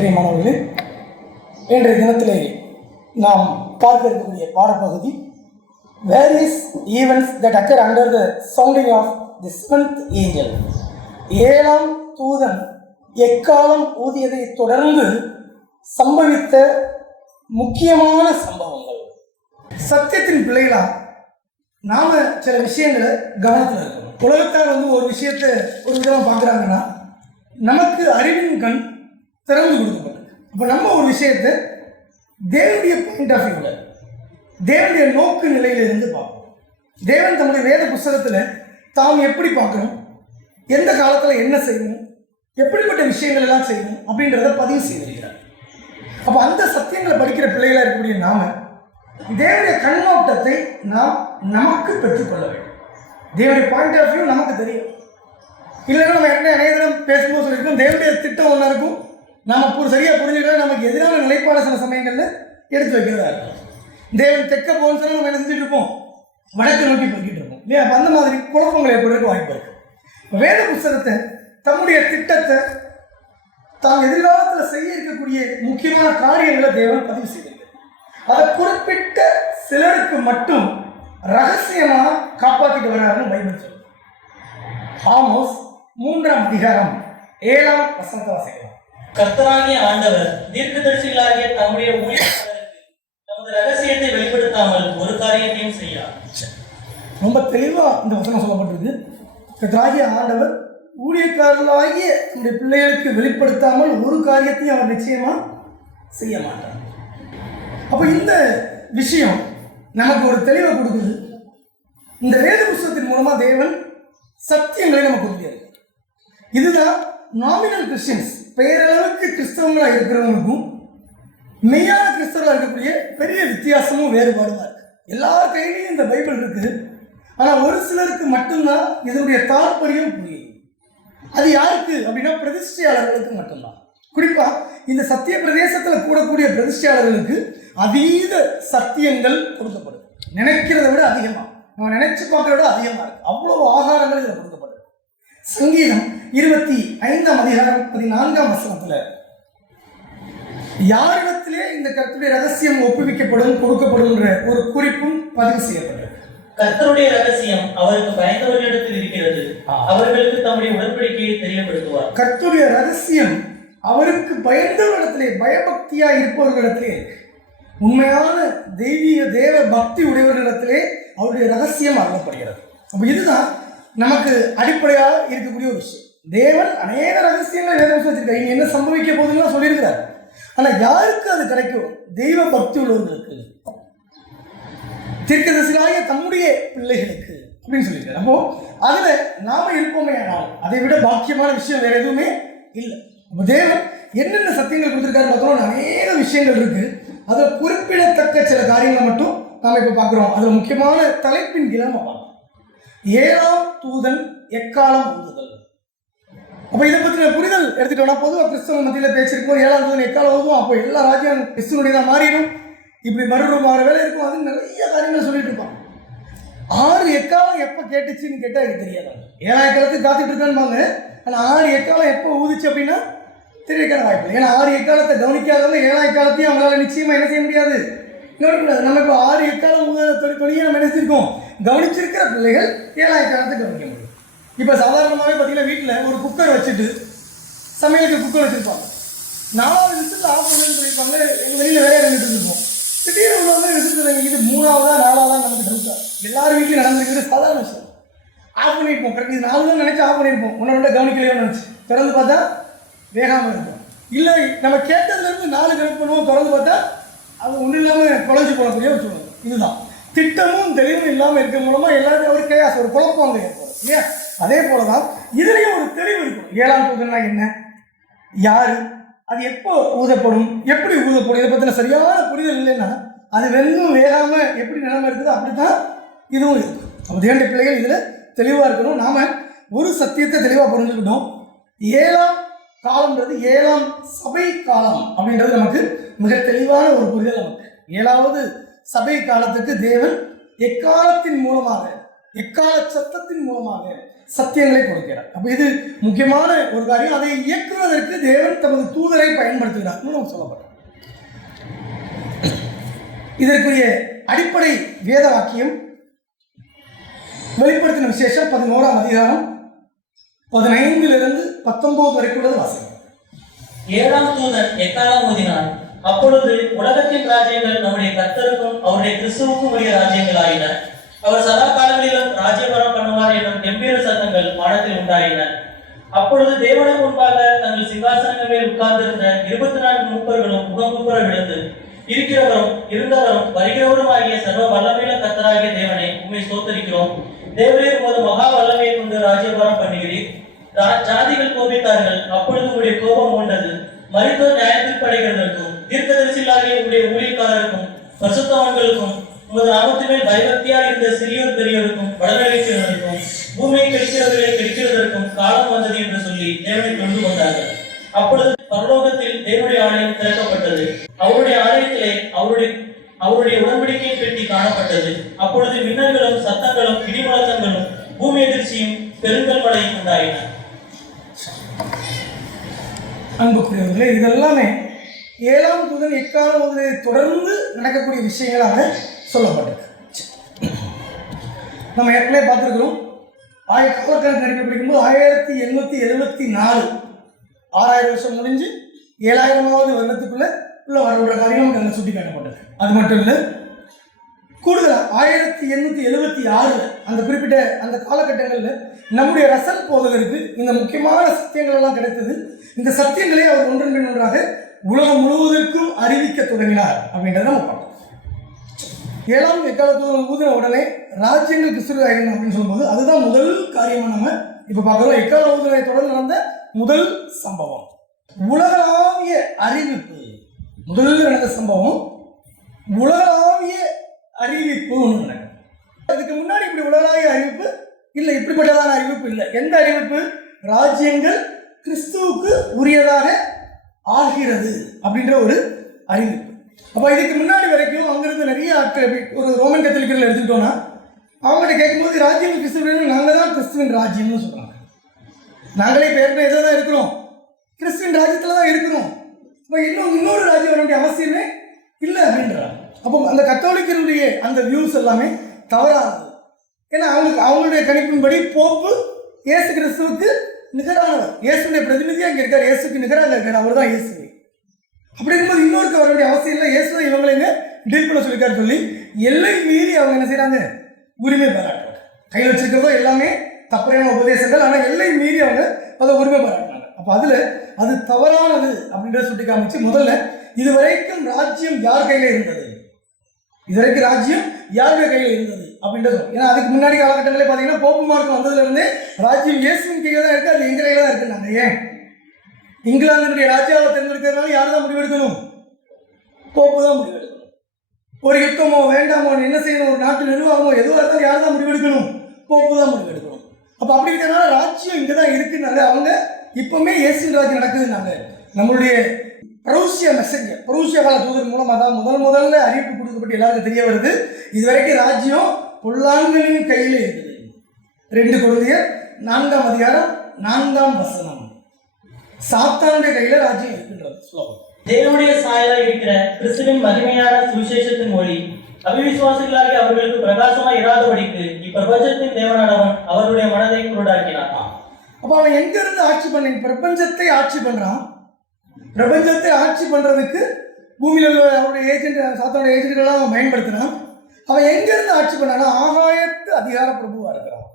பிரியமானவர்களே, இன்றைய தினத்திலே நாம் பார்க்க இருக்கக்கூடிய பாடப்பகுதி various events that occur under the sounding of the seventh angel. ஏழாம் தூதன் எக்காலம் ஊதியதை தொடர்ந்து சம்பவித்த முக்கியமான சம்பவங்கள். சத்தியத்தின் பிள்ளைகளா நாம சில விஷயங்களை கவனத்தில் இருக்கணும். உலகத்தார் ஒரு விஷயத்தை ஒரு விதமாக பார்க்குறாங்கன்னா நமக்கு அறிவின் கண் திறந்து கொடுக்கப்பட்டது. அப்போ நம்ம ஒரு விஷயத்தை தேவனுடைய பாயிண்ட் ஆஃப் வியூவில், தேவனுடைய நோக்கு நிலையிலிருந்து பார்க்கணும். தேவன் தம்முடைய வேத புஸ்தகத்தில் தாம் எப்படி பார்க்கணும், எந்த காலத்தில் என்ன செய்யணும், எப்படிப்பட்ட விஷயங்கள் எல்லாம் செய்யணும் அப்படின்றத பதிவு செய்திருக்கிறார். அப்போ அந்த சத்தியங்களை படிக்கிற பிள்ளைகளாக இருக்கக்கூடிய நாம தேவனுடைய கண்ணோட்டத்தை நாம் நமக்கு பெற்றுக்கொள்ள வேண்டும். தேவனுடைய பாயிண்ட் ஆஃப் வியூ நமக்கு தெரியும். இல்லைன்னா நம்ம என்ன நிறைய தினம் பேசும்போது சொல்லியிருக்கோம், தேவனுடைய திட்டம் ஒன்றா இருக்கும், நம்ம சரியாக புரிஞ்சுக்கலாம், நமக்கு எதிரான நிலைப்பாடு சில சமயங்களில் எடுத்து வைக்கிறதா இருக்கும். தேவன் தெற்க போகணும்னு சொல்லி நம்ம என்ன செஞ்சுட்டு இருப்போம், வடக்கு நோக்கி போய்கிட்டு இருப்போம் இல்லையா? அப்போ அந்த மாதிரி குழப்பங்கள் ஏற்படுறதுக்கு வாய்ப்பு இருக்கு. வேத புஸ்தகத்தை தம்முடைய திட்டத்தை தாம் எதிர்காலத்தில் செய்ய இருக்கக்கூடிய முக்கியமான காரியங்களை தேவன் பதிவு செய்திருக்கிறார். அதை குறிப்பிட்ட சிலருக்கு மட்டும் ரகசியமாக காப்பாற்றிட்டு வராருன்னு பைபிள் சொல்லுது. ஆமோஸ் 3ஆம் அதிகாரம் 7ஆம் வசனத்தை வாசிக்கலாம். கர்த்தராகிய ஆண்டவர் தீர்க்கதரிசிகளாகிய தம்முடைய ஊழியக்காரருக்கு தமது ரகசியத்தை வெளிப்படுத்தாமல் ஒரு காரியத்தையும் செய்யார். ரொம்ப தெளிவாக இந்த வசனம் சொல்லப்பட்டிருக்கு. கர்த்தராகிய ஆண்டவர் ஊழியக்காரர்களாகிய நம்முடைய பிள்ளைகளுக்கு வெளிப்படுத்தாமல் ஒரு காரியத்தையும் அவர் நிச்சயமா செய்ய மாட்டார். அப்போ இந்த விஷயம் நமக்கு ஒரு தெளிவை கொடுக்குது. இந்த வேத புஸ்தகத்தின் மூலமா தேவன் சத்தியங்களை நமக்கு கொடுக்கிறார். இதுதான் நாமினல் கிறிஸ்டியன்ஸ், பெயரளவுக்கு கிறிஸ்தவங்களாக இருக்கிறவங்களுக்கும் மெய்யான கிறிஸ்தவர்களாக இருக்கக்கூடிய பெரிய வித்தியாசமும் வேறுபாடுமா இருக்கு. எல்லார் கையிலையும் இந்த பைபிள் இருக்குது, ஆனால் ஒரு சிலருக்கு மட்டும்தான் இதனுடைய தாற்பயம் புரியுது. அது யாருக்கு அப்படின்னா பிரதிஷ்டையாளர்களுக்கு மட்டும்தான். குறிப்பா இந்த சத்திய பிரதேசத்தில் கூடக்கூடிய பிரதிஷ்டையாளர்களுக்கு அதீத சத்தியங்கள் கொடுக்கப்படுது. நினைக்கிறத விட அதிகமாக, நம்ம நினைச்சு பார்க்கறத விட அதிகமாக இருக்கு. அவ்வளவு ஆகாரங்கள் இதில் கொடுக்கப்படுது. சங்கீதம் 25ஆம் அதிகாரம் 14ஆம் வசனத்துல யாரிடத்திலே இந்த கர்த்தருடைய ரகசியம் ஒப்புவிக்கப்படும் கொடுக்கப்படும் ஒரு குறிப்பும் பதிவு செய்யப்பட்டது. கர்த்தருடைய ரகசியம் அவருக்கு பயந்தவர்களிடத்தில் இருக்கிறது, அவர்களுக்கு தம்முடைய உடன்படிக்கையை தெரியப்படுத்துவார். கர்த்தருடைய ரகசியம் அவருக்கு பயந்தவர்களிடத்திலே, பயபக்தியா இருப்பவர்களிடத்திலே, உண்மையான தெய்வீக தேவ பக்தி உடையவர்களிடத்திலே அவருடைய ரகசியம் அருளப்படுகிறது. அப்ப இதுதான் நமக்கு அடிப்படையாக இருக்கக்கூடிய ஒரு விஷயம். தேவன் அநேக ரகசியங்களை வேதம் வச்சிருக்காரு, இங்க என்ன சம்பவிக்க போகுதுன்னு சொல்லியிருக்கிறார். ஆனா யாருக்கு அது கிடைக்கும்? தெய்வ பக்தி உள்ளவர்களுக்கு, தீர்க்கதரிசிகளாகிய தம்முடைய பிள்ளைகளுக்கு அப்படின்னு சொல்லியிருக்காரு. அப்போ அதுல நாம இருப்போமே, ஆனால் அதை விட பாக்கியமான விஷயம் வேற எதுவுமே இல்லை. தேவன் என்னென்ன சத்தியங்கள் கொடுத்திருக்காரு பார்த்தோம்னா அநேக விஷயங்கள் இருக்கு. அதில் குறிப்பிடத்தக்க சில காரியங்களை மட்டும் நாம இப்ப பார்க்கிறோம். அதுல முக்கியமான தலைப்பின் கீழே நம்ம பார்க்கிறோம். 7ஆம் தூதன் எக்காலம் ஊதுதல். அப்ப இதை பற்றின புரிதல் எடுத்துட்டோம்னா, பொதுவாக கிறிஸ்தவ மத்தியில் பேசிருக்கோம், 7ஆம் தூதன் எக்காலம் ஊதும், அப்போ எல்லா ராஜ்யம் கிறிஸ்துவனுடையதான் மாறிடும், இப்படி மறுரூபமான வேலை இருக்கும், அது நிறைய காரியங்கள் சொல்லிட்டு இருப்பாங்க. 6 எக்காலம் எப்போ கேட்டுச்சுன்னு கேட்டால் எனக்கு தெரியாது. 7ஆம் எக்காலத்துக்கு காத்துட்டு இருக்கான்பாங்க, ஆனால் 6 எக்காலம் எப்போ ஊதுச்சு அப்படின்னா தெரிவிக்கான வாய்ப்பு. ஏன்னா 6 எக்காலத்தை கவனிக்காதவங்க 7ஆம் எக்காலத்தையும் அவங்களால நிச்சயமா என்ன செய்ய முடியாது, கவனிக்கூடாது. நம்ம இப்போ 6 எக்காலம் ஊதுற தொழிலை நம்ம நினைச்சிருக்கோம், கவனிச்சிருக்கிற பிள்ளைகள் 7ஆம் எக்காலத்தை கவனிக்க முடியும். இப்போ சாதாரணமாகவே பார்த்தீங்கன்னா வீட்டில் ஒரு குக்கர் வச்சுட்டு சமையலுக்கு குக்கர் வச்சுருப்பாங்க, 4வது விசில் ஆஃப் பண்ணுன்னு சொல்லியிருப்பாங்க. எங்கள் வெளியில் வேலையாக இருந்துட்டு இருப்போம், திடீர்னு உள்ள வந்து விசில் இது 3ஆவதா 4ஆவதா நமக்கு டவுட்டா. எல்லாரும் வீட்லையும் நடந்துருக்கிறது சாதாரண விஷயம். ஆஃப் பண்ணியிருப்போம், கரெக்ட், இது 4 தான் நினச்சி ஆஃப் பண்ணியிருப்போம், ஒன்றை கவனிக்கலையோன்னு நினச்சி திறந்து பார்த்தா வேகாமல் இருக்கும். இல்லை நம்ம கேட்டதுலேருந்து 4 கனெக்ட் பண்ணுவோம், திறந்து பார்த்தா அது ஒன்றும் இல்லாமல் குழஞ்சி போடக்கூடிய ஒரு சூழ்நிலை. இதுதான் திட்டமும் தெளிவும் இல்லாமல் இருக்க மூலமாக எல்லாரும் ஒரு கேஸ், ஒரு குழப்பம் அங்கே ஏற்படும் இல்லையா? அதே போல தான் இதுலேயும் ஒரு தெளிவு இருக்கும். 7ஆம் தூதன்னா என்ன, யாரு, அது எப்போ ஊதப்படும், எப்படி ஊதப்படும், இதை பற்றின சரியான புரிதல் இல்லைன்னா அது வெறும் வேகாமல் எப்படி நிலைமை இருக்குதோ அப்படித்தான் இதுவும் இருக்கும். அப்போ தேவனுடைய பிள்ளைகள் இதில் தெளிவாக இருக்கணும். நாம ஒரு சத்தியத்தை தெளிவாக புரிஞ்சுக்கிட்டோம். 7ஆம் காலம்ன்றது 7ஆம் சபை காலம் அப்படின்றது நமக்கு மிக தெளிவான ஒரு புரிதல். நமக்கு 7வது சபை காலத்துக்கு தேவன் எக்காலத்தின் மூலமாக, எக்கால சத்தத்தின் மூலமாக சத்தியங்களை கொடுக்கிறார். அப்ப இது முக்கியமான ஒரு காரியம். அதை இயக்குவதற்கு தேவன் தமது தூதரை பயன்படுத்துகிறார் நம்ம சொல்லப்படும். இதற்குரிய அடிப்படை வேத வாக்கியம் வெளிப்படுத்தின விசேஷம் 11ஆம் அதிகாரம் 15 19 வரைக்கும் உள்ளது வாசிக்கும். 7ஆம் தூதன் எக்காலம் ஊதினான். அப்பொழுது உலகத்தின் ராஜ்யங்கள் நம்முடைய கர்த்தருக்கும் அவருடைய கிறிஸ்துவுக்கும் உரிய ராஜ்யங்கள் ஆயின. அவர் சதா காலங்களிலும் ராஜ்யபாரம் பண்ணுவார் என்னும் கம்பீர சத்தங்கள் வானத்தில் உண்டாயின. அப்பொழுது தேவனுக்கு முன்பாக தங்கள் சிங்காசனங்கள் மேல் உட்கார்ந்திருந்த 24 மூப்பர்களும் முகங்குப்புற விழுந்து, இருக்கிறவரும் இருந்தவரும் வருகிறவரும் ஆகிய சர்வ வல்லமையுள்ள கர்த்தராகிய தேவனை உம்மை ஸ்தோத்தரிக்கிறோம். தேவரே உமது மகா வல்லமையை கொண்டு ராஜ்யபாரம் பண்ணுகிறீர். ஜாதிகள் கோபித்தார்கள், அப்பொழுது உங்களுடைய கோபம் மூண்டது. மரித்தோர் நியாயத்தில் படைகிறதற்கும் தீர்க்கதரிசிகளாகிய உங்களுடைய ஊழியக்காரருக்கும் பரிசுத்தவான்களுக்கும் உமது நாமத்தின் மேல் பயபக்தியா இருந்த சிறியோர் பெரியோருக்கும் வடநிலைக்கிறதற்கும் பூமியை கெடுக்கிறவர்களை கெடுக்கிறதற்கும் காலம் வந்தது என்று சொல்லி தேவனை கொண்டு வந்தார்கள். அப்பொழுது பரலோகத்தில் தேவனுடைய ஆலயம் திறக்கப்பட்டது. அவருடைய ஆலயத்திலே அவருடைய உடன்படிக்கை பெட்டி காணப்பட்டது. அப்பொழுது மின்னல்களும் சத்தங்களும் இடிமுழக்கங்களும் பூமி எதிர்ச்சியும் பெருங்கல் மழையும் உண்டாயின. அன்புக்குரியவர்களே, இதெல்லாமே 7ஆம் தூதன் எக்காலம் ஊதினதை தொடர்ந்து நடக்கக்கூடிய விஷயங்களாக சொல்லப்பட்டது. நம்ம ஏற்கனவே பார்த்துருக்கிறோம். காலக்கணக்கு நடிப்பு படிக்கும்போது 1874 6000 வருஷம் முடிஞ்சு 7000வது வருடத்துக்குள்ள உள்ள வரவுள்ள காரியம் நமக்கு அதில் சுட்டி காட்டப்பட்டது. அது மட்டும் இல்லை, கூடுதலாக 1876 அந்த குறிப்பிட்ட அந்த காலகட்டங்களில் நம்முடைய ரசல் போதகருக்கு இந்த முக்கியமான சத்தியங்கள் எல்லாம் கிடைத்தது. இந்த சத்தியங்களை அவர் ஒன்றன் பின் ஒன்றாக உலகம் முழுவதற்கும் அறிவிக்க தொடங்கினார் அப்படின்றத நம்ம பார்க்கணும். 7ஆம் எக்காலத்தூதன் ஊதின உடனே ராஜ்யங்கள் கிறிஸ்துவாயிரும் அப்படின்னு சொல்லும்போது அதுதான் முதல் காரியமாக நம்ம இப்போ பார்க்குறோம். எக்கால ஊதினை தொடர்ந்து நடந்த முதல் சம்பவம் உலகளாவிய அறிவிப்பு. முதலில் நடந்த சம்பவம் உலகளாவிய அறிவிப்பு ஒன்று நடக்கும். அதுக்கு முன்னாடி இப்படி உலகளாவிய அறிவிப்பு இல்லை, இப்படிப்பட்டதான அறிவிப்பு இல்லை. எந்த அறிவிப்பு? ராஜ்யங்கள் கிறிஸ்துவுக்கு உரியதாக ஆகிறது அப்படின்ற ஒரு அறிவிப்பு. அப்போ இதுக்கு முன்னாடி வரைக்கும் அங்கிருந்து நிறைய ஆட்கள், ஒரு ரோமன் கத்தோலிக்கர்கள் எடுத்துக்கிட்டோம்னா அவங்கள்ட்ட கேட்கும்போது ராஜ்யங்கள் கிறிஸ்துவ, நாங்கள் தான் கிறிஸ்துவின் ராஜ்யம்னு சொல்கிறாங்க. நாங்களே பேருக்கு எதில் தான் இருக்கிறோம், கிறிஸ்துவின் ராஜ்யத்தில் தான் இருக்கிறோம். இப்போ இன்னொரு ராஜ்யம் வர வேண்டிய அவசியமே இல்லை அப்படின்றாங்க. அப்போ அந்த கத்தோலிக்கருடைய அந்த வியூஸ் எல்லாமே தவறானது. ஏன்னா அவங்களுடைய கணிப்பின்படி போப்பு இயேசு கிறிஸ்துவுக்கு நிகரானவர், இயேசுடைய பிரதிநிதியாக இங்கே இருக்கார், இயேசுக்கு நிகராக இருக்கார், அவர் தான் இயேசு. அப்படி இருக்கும்போது இன்னொருக்கு வர வேண்டிய அவசியம் இல்லை, இயேசு தான் இவங்களை டீல் பண்ண சொல்லிக்காரு சொல்லி எல்லை மீறி அவங்க என்ன செய்கிறாங்க, உரிமை பாராட்டுறாங்க. கையில் வச்சிருக்கிறதோ எல்லாமே தப்பறையான உபதேசங்கள், ஆனால் எல்லை மீறி அவங்க அதை உரிமை பாராட்டினாங்க. அப்போ அதில் அது தவறானது அப்படின்றத சுட்டி காமிச்சு முதல்ல இதுவரைக்கும் ராஜ்யம் யார் கையில் இருந்தது, இதுவரைக்கும் ராஜ்யம் யாருடைய கையில் இருந்தது அப்படின்றது. ஏன்னா அதுக்கு முன்னாடி காலகட்டங்களே பார்த்தீங்கன்னா போப்பு மார்க்கம் வந்ததுலேருந்து ராஜ்யம் இயேசுவின் கையில் தான் இருக்குது, அது எங்கள் கையில் தான் இருக்குன்னாங்க. ஏன் இங்கிலாந்தினுடைய ராஜ்யாவை தேர்ந்தெடுக்கிறதுனால யார் தான் முடிவெடுக்கணும்? போப்பு தான் முடிவெடுக்கணும். ஒரு யுத்தமோ வேண்டாமோ என்ன செய்யணும், ஒரு நாட்டு நிர்வாகமோ எதுவாக இருந்தாலும் யார் தான் முடிவெடுக்கணும்? போப்பு தான் முடிவெடுக்கணும். அப்போ அப்படி இருக்கிறதுனால ராஜ்யம் இங்கே தான் இருக்குனால அவங்க இப்பவுமே இயேசுவின் ராஜ்யம் நடக்குதுன்னாங்க. நம்மளுடைய பரூசியா மெசஞ்சர், பரூசியா கால தூதர் மூலமாக தான் முதல்ல அறிவிப்பு கொடுக்கப்பட்டு எல்லாருக்கும் தெரிய வருது, இதுவரைக்கும் ராஜ்யம் பொல்லாங்கனின் கையில் இருக்குது. 2 கொரிந்தியர் 4ஆம் அதிகாரம் 4ஆம் வசனம். சாத்தானுடைய கையில ராஜ்யம் இருக்கின்றது ஸ்லோகம். தேவனுடைய சாயலாக இருக்கிற கிறிஸ்துவின் மகிமையான சுவிசேஷத்தின் மொழி அவிசுவாசிகளாகி அவர்களுக்கு பிரகாசமாக இராதபடிக்கு இப்பிரபஞ்சத்தின் தேவனானவன் அவருடைய மனதை குருடாக்கினான். அப்ப அவன் எங்க இருந்து ஆட்சி பண்ண? பிரபஞ்சத்தை ஆட்சி பண்றான். பிரபஞ்சத்தை ஆட்சி பண்றதுக்கு பூமியில் உள்ள அவருடைய ஏஜென்ட், சாத்தானுடைய ஏஜென்ட்களாக அவன் பயன்படுத்தினான். அவன் எங்க இருந்து ஆட்சி பண்ணான்னா ஆகாயத்து அதிகார பிரபுவா இருக்கிறான்.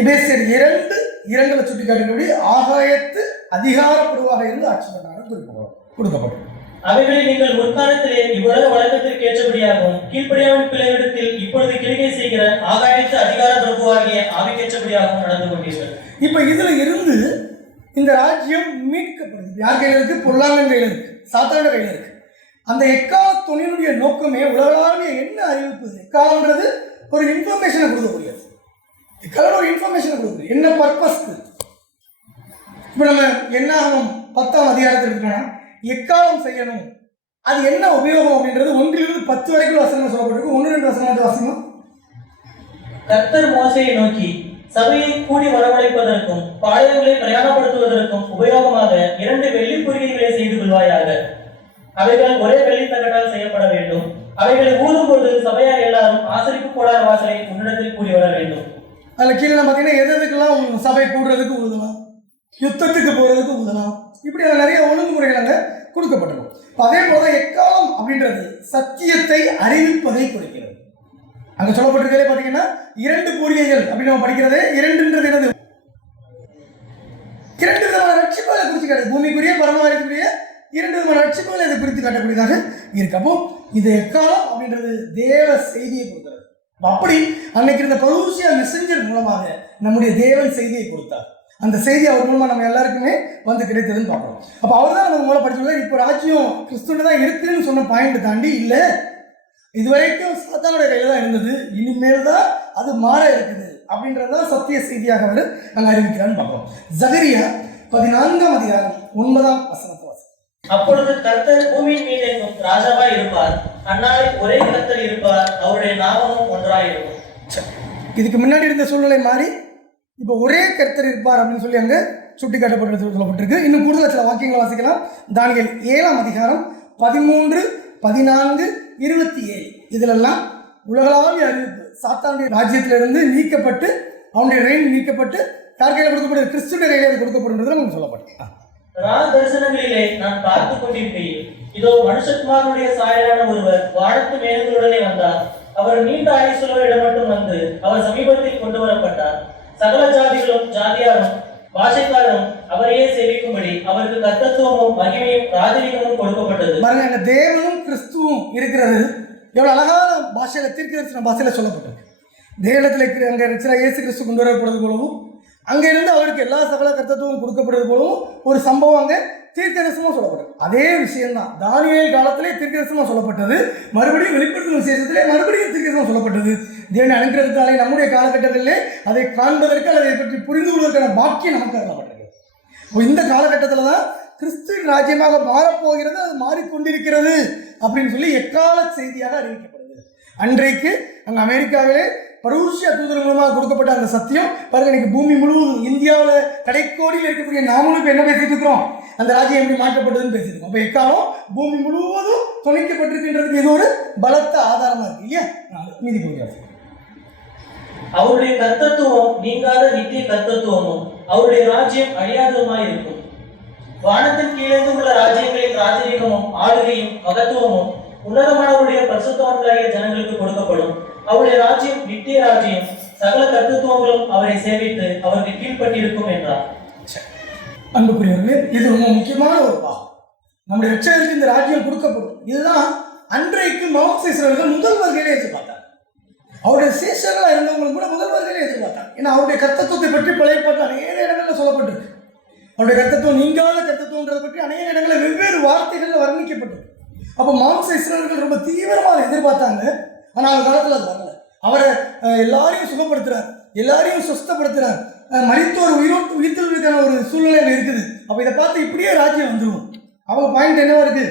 எபேசியர் 2:2 சுட்டி காட்டினபடி ஆகாயத்து அதிகார பிரபுவாக இருந்து ஆட்சி பண்ணான்னு கொடுக்கப்படும். அவைகளை நீங்கள் முற்காலத்திலே இவ்வுலக வழக்கத்திற்கு ஏற்றபடியாகவும் கீழ்ப்படியாவின் பிள்ளைகளிடத்தில் இப்பொழுது கிரிகை செய்கிற ஆகாயத்து அதிகார பிரபுவாகிய ஆவிக்கேற்றபடியாகவும் நடந்து கொண்டீர்கள். இப்ப இதுல இருந்து இந்த ராஜ்யம் மீட்கப்படுது. யார் கையில் இருக்கு? பொல்லாங்கன் கையில் இருக்கு, சாத்தான கையில் இருக்கு. அந்த எக்கால துணியினுடைய நோக்கமே உலகளாவிய என்ன அறிவிப்பு? எக்காலன்றது ஒரு இன்ஃபர்மேஷனை கொடுக்கக்கூடியது. எக்காலம் ஒரு இன்ஃபர்மேஷனை கொடுக்குது. என்ன பர்பஸ்க்கு? இப்போ நம்ம என்ன ஆகும் 10ஆம் அதிகாரத்தில் இருக்கணும், எக்காலம் செய்யணும், அது என்ன உபயோகம் அப்படின்றது 1 to 10 வரைக்கும் வசனம் சொல்லப்பட்டிருக்கு. 1-2 வசனத்தை வாசிக்கணும். கர்த்தர் மோசேயை நோக்கி, சபையை கூடி வரவழைப்பதற்கும் பாளையங்களை பிரயாணப்படுத்துவதற்கும் உபயோகமாக 2 வெள்ளி குறியீடுகளை செய்து கொள்வாயாக. அவைகள் ஒரே வெள்ளி தகட்டால் செய்யப்பட வேண்டும். அவைகளை ஊதும் போது சபையார் எல்லாரும் ஆசரிப்பு கூடார வாசலை உன்னிடத்தில் கூடி வர வேண்டும். அதில் கீழே பார்த்தீங்கன்னா எதுக்கெல்லாம் சபை கூடுறதுக்கு ஊதலாம், யுத்தத்துக்கு போறதுக்கு ஊதலாம், இப்படியான நிறைய ஒழுங்குமுறைகள் அங்கே கொடுக்கப்பட்டிருக்கும். அதே போல எக்காலம் அப்படின்றது சத்தியத்தை அறிவிப்பதை குறிக்கிறது. அங்க சொல்லப்பட்டிருக்கிறதே பார்த்தீங்கன்னா 2 பூரிகைகள் அப்படின்னு நம்ம படிக்கிறதே 2ன்றது என்னது, 2 விதமான ரட்சிப்புகளை குறித்து காட்டு. பூமிக்குரிய பரமாரிக்குரிய 2 விதமான ரட்சிப்புகளை இதை குறித்து காட்டக்கூடியதாக இருக்கு. அப்போ இது எக்காலம் அப்படின்றது தேவ செய்தியை கொடுக்கிறது. அப்படி அன்னைக்கு இருந்த பரூசியா மெசஞ்சர் மூலமாக நம்முடைய தேவன் செய்தியை கொடுத்தார். அந்த செய்தி அவர் மூலமா நம்ம எல்லாருக்குமே வந்து கிடைத்ததுன்னு பார்க்கணும். அப்போ அவர் தான் நம்ம மூலம் படிச்சுருக்காரு. இப்போ ராஜ்யம் கிறிஸ்துவ தான் இருக்குன்னு சொன்ன பாயிண்ட் தாண்டி இல்லை, இதுவரைக்கும் சாத்தானுடைய கையில தான் இருந்தது, இனிமேல் தான் அது மாற இருக்குது அப்படின்றதான் சத்திய செய்தியாக அவர் அங்கே அறிவிக்கிறான்னு பார்க்கிறோம். ஜகரியா 14ஆம் அதிகாரம் 9ஆம் வசனத்தை வாசி. அப்பொழுது கர்த்தர் பூமியின் மீது எங்கும் ராஜாவாய் இருப்பார். அந்நாளில் ஒரே கர்த்தர் இருப்பார், அவருடைய நாமமும் ஒன்றாய் இருக்கும். இதுக்கு முன்னாடி இருந்த சூழ்நிலை மாறி இப்போ ஒரே கர்த்தர் இருப்பார் அப்படின்னு சொல்லி அங்கே சுட்டி காட்டப்பட்டு சொல்லப்பட்டிருக்கு. இன்னும் கூடுதல் சில வாக்கியங்களை வாசிக்கலாம். தானியேல் 7ஆம் அதிகாரம் 13, 14, 27 இதிலெல்லாம் உலகளாவிய அறிவிப்பு சாத்தானுடைய ராஜ்யத்திலிருந்து நீக்கப்பட்டு அவனுடைய ரெயின் நீக்கப்பட்டு யார் கையில் கொடுக்கப்படுது, கிறிஸ்துடைய கையில் கொடுக்கப்படுன்றது நமக்கு சொல்லப்பட்டு. தரிசனங்களிலே நான் பார்த்து கொண்டிருக்கையில் இதோ மனுஷகுமாரனுடைய சாயலான ஒருவர் வானத்து மேகங்களுடனே வந்தார். அவர் நீண்ட ஆயுசுள்ள இடம் மட்டும் வந்து அவர் சமீபத்தில் கொண்டு வரப்பட்டார். சகல ஜாதிகளும் ஜாதியாரும் பாஷைக்காரரும் அவரையே சேவிக்கும்படி அவருக்கு கர்த்தத்துவமும் மகிமையும் ராஜரீகமும் கொடுக்கப்பட்டது. பாருங்க, தேவனும் கிறிஸ்துவும் இருக்கிறது எவ்வளவு அழகான பாஷையில தீர்க்கதரிசன பாஷையில சொல்லப்பட்டிருக்கு. தேவனத்தில் இருக்கிற அங்கே இருக்கிற இயேசு கிறிஸ்து கொண்டு வரப்படுறது போலவும் அங்கிருந்து அவருக்கு எல்லா சகல கர்த்தத்துவம் கொடுக்கப்படுறது போலவும் ஒரு சம்பவம் அங்கே தீர்க்கதரிசனமாக சொல்லப்பட்டது. அதே விஷயம்தான் தானியேல் காலத்திலே தீர்க்கதரிசனமாக சொல்லப்பட்டது, மறுபடியும் வெளிப்படுத்தும் விசேஷத்திலே மறுபடியும் தீர்க்கதரிசனம் சொல்லப்பட்டது. தேவனை அனுக்கிறதுக்காலே நம்முடைய காலகட்டத்திலே அதை காண்பதற்கு அல்லது அதை பற்றி புரிந்து கொள்வதற்கான பாக்கியம் நமக்கு அருளப்பட்டிருக்கு. இந்த காலகட்டத்தில் தான் கிறிஸ்துவின் ராஜ்யமாக மாறப்போகிறது, அது மாறிக்கொண்டிருக்கிறது அப்படின்னு சொல்லி எக்கால செய்தியாக அறிவிக்கப்படுது. அன்றைக்கு அங்கே அமெரிக்காவிலே பரூசியா தூதர் மூலமாக கொடுக்கப்பட்ட அந்த சத்தியம் பாருங்க, இன்னைக்கு பூமி முழுவதும் இந்தியாவில் கடைக்கோடியில் இருக்கக்கூடிய நாமளும் இப்போ என்ன பேசிட்டு இருக்கிறோம், அந்த ராஜ்யம் எப்படி மாற்றப்பட்டதுன்னு பேசிட்டு இருக்கோம். அப்போ எக்காலம் பூமி முழுவதும் துணைக்கப்பட்டிருக்கின்றதுக்கு இது ஒரு பலத்த ஆதாரமா இருக்கு இல்லையா? மீதி போகிறார். அவருடைய கர்த்தத்துவம் நீங்காத நித்திய கர்த்தத்துவமும் அவருடைய ராஜ்யம் அழியாததுமாய் இருக்கும். வானத்தின் கீழெங்கும் உள்ள ராஜ்யங்களின் ராஜரீகமும் ஆளுகையும் மகத்துவமும் உன்னதமானவருடைய பரிசுத்தவான்களாகிய ஜனங்களுக்கு கொடுக்கப்படும். அவருடைய ராஜ்யம் நித்திய ராஜ்யம், சகல கர்த்தத்துவங்களும் அவரை சேவித்து அவருக்கு கீழ்பட்டிருக்கும் என்றார். அன்புக்குரியவர்களே, இது ரொம்ப முக்கியமான ஒரு பாகம். நம்முடைய ரட்சகருக்கு இந்த ராஜ்யம் கொடுக்கப்படும். இதுதான் அன்றைக்கு மவுண்ட் சீசர்கள் முதல் வருகையிலே எதிர்பார்த்தார். அவருடைய சீசர்களாக இருந்தவங்களும் கூட முதல் வருகையிலே எதிர்பார்த்தார். ஏன்னா அவருடைய கர்த்தத்துவத்தை பற்றி பழையப்பட்ட அநேக இடங்களில் சொல்லப்பட்டிருக்கு. அவருடைய கர்த்தத்துவம் நீங்காத கர்த்தத்துவன்றதை பற்றி அநேக இடங்களில் வெவ்வேறு வார்த்தைகளில் வர்ணிக்கப்பட்டிருக்கு. அப்போ மவுண்ட் இஸ்ரவேலர்கள் ரொம்ப தீவிரமாக எதிர்பார்த்தாங்க. ஆனால் அந்த காலத்தில் அது வரல. அவரை எல்லாரையும் சுகப்படுத்துறார், எல்லாரையும் சுஸ்தப்படுத்துறார், மரித்தோர் உயிர்த்தெழுவதற்கான ஒரு சூழ்நிலை இருக்குது. அப்போ இதை பார்த்து இப்படியே ராஜ்யம் வந்துடும். அவங்க பாயிண்ட் என்னவா இருக்கு,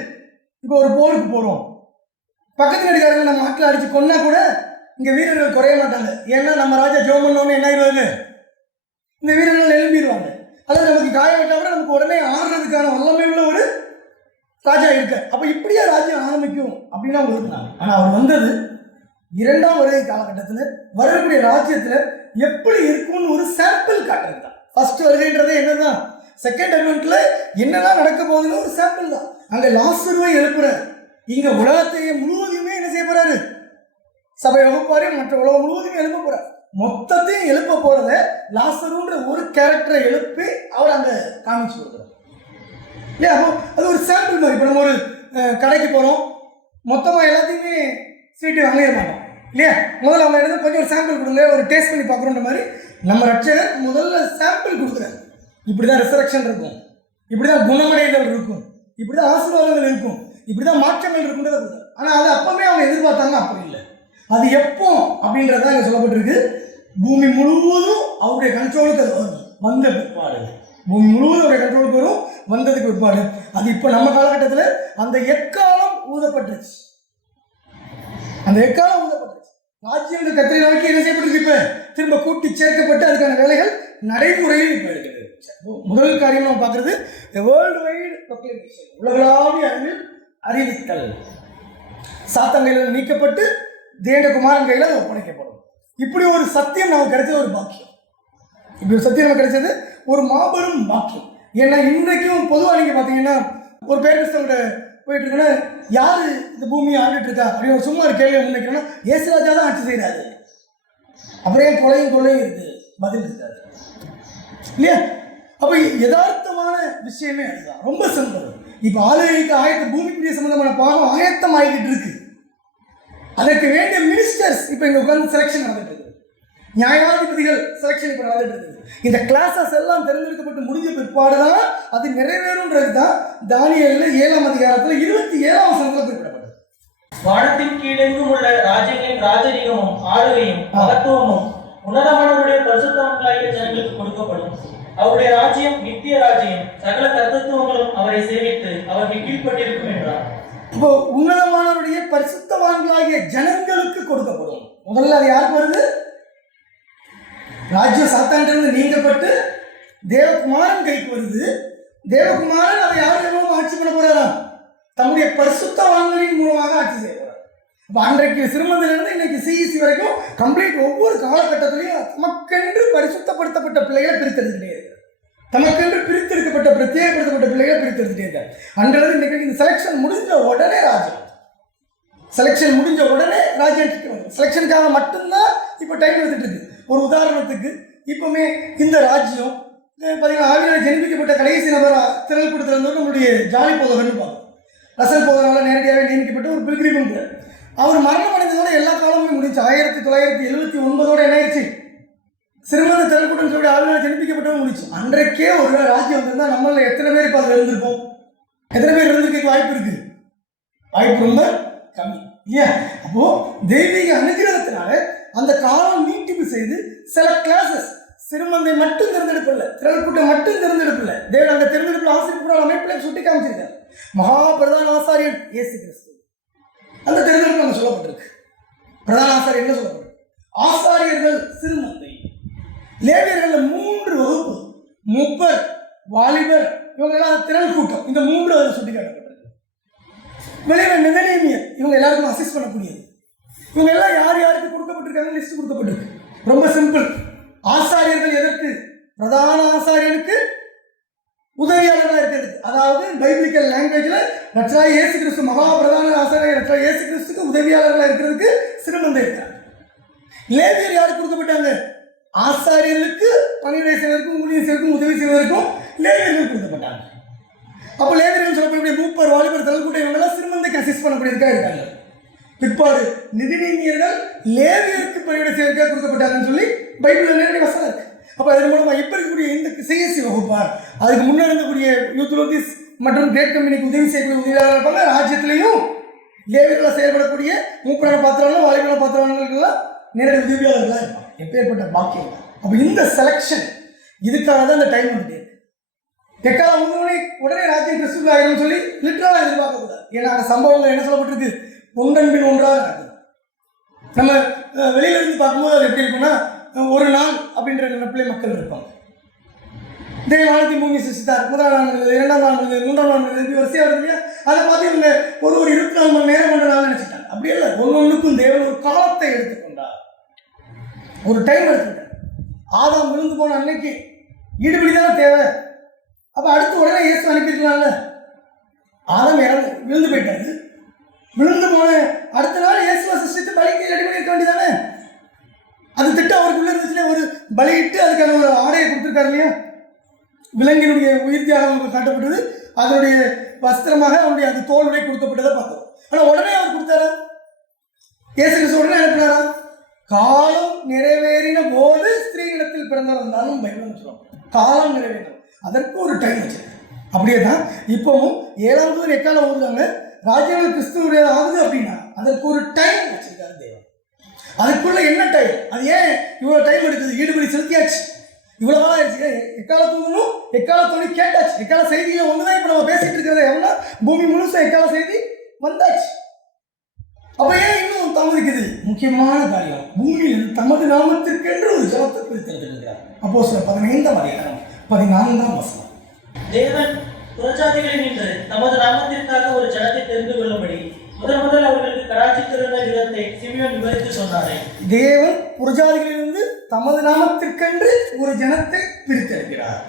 இப்போ ஒரு போருக்கு போகிறோம், பக்கத்து நாட்டுக்காரங்க நம்ம நாட்டில் அடித்து கொன்னா கூட இங்கே வீரர்கள் குறைய மாட்டாங்க. ஏன்னா நம்ம ராஜா ஜெபம் பண்ணோன்னு என்ன ஆயிடுவாங்க, இந்த வீரர்கள் எழும்பிடுவாங்க. அல்லது நமக்கு காயப்பட்டா கூட நமக்கு உடனே ஆடுறதுக்கான வல்லமை உள்ள ஒரு ராஜா இருக்க. அப்போ இப்படியே ராஜ்யம் ஆரம்பிக்கும் அப்படின்னு அவங்க இருந்தாங்க. ஆனால் அவர் வந்தது 2ஆம் வருகை காலகட்டத்தில் வரக்கூடிய ராஜ்யத்தில் எப்படி இருக்கும்னு ஒரு சாம்பிள் காட்டுறது தான். ஃபர்ஸ்ட் வருகைன்றதே என்னதான், செகண்ட் அட்வென்ட்ல என்னெல்லாம் நடக்க போகுதுன்னு ஒரு சாம்பிள் தான். அங்கே லாசருவை எழுப்புறாரு, இங்க உலகத்தையே முழுவதுமே என்ன செய்ய போறாரு, சபை வகுப்பாரு, மற்ற உலகம் முழுவதுமே எழுப்ப போறாரு. மொத்தத்தையும் எழுப்ப போறத லாசருன்ற ஒரு கேரக்டரை எழுப்பி அவர் அங்கே காமிச்சு கொடுக்குறாரு. இல்லையா? அப்போ அது ஒரு சாம்பிள் மாதிரி. இப்போ நம்ம ஒரு கடைக்கு போகிறோம், மொத்தமாக எல்லாத்தையுமே ஸ்வீட்டு வாங்கிட மாட்டோம் இல்லையா? முதல்ல அவங்க எடுத்து கொஞ்சம் ஒரு சாம்பிள் கொடுங்க, ஒரு டேஸ்ட் பண்ணி பார்க்குறோன்ற மாதிரி நம்ம ரட்சகர் முதல்ல சாம்பிள் கொடுக்குறாரு. இப்படி தான் ரிசரக்ஷன் இருக்கும், இப்படி தான் குணமடைதல் இருக்கும், இப்படி தான் ஆசீர்வாதங்கள் இருக்கும், இப்படி தான் மாற்றங்கள் இருக்குன்றதை கொடுக்குறாரு. ஆனால் அது அப்போவே அவங்க எதிர்பார்த்தாங்க, அப்படி இல்லை. அது எப்போ அப்படின்றத அங்கே சொல்லப்பட்டிருக்கு. பூமி முழுவதும் அவருடைய கண்ட்ரோலுக்கு அது வந்த பிற்பாடு, பூமி முழுவதும் அவருடைய கண்ட்ரோலுக்கு வரும், வந்ததுக்கு பிற்பாடு அது இப்போ நம்ம காலகட்டத்தில் அந்த எக்காலம் ஊதப்பட்டுருச்சு. அந்த எக்காலம் ஊதப்பட்டுருச்சு. ராஜ்யங்கள் கத்திரை நோக்கி என்ன செய்யப்பட்டிருக்கு? இப்ப திரும்ப கூட்டி சேர்க்கப்பட்டு அதுக்கான வேலைகள் நடைமுறையில் இப்ப இருக்குது. முதல் காரியம் நம்ம பார்க்கறது வேர்ல்டு வைடு ப்ரொக்ளமேஷன், உலகளாவிய அளவில் அறிவித்தல். சாத்தான் கையில் நீக்கப்பட்டு தேவகுமாரன் கையில் அது ஒப்படைக்கப்படும். இப்படி ஒரு சத்தியம் நமக்கு கிடைச்சது ஒரு பாக்கியம். இப்படி ஒரு சத்தியம் நமக்கு கிடைச்சது ஒரு மாபெரும் பாக்கியம். ஏன்னா இன்றைக்கும் பொதுவாக நீங்கள் பார்த்தீங்கன்னா ஒரு பேரண்ட்ஸோட போயிட்டு இருக்குன்னா யாரு இந்த பூமியை ஆண்டுட்டு இருக்கா அப்படின்னு சும்மா ஒரு கேள்வி முன்னிக்கிறோன்னா இயேசுராஜா தான் ஆட்சி செய்கிறாரு. அப்புறம் ஏன் கொலையும் இருக்கு, பதில் இருக்காது இல்லையா? அப்போ யதார்த்தமான விஷயமே அதுதான், ரொம்ப சிம்பிள். இப்போ ஆளுகைக்கு பூமிக்குரிய சம்பந்தமான பாகம் ஆயத்தம் ஆகிக்கிட்டு இருக்கு. அதற்கு வேண்டிய மினிஸ்டர்ஸ் இப்போ இங்கே உட்கார்ந்து செலெக்ஷன் நடந்துட்டு இருக்கு. நியாயாதிபதிகள் செலெக்ஷன் இப்போ நடந்துட்டு இருக்குது. இந்த கிளாஸஸ் எல்லாம் தேர்ந்தெடுக்கப்பட்டு முடிஞ்ச பிற்பாடு தான் அது நிறைவேறும்ன்றது தான் தானியேல் 7ஆம் அதிகாரத்தில் 27ஆம் வசனத்தில் குறிப்பிடப்பட்டது. வானத்தின் கீழெங்கும் உள்ள ராஜ்யங்களின் ராஜரீகமும் ஆளுகையும் மகத்துவமும் உன்னதமானவருடைய பரிசுத்தவான்களாகிய ஜனங்களுக்கு கொடுக்கப்படும். அவருடைய ராஜ்யம் நித்திய ராஜ்யம், சகல கர்த்தத்துவங்களும் அவரை சேவித்து அவருக்கு கீழ்ப்பட்டிருக்கும் என்றார். இப்போ உன்னதமானவருடைய பரிசுத்தவான்களாகிய ஜனங்களுக்கு கொடுக்கப்படும். முதல்ல அது யாருக்கு வருது? ராஜ்யம் சாத்தானிலிருந்து நீங்கப்பட்டு தேவகுமாரன் கைக்கு வருது. தேவகுமாரன் அதை யார் மூலமாக ஆட்சி பண்ண போறாராம்? தம்முடைய பரிசுத்தவான்களின் மூலமாக ஆட்சி செய்ய போறார். இப்போ அன்றைக்கு சிறுமந்திலிருந்து இன்னைக்கு சிஇசி வரைக்கும் கம்ப்ளீட் ஒவ்வொரு காலகட்டத்திலையும் தமக்கென்று பரிசுத்தப்படுத்தப்பட்ட பிள்ளைகளை பிரித்தெடுத்துட்டே இருக்கு. தமக்கென்று பிரித்தெடுக்கப்பட்ட பிரத்யேகப்படுத்தப்பட்ட பிள்ளைகளை பிரித்தெடுத்துட்டே இருக்காங்க. அன்றைக்கு இன்னைக்கு இந்த செலெக்ஷன் முடிஞ்ச உடனே ராஜ்யம், செலெக்ஷன் முடிஞ்ச உடனே ராஜ்யம் செலெக்ஷனுக்காக மட்டும்தான் இப்போ டைம் எடுத்துட்டு இருக்கு. ஒரு உதாரணத்துக்கு இப்போமே இந்த ராஜ்யம் பார்த்தீங்கன்னா ஆவியால் ஜெனிப்பிக்கப்பட்ட கடைசி நபராக திரள் கொடுத்துருந்தோம் நம்மளுடைய ஜாலி போதகர்னு பார்ப்போம். ரசல் போதகரால் நேரடியாக நியமிக்கப்பட்ட ஒரு பில்கிரிமும் கூட. அவர் மரணம் அடைந்ததோட எல்லா காலமும் முடிஞ்சு 1979 என்ன ஆயிடுச்சு? சிறுமந்த திரள் கூட்டம் சொல்லி ஆவியால் ஜெனிப்பிக்கப்பட்டவங்க முடிச்சு. அன்றைக்கே ஒரு ராஜ்யம் வந்திருந்தால் நம்மள எத்தனை பேர் இப்போ அதில் இருந்திருப்போம்? எத்தனை பேர் இருந்திருக்க வாய்ப்பு இருக்கு? வாய்ப்பு ரொம்ப கம்மி இல்லையா? அப்போ தெய்வீக அனுகிரகத்தினால அந்த காலம் நீட்டிப்பு செய்து சில கிளாஸஸ் சிறுமந்தை மட்டும் தேர்ந்தெடுப்பில்லை, திரள் கூட்டம் மட்டும் தேர்ந்தெடுப்பில்லை. தேவன் அந்த தேர்ந்தெடுப்பில் ஆசிரியர் அமைப்பில் சுட்டி காமிச்சிருக்காரு. மகா பிரதான ஆசாரியன் இயேசு கிறிஸ்து அந்த தேர்ந்தெடுப்பு அங்கே சொல்லப்பட்டிருக்கு. பிரதான ஆசாரியர் என்ன சொல்லப்பட்டிருக்கு? ஆசாரியர்கள் சிறுமந்தை, லேவியர்கள் 3 வகுப்பு, முப்பர், வாலிபர், இவங்கெல்லாம் திரள் கூட்டம். இந்த 3 அதில் சுட்டி காட்டப்பட்டிருக்கு. வெளியே நெதனேமியர், இவங்க எல்லாருக்கும் அசிஸ்ட் பண்ணக்கூடியது. இவங்க எல்லாம் யார் யாருக்கு கொடுக்கப்பட்டிருக்காங்க லிஸ்ட் கொடுக்கப்பட்டிருக்கு. ரொம்ப சிம்பிள். ஆசாரியர்கள் எதற்கு? பிரதான ஆசாரியனுக்கு உதவியாளராக இருக்கிறது. அதாவது பைபிளிக்கல் லாங்குவேஜில் ரட்சகர் இயேசு கிறிஸ்து மகா பிரதான ஆசாரியர் ரட்சகர் இயேசு கிறிஸ்துக்கு உதவியாளர்களாக இருக்கிறதுக்கு சிறுமந்தை இருக்காங்க. லேவியர் யாருக்கு கொடுக்கப்பட்டாங்க? ஆசாரியர்களுக்கு பணிவிடை செய்வதற்கும் ஊழியம் செய்வதற்கும் உதவி செய்வதற்கும் லேவியர்கள் கொடுக்கப்பட்டாங்க. அப்போ லேவியர்கள் சொல்லக்கூடிய மூப்பர், வாலிபர், தலக்கூட்ட இவங்கெல்லாம் சிறுமந்தைக்கு அசிஸ்ட் பண்ணக்கூடியதுக்காக இருக்காங்க. பிற்பாடு நிதிநீதியர்கள் லேவியருக்கு பணிவிடை செய்வதற்காக கொடுக்கப்பட்டாங்கன்னு சொல்லி பைபிளில் நேரடி வசனம் இருக்கு. அப்போ அதன் மூலமாக இப்போ இருக்கக்கூடிய இந்த சிஎஸ்சி வகுப்பார், அதுக்கு முன்னே இருக்கக்கூடிய யூத் லோகிஸ் மற்றும் கிரேட் கம்பெனிக்கு உதவி செய்யக்கூடிய உதவியாளர் இருப்பாங்க. ராஜ்யத்திலையும் லேவியர்களாக செயல்படக்கூடிய மூப்பரான பாத்திரங்கள், வாலிபரான பாத்திரங்கள்லாம் நேரடி உதவியாளர்களாக இருப்பாங்க. எப்பேற்பட்ட பாக்கியம்! அப்போ இந்த செலெக்ஷன் இதுக்காக தான் இந்த டைம் வந்துட்டு இருக்கு. எக்கால உடனே ராஜ்யம் கிறிஸ்துவ ஆயிரம் சொல்லி லிட்டரலாக எதிர்பார்க்கக்கூடாது. ஏன்னா அந்த சம்பவங்கள் என்ன சொல்லப்பட்டிருக்கு? ஒன்றன் பின் ஒன்றாக நடக்குது. நம்ம வெளியில இருந்து பார்க்கும்போது அது எப்படி இருக்குன்னா, ஒரு நாள் அப்படின்ற நினைப்பிலே மக்கள் இருப்பாங்க. வானத்தின் பூமி சிருஷ்டித்தார், முதலாம் நாள் இருந்தது, 2ஆம் நாள் இருந்தது, 3ஆம் நாள் இருந்தது, வரிசையாக இருந்தது இல்லையா? அதை பார்த்து இவங்க ஒரு 24 மணி நேரம் கொண்ட நாள் நினைச்சிட்டாங்க. அப்படி இல்லை, ஒன்னொன்றுக்கும் தேவன் ஒரு காலத்தை எடுத்துக்கொண்டார், ஒரு டைம் எடுத்துக்கிட்டார். ஆதாம் விழுந்து போன அன்னைக்கு ஈடுபடி தானே தேவை. அப்போ அடுத்து உடனே இயேசு அனுப்பியிருக்கலாம்ல. ஆதாம் விழுந்து போயிட்டாரு. விழுந்து போன அடுத்த நாள் இயேசுவை சிருஷ்டித்து பலிக்கு ரெடி பண்ணியிருக்க வேண்டியதானே? அது திட்டம் அவருக்குள்ள இருந்துச்சுன்னா ஒரு பலியிட்டு அதுக்கான ஒரு ஆடையை கொடுத்துருக்காரு இல்லையா? விலங்கினுடைய உயிர் தியாகம் காட்டப்பட்டது, அதனுடைய வஸ்திரமாக அவருடைய அந்த தோளுடைய கொடுக்கப்பட்டதை பார்த்தோம். ஆனால் உடனே அவர் கொடுத்தாரா? இயேசு கிறிஸ்து உடனே அனுப்பினாரா? காலம் நிறைவேறின போது ஸ்திரீகளிடத்தில் பிறந்தவர் வந்தாலும் பைபிள் சொல்லுவோம். காலம் நிறைவேறும், அதற்கு ஒரு டைம் வச்சிருக்கு. அப்படியே தான் இப்பவும் 7ஆம் தூதன் எக்காலம் ஓதுறாங்க. ராஜ்யங்கள் கிறிஸ்துவுடைய ஆகுது அப்படின்னா அதற்கு ஒரு டைம் வச்சிருக்காரு தேவன். அதுக்குள்ள என்ன டைம்? அது ஏன் இவ்வளோ டைம் எடுக்குது? ஈடுபடி செலுத்தியாச்சு, இவ்வளோ நாள் ஆயிடுச்சு. எக்கால தூங்கணும், எக்கால தோணி கேட்டாச்சு. எக்கால செய்தியை ஒன்று தான் இப்போ நம்ம பேசிட்டு இருக்கிறத எவ்வளோ பூமி முழுசும் எக்கால செய்தி வந்தாச்சு. அப்ப ஏன் இன்னும் தாமதிக்குது? முக்கியமான காரியம், பூமியில் தமது நாமத்திற்கென்று ஒரு ஜனத்தை பிரித்தெடுத்திருக்கிறார். அப்போஸ்தலர் 15ஆம் அதிகாரம் 14ஆம் வசனம். தேவன் புறஜாதிகளில் நின்று தமது நாமத்திற்காக ஒரு ஜனத்தை தெரிந்து கொள்ளும்படி முதல் அவர்களுக்கு கடாட்சித்திருந்த விதத்தை சிமியோன் விவரித்து சொன்னாரே. தேவன் புறஜாதிகளிலிருந்து தமது நாமத்திற்கென்று ஒரு ஜனத்தை பிரித்தெடுக்கிறார்,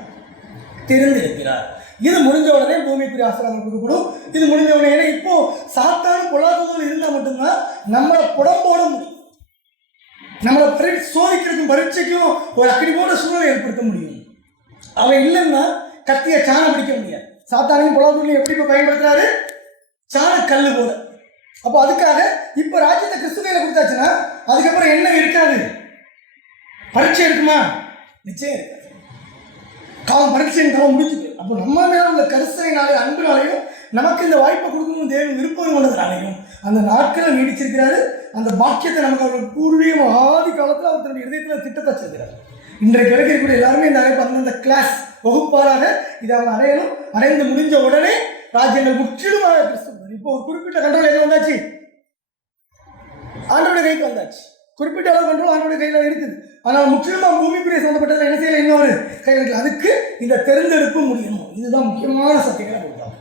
தெரிந்தெடுக்கிறார். இது முடிஞ்ச உடனே பூமிக்குரிய ஆசீர்வாதம் கொடுக்கப்படும். இது முடிஞ்ச உடனே, ஏன்னா இப்போ சாத்தானும் பொல்லாதவர்கள் இருந்தால் மட்டும்தான் நம்மளை புடம்போட முடியும், நம்மளை சோதிக்கிறதுக்கும் பரீட்சைக்கும் ஒரு அக்கடி போன்ற சூழ்நிலை ஏற்படுத்த முடியும். அவன் இல்லைன்னா கத்திய சாணம் பிடிக்க முடியாது. சாத்தானையும் பொல்லாதவர்களையும் எப்படி இப்போ பயன்படுத்துறாரு? சாண கல்லு போல. அப்போ அதுக்காக இப்போ ராஜ்யத்தை கிறிஸ்து கையில கொடுத்தாச்சுன்னா அதுக்கப்புறம் என்ன இருக்காது? பரீட்சை இருக்குமா? நிச்சயம் இருக்காது. பரீட்சையின் காலம் முடிச்சுது. அப்போ நம்ம மேல உள்ள கரிசனைனாலே அன்புனாலையும் நமக்கு இந்த வாய்ப்பை கொடுக்கணும் தேவன் விருப்பம் கொண்டதுனாலையும் அந்த நாட்களை நீடிச்சிருக்கிறாரு. அந்த பாக்கியத்தை நமக்கு அவர் பூர்வீகம் ஆதி காலத்தில் அவர் தன்னுடைய இதயத்தில் திட்டத்தை வச்சிருக்கிறார். இன்றைக்கு கிடைக்கக்கூடிய எல்லாருமே இந்த அந்தந்த கிளாஸ் வகுப்பாராக இதை அவங்க அடையணும். அடைந்து முடிஞ்ச உடனே ராஜ்யங்கள் முற்றிலுமாக கிறிஸ்து. இப்போ ஒரு குறிப்பிட்ட கண்ட்ரோல் எங்க வந்தாச்சு? ஆண்டோடைய கைக்கு வந்தாச்சு. குறிப்பிட்ட அளவு கண்ட்ரோல் ஆண்டோடைய கையில் இருக்குது. ஆனால் முற்றிலுமாக பூமிக்குரிய சம்பந்தப்பட்டதில் என்ன செய்யலை? இன்னொரு கையில் இருக்குது. அதுக்கு இந்த தெரிந்தெடுப்பு முடியணும். இதுதான் முக்கியமான சக்திகளை கொடுத்தாங்க.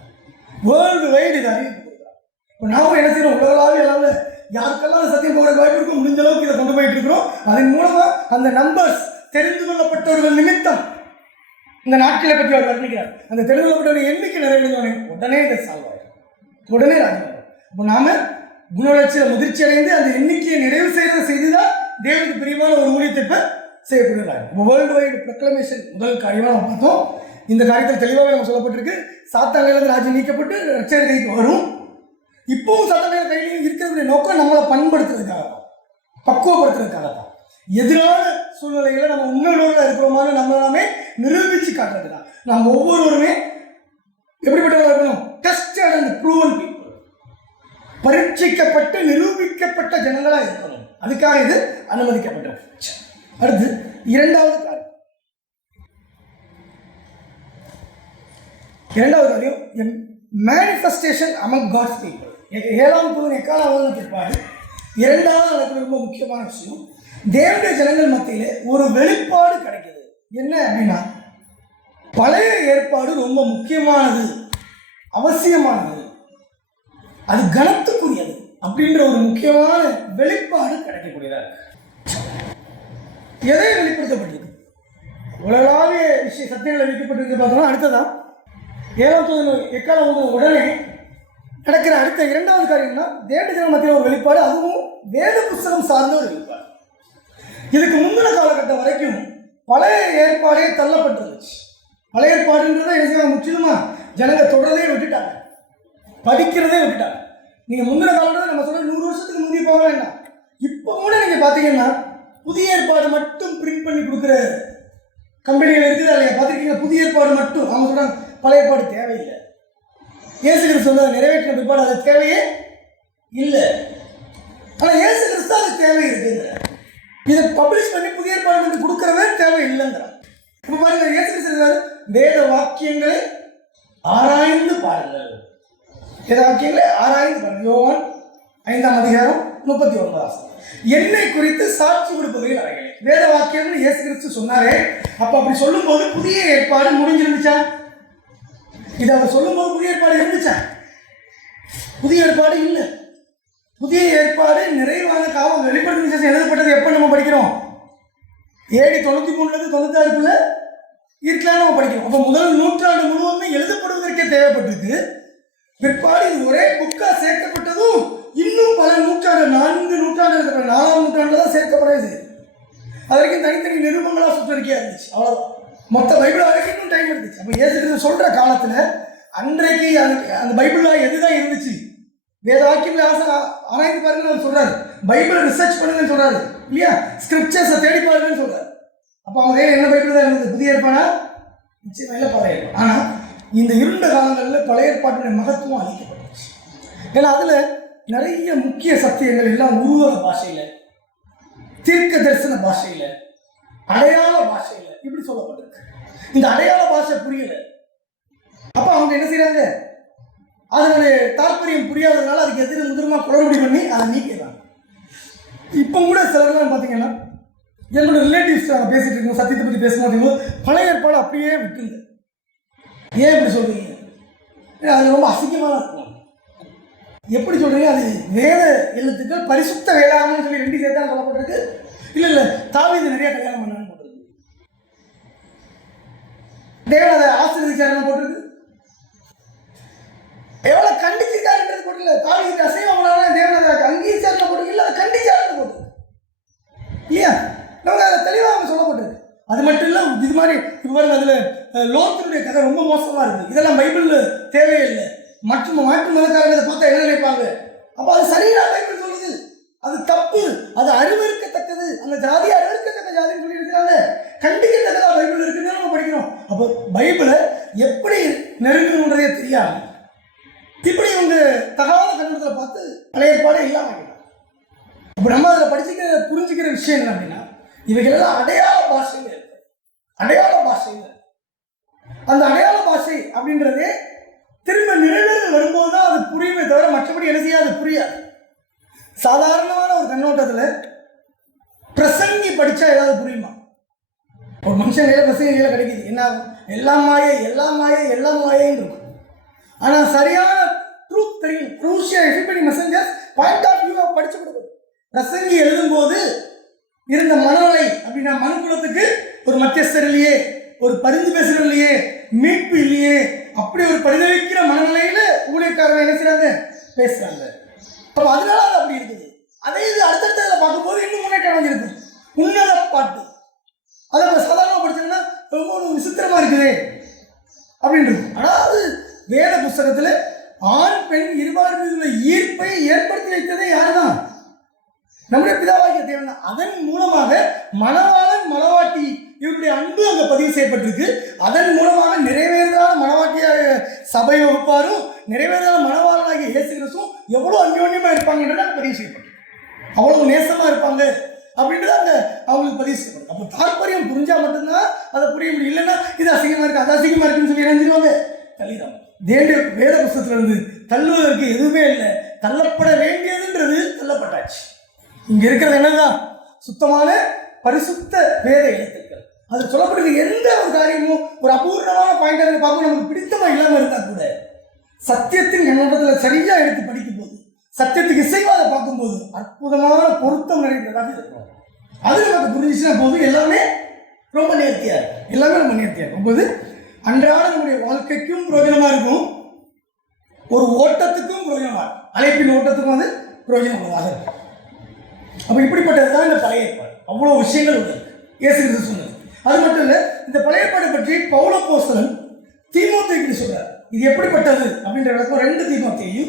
வேர்ல்டு வைடு இது அறிவிப்பு கொடுக்குறாங்க. இப்போ நாம என்ன செய்யணும்? உலகளாவே எல்லாமே யாருக்கெல்லாம் சத்தியம் போகிற வாய்ப்பு இருக்கும் முடிஞ்ச அளவுக்கு இதை கொண்டு போயிட்டு இருக்கிறோம். அதன் மூலமா அந்த நம்பர்ஸ் தெரிந்து கொள்ளப்பட்டவர்கள் நிமித்தம் இந்த நாட்களை பற்றி அவர் வர்ணிக்கிறார். அந்த தெரிந்து கொள்ளப்பட்டவர்கள் எண்ணிக்கை நிறைவேறினோடனே உடனே இதை சால்வ் ஆயிடும், உடனே ராஜ்யம். இப்போ நாம குணவளர்ச்சியில் முதிர்ச்சி அடைந்து அந்த எண்ணிக்கையை நிறைவு செய்துதான் தேவனுக்கு பிரியமான ஒரு ஊழியத்தை இப்போ செய்யப்படுகிறாங்க. இப்போ வேர்ல்டு வைடு ப்ரொக்ளமேஷன் முதல் காரியமாக நம்ம பார்த்தோம். இந்த காரியத்தில் தெளிவாக நம்ம சொல்லப்பட்டிருக்கு. சாத்தானிலிருந்து ராஜ்யம் நீக்கப்பட்டு ரட்சகர் கைக்கு வரும். இப்பவும் சாத்தானிய கையிலையும் இருக்கிறதுடைய நோக்கம் நம்மளை பண்படுத்துறதுக்காக தான், பக்குவப்படுத்துறதுக்காக தான். எதிரான சூழ்நிலைகளை நம்ம உண்மையோடு இருக்கிறோமான்னு நம்மளாமே நிரூபிச்சு காட்டுறது தான். நம்ம ஒவ்வொருவருமே எப்படிப்பட்டவர்களாக இருக்கணும்? டெஸ்டட் அண்ட் ப்ரூவன் பீப்புள், பரீட்சிக்கப்பட்டு நிரூபிக்கப்பட்ட ஜனங்களாக இருக்கணும். அதுக்காக இது அனுமதிக்கப்பட்டது. அடுத்து இரண்டாவது காரியம், மேனிஃபெஸ்டேஷன் அமங் காட்ஸ் பீப்புள். 7ஆம் தூதன் எக்காலம் பிற்பாடு இரண்டாவது நடக்கிற ரொம்ப முக்கியமான விஷயம், தேவனுடைய ஜனங்கள் மத்தியிலே ஒரு வெளிப்பாடு கிடைக்குது. என்ன அப்படின்னா, பழைய ஏற்பாடு ரொம்ப முக்கியமானது, அவசியமானது, அது கனத்துக்குரியது அப்படின்ற ஒரு முக்கியமான வெளிப்பாடு கிடைக்கக்கூடியதாக இருக்கு. எதை வெளிப்படுத்தப்பட்டிருக்கு? உலகளாவிய விஷய சத்தியங்கள் வெளிக்கப்பட்டிருக்கு பார்த்தோம்னா, அடுத்ததான் 7ஆம் தூதன் எக்காலம் உடனே நடக்கிற அடுத்த இரண்டாவது காரியம்னா தேவனுடைய ஜனங்கள் மத்தியில் ஒரு வெளிப்பாடு, அதுவும் வேத புஸ்தகம் சார்ந்த ஒரு வெளிப்பாடு. இதுக்கு முந்தின காலகட்டம் வரைக்கும் பழைய ஏற்பாடே தள்ளப்பட்டுருந்துச்சு. பழைய ஏற்பாடுன்றதை என்ன செய்வாங்க? முற்றிலுமா ஜனங்க தொடரதே விட்டுட்டாங்க, படிக்கிறதே விட்டுட்டாங்க. நீங்கள் முந்தின காலத்தில் நம்ம சொல்ல 100 வருஷத்துக்கு முந்தைய போக வேண்டாம். இப்போ கூட நீங்கள் பார்த்தீங்கன்னா புதிய ஏற்பாடு மட்டும் பிரிண்ட் பண்ணி கொடுக்குற கம்பெனிகள் இருக்குது இல்லையா? பார்த்துருக்கீங்க? புதிய ஏற்பாடு மட்டும். அவங்க சொல்கிறாங்க பழைய ஏற்பாடு தேவையில்லை. இயேசு கிறிஸ்து சொன்னதை நிறைவேற்றின பிற்பாடு அது தேவையே இல்லை. ஆனால் இயேசு கிறிஸ்து அது தேவை இருக்குங்கிற, இதை பப்ளிஷ் பண்ணி புதிய ஏற்பாடு கொடுக்கறதே தேவை இல்லைங்கிறார். இப்போ பாருங்க, இயேசு கிறிஸ்து வேத வாக்கியங்களை ஆராய்ந்து பாருங்கள். வேத வாக்கியங்களை ஆராய்ந்து பாருங்கள். யோவான் 5ஆம் அதிகாரம் 39 என்னை குறித்து சாட்சி கொடுப்பவையில் அறைகளே. வேத வாக்கியங்கள் இயேசு கிறிஸ்து சொன்னாரே. அப்போ அப்படி சொல்லும்போது புதிய ஏற்பாடு முடிஞ்சிருந்துச்சா? இதை அவர் சொல்லும்போது புதிய ஏற்பாடு இருந்துச்சா? புதிய ஏற்பாடு இல்லை. புதிய ஏற்பாடு நிறைவான காலம் வெளிப்படுத்தும் விசேஷம் எழுதப்பட்டது எப்போ நம்ம படிக்கிறோம்? AD 93 96 இருக்கலாம் நம்ம படிக்கிறோம். அப்போ முதல் நூற்றாண்டு முழுவதுமே எழுதப்படுவதற்கே தேவைப்பட்டிருக்கு. பிற்பாடு இது ஒரே புக்காக சேர்க்கப்பட்டதும் இன்னும் பல நூற்றாண்டு, 4 நூற்றாண்டு 4ஆம் நூற்றாண்டு தான் சேர்க்கப்படாது. அது வரைக்கும் தனித்தனி நிருபங்களாக சுற்றறிக்கையாக இருந்துச்சு. அவ்வளோதான். மொத்த பைபிள் வரைக்கும் டைம் எடுத்துச்சு. அப்போ இயேசு கிறிஸ்து சொல்கிற காலத்தில் அன்றைக்கு அந்த பைபிளாக எதுதான் இருந்துச்சு? வேத வாக்கியங்களை ஆராய்ந்து பாருங்கன்னு அவர் சொல்றாரு. பைபிளை ரிசர்ச் பண்ணுங்கன்னு சொல்றாரு இல்லையா? ஸ்கிரிப்சர்ஸை தேடி பாருங்கன்னு சொல்றாரு. அப்போ அவங்க என்ன பைபிள் தான் இருந்தது? புதிய ஏற்பாடா? நிச்சயமா இல்லை, பழைய ஏற்பாடு. ஆனால் இந்த இருண்ட காலங்களில் பழைய ஏற்பாட்டுடைய மகத்துவம் அளிக்கப்பட்டுச்சு. ஏன்னா அதில் நிறைய முக்கிய சத்தியங்கள் எல்லாம் உருவக பாஷையில், தீர்க்க தரிசன பாஷையில், அடையாள பாஷையில் இப்படி சொல்லப்பட்டிருக்கு. இந்த அடையாள பாஷை புரியல. அப்போ அவங்க என்ன செய்யறாங்க? அதனுடைய தாற்பயம் புரியாததுனால அதுக்கு எதிர் முதிரமா குளறுபடி பண்ணி அதை நீக்கிறாங்க. இப்போ கூட சிலர்லாம் பார்த்தீங்கன்னா என்னோட ரிலேட்டிவ்ஸ் நாங்கள் பேசிட்டு இருக்கோம், சத்தியத்தை பற்றி பேசும்போது பழைய ஏற்பாடு அப்படியே விட்டுங்க. ஏன் இப்படி சொல்றீங்க? அது ரொம்ப அசிங்கமாக இருக்கும். எப்படி சொல்றீங்க? அது வேத எழுத்துக்கள் பரிசுத்த வேளாண்மைன்னு சொல்லி 2 சேர்த்தா சொல்லப்பட்டிருக்கு. இல்லை தாவீது நிறைய கல்யாணம் பண்ணான்னு போட்டிருக்கு. தேவன் அதை ஆசீர்வதிச்சாருன்னு போட்டிருக்கு. எவ்வளவு கண்டிச்சிருக்காருன்றது போட்டுல. தாவீதுக்கு அசைவம் தேவன் அதை அங்கீகரிச்சாருன்னு போட்டிருக்கு. இல்லை அதை கண்டிச்சாருன்னு போட்டிருக்கு. இல்லையா? நமக்கு அதை தெளிவாக அவங்க சொல்லப்பட்டிருக்கு. அது மட்டும் இல்லை, இது மாதிரி இப்போ பாருங்க, அதில் லோத்தினுடைய கதை ரொம்ப மோசமாக இருக்குது. இதெல்லாம் பைபிளில் தேவையில்லை. மாற்று மதக்காரங்க இதை பார்த்தா என்ன நினைப்பாங்க? அப்போ அது சரியா பைபிள் சொல்லுது, அது தப்பு, அது அருவருக்கத்தக்கது, அந்த ஜாதி அருவருக்கத்தக்க ஜாதின்னு சொல்லி இருக்கிறாங்க. கண்டிக்கத்தக்கதா பைபிள் இருக்குன்னு நம்ம படிக்கிறோம். அப்போ பைபிளை எப்படி நெருங்கணுன்றதே தெரியாது. இப்படி இவங்க தகாத கண்ணத்தில் பார்த்து பழைய ஏற்பாடே இல்லாமல். அப்போ நம்ம அதில் புரிஞ்சுக்கிற விஷயம் என்ன அப்படின்னா, இவைகளெல்லாம் அடையாள பாஷைங்க. அடையாள பாஷைங்க. அந்த அடையாள பாஷை அப்படின்றதே திரும்ப நிறைவேறல் வரும்போது தான் அது புரியுமே தவிர மற்றபடி என்ன செய்யாது, புரியாது. சாதாரணமான ஒரு கண்ணோட்டத்தில் பிரசங்கி படித்தா ஏதாவது புரியுமா? ஒரு மனுஷன் கையில் பிரசங்கி கையில் கிடைக்குது, என்ன ஆகும்? எல்லாம் மாயை எல்லாம் மாயை எல்லாம் மாயைன்னு இருக்கும். ஆனால் சரியான ட்ரூத் தெரியும். க்ரூஷியல் எஃபிபடி மெசஞ்சர்ஸ் பாயிண்ட் ஆஃப் வியூ படிச்சு கொடுக்கும். பிரசங்கி எழுதும்போது இருந்த மனநிலை அப்படின்னா, மனுக்குலத்துக்கு ஒரு மத்தியஸ்தர் இல்லையே, ஒரு பரிந்து பேசுகிற இல்லையே, மீட்பு இல்லையே, அப்படி ஒரு பரிதவிக்கிற மனநிலையில ஊழியக்காரங்க என்ன செய்றாங்க, பேசுறாங்க. அப்போ அதனால அது அப்படி இருக்குது. அதே இது அடுத்தடுத்த பார்க்கும்போது இன்னும் முன்னேற்றம் அடைஞ்சிருக்கு. உன்னத பாட்டு அதை சாதாரணமாக படிச்சோம்னா ரொம்ப விசித்திரமா இருக்குது அப்படின்றது. ஆனால் அது வேத புஸ்தகத்தில் ஆண் பெண் இருபாடு மீது உள்ள ஈர்ப்பை ஏற்படுத்தி வைத்ததே யாரு தான்? நம்முடைய பிதாவாகிய தேவன் தான். அதன் மூலமாக மணவாளன் மணவாட்டி இவருடைய அன்பு அங்கே பதிவு செய்யப்பட்டிருக்கு. அதன் மூலமாக நிறைவேறாத மணவாட்டியாக சபை வகுப்பாரும் நிறைவேறாத மணவாளனாகிய இயேசு கிறிஸ்துவும் எவ்வளோ அந்யோன்யமாக இருப்பாங்கன்றத பதிவு செய்யப்பட்டிருக்கு. அவ்வளவு நேசமாக இருப்பாங்க அப்படின்றது அங்கே அவங்களுக்கு பதிவு செய்யப்படும். அப்போ தாற்பயம் புரிஞ்சால் மட்டும்தான் அதை புரிய முடியும். இல்லைன்னா இது அசிங்கமாக இருக்குது, அது அசிங்கமாக இருக்குன்னு சொல்லி நினைஞ்சிருவாங்க, தள்ளிடுவாங்க. தேவனுடைய வேத புஸ்தகத்திலிருந்து தள்ளுவதற்கு எதுவுமே இல்லை. தள்ளப்பட வேண்டியதுன்றது தள்ளப்பட்டாச்சு. இங்க இருக்கிறது என்னதான்? சுத்தமான பரிசுத்த வேத எழுத்துக்கள். அது சொல்லப்படுகிற எந்த ஒரு காரியமும் ஒரு அபூர்ணமான பாயிண்டாக பார்க்கும் நமக்கு பிடித்தமா இல்லாமல் இருந்தால் கூட சத்தியத்தின் கண்ணோட்டத்தில் சரியா எடுத்து படிக்கும் போது, சத்தியத்துக்கு இசைவாத பார்க்கும்போது அற்புதமான பொருத்தம் நிறைந்ததாக இருக்கும். அது நமக்கு புரிஞ்சிச்சுன்னா போது எல்லாமே ரொம்ப நேர்த்தியா இருக்கும். எல்லாமே ரொம்ப நேர்த்தியா இருக்கும் போது அன்றாட நம்முடைய வாழ்க்கைக்கும் பிரயோஜனமா இருக்கும், ஒரு ஓட்டத்துக்கும் பிரயோஜனமா இருக்கும், அழைப்பின் ஓட்டத்துக்கும் வந்து பிரயோஜனமாக இருக்கும். அப்போ இப்படிப்பட்டதுதான் இந்த பழைய ஏற்பாடு. அவ்வளோ விஷயங்கள் உள்ளது இயேசு கிறிஸ்து சொன்னது. அது மட்டும் இல்லை, இந்த பழைய ஏற்பாடு பற்றி பவுல் அப்போஸ்தலன் தீமோத்தேயுக்கு சொல்றார். இது எப்படிப்பட்டது அப்படின்ற விளக்கம் 2 தீமோத்தேயு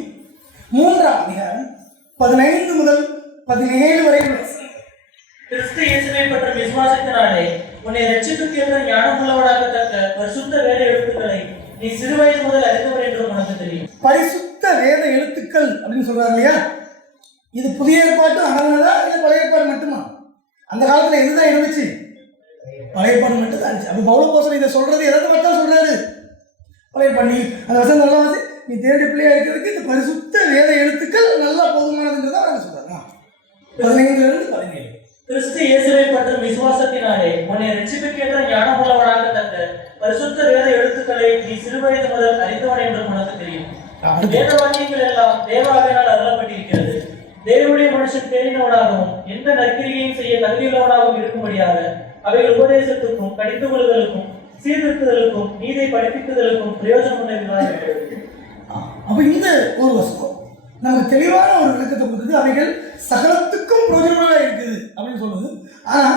3ஆம் அதிகாரம் 15 முதல் 17 வரை உள்ள வசனங்கள். கிறிஸ்து இயேசுவை பற்றி விசுவாசத்தினாலே உன்னை ரட்சிப்புக்கு என்ற ஞானமுள்ளவனாகத்தக்க பரிசுத்த வேத எழுத்துக்களை நீ சிறுவயது முதல் அறிந்தவர் என்று உனக்கு தெரியும். பரிசுத்த வேத எழுத்துக்கள் அப்படின்னு சொல்றாரு இல்லையா? இது புதிய ஏற்பாட்டு அடங்குனதா இல்லை பழைய ஏற்பாடு மட்டுமா? அந்த காலத்தில் இதுதான் இருந்துச்சு, பழைய ஏற்பாடு மட்டும் தான் இருந்துச்சு. அப்போ பவுல் அப்போஸ்தலன் இதை சொல்றது எதை மட்டும் சொல்றாரு? பழைய பண்ணி அந்த வசனம் நல்லா வந்து நீ தேடி பிள்ளையா இருக்கிறதுக்கு இந்த பரிசுத்த வேத எழுத்துக்கள் நல்லா போதுமானதுன்றதான் நாங்கள் சொல்றாங்க. 15 17. கிறிஸ்து இயேசுவை பற்றி விசுவாசத்தினாலே உன்னை ரட்சிப்புக்கேற்ற ஞானமுள்ளவனாகத்தக்க பரிசுத்த வேத எழுத்துக்களை நீ சிறுவயது முதல் அறிந்தவன் என்று உனக்கு தெரியும். வேத வாக்கியங்கள் எல்லாம் தேவாவினால் அருளப்பட்டிருக்கிறது. தேவனுடைய மனுஷன் தேறினவனாகவும் எந்த நற்கிரியையும் செய்ய தகுதியுள்ளவனாகவும் இருக்கும்படியாக அவைகள் உபதேசத்துக்கும் கடிந்து கொள்ளுதலுக்கும் சீர்திருத்துதலுக்கும் நீதை படிப்பிக்குதலுக்கும் பிரயோஜனம் உள்ளதாக இருக்கிறது. அப்ப இந்த ஒரு வசனம் நமக்கு தெளிவான ஒரு விளக்கத்தை கொடுத்தது. அவைகள் சகலத்துக்கும் பிரயோஜனமாக இருக்குது அப்படின்னு சொல்லுது. ஆனா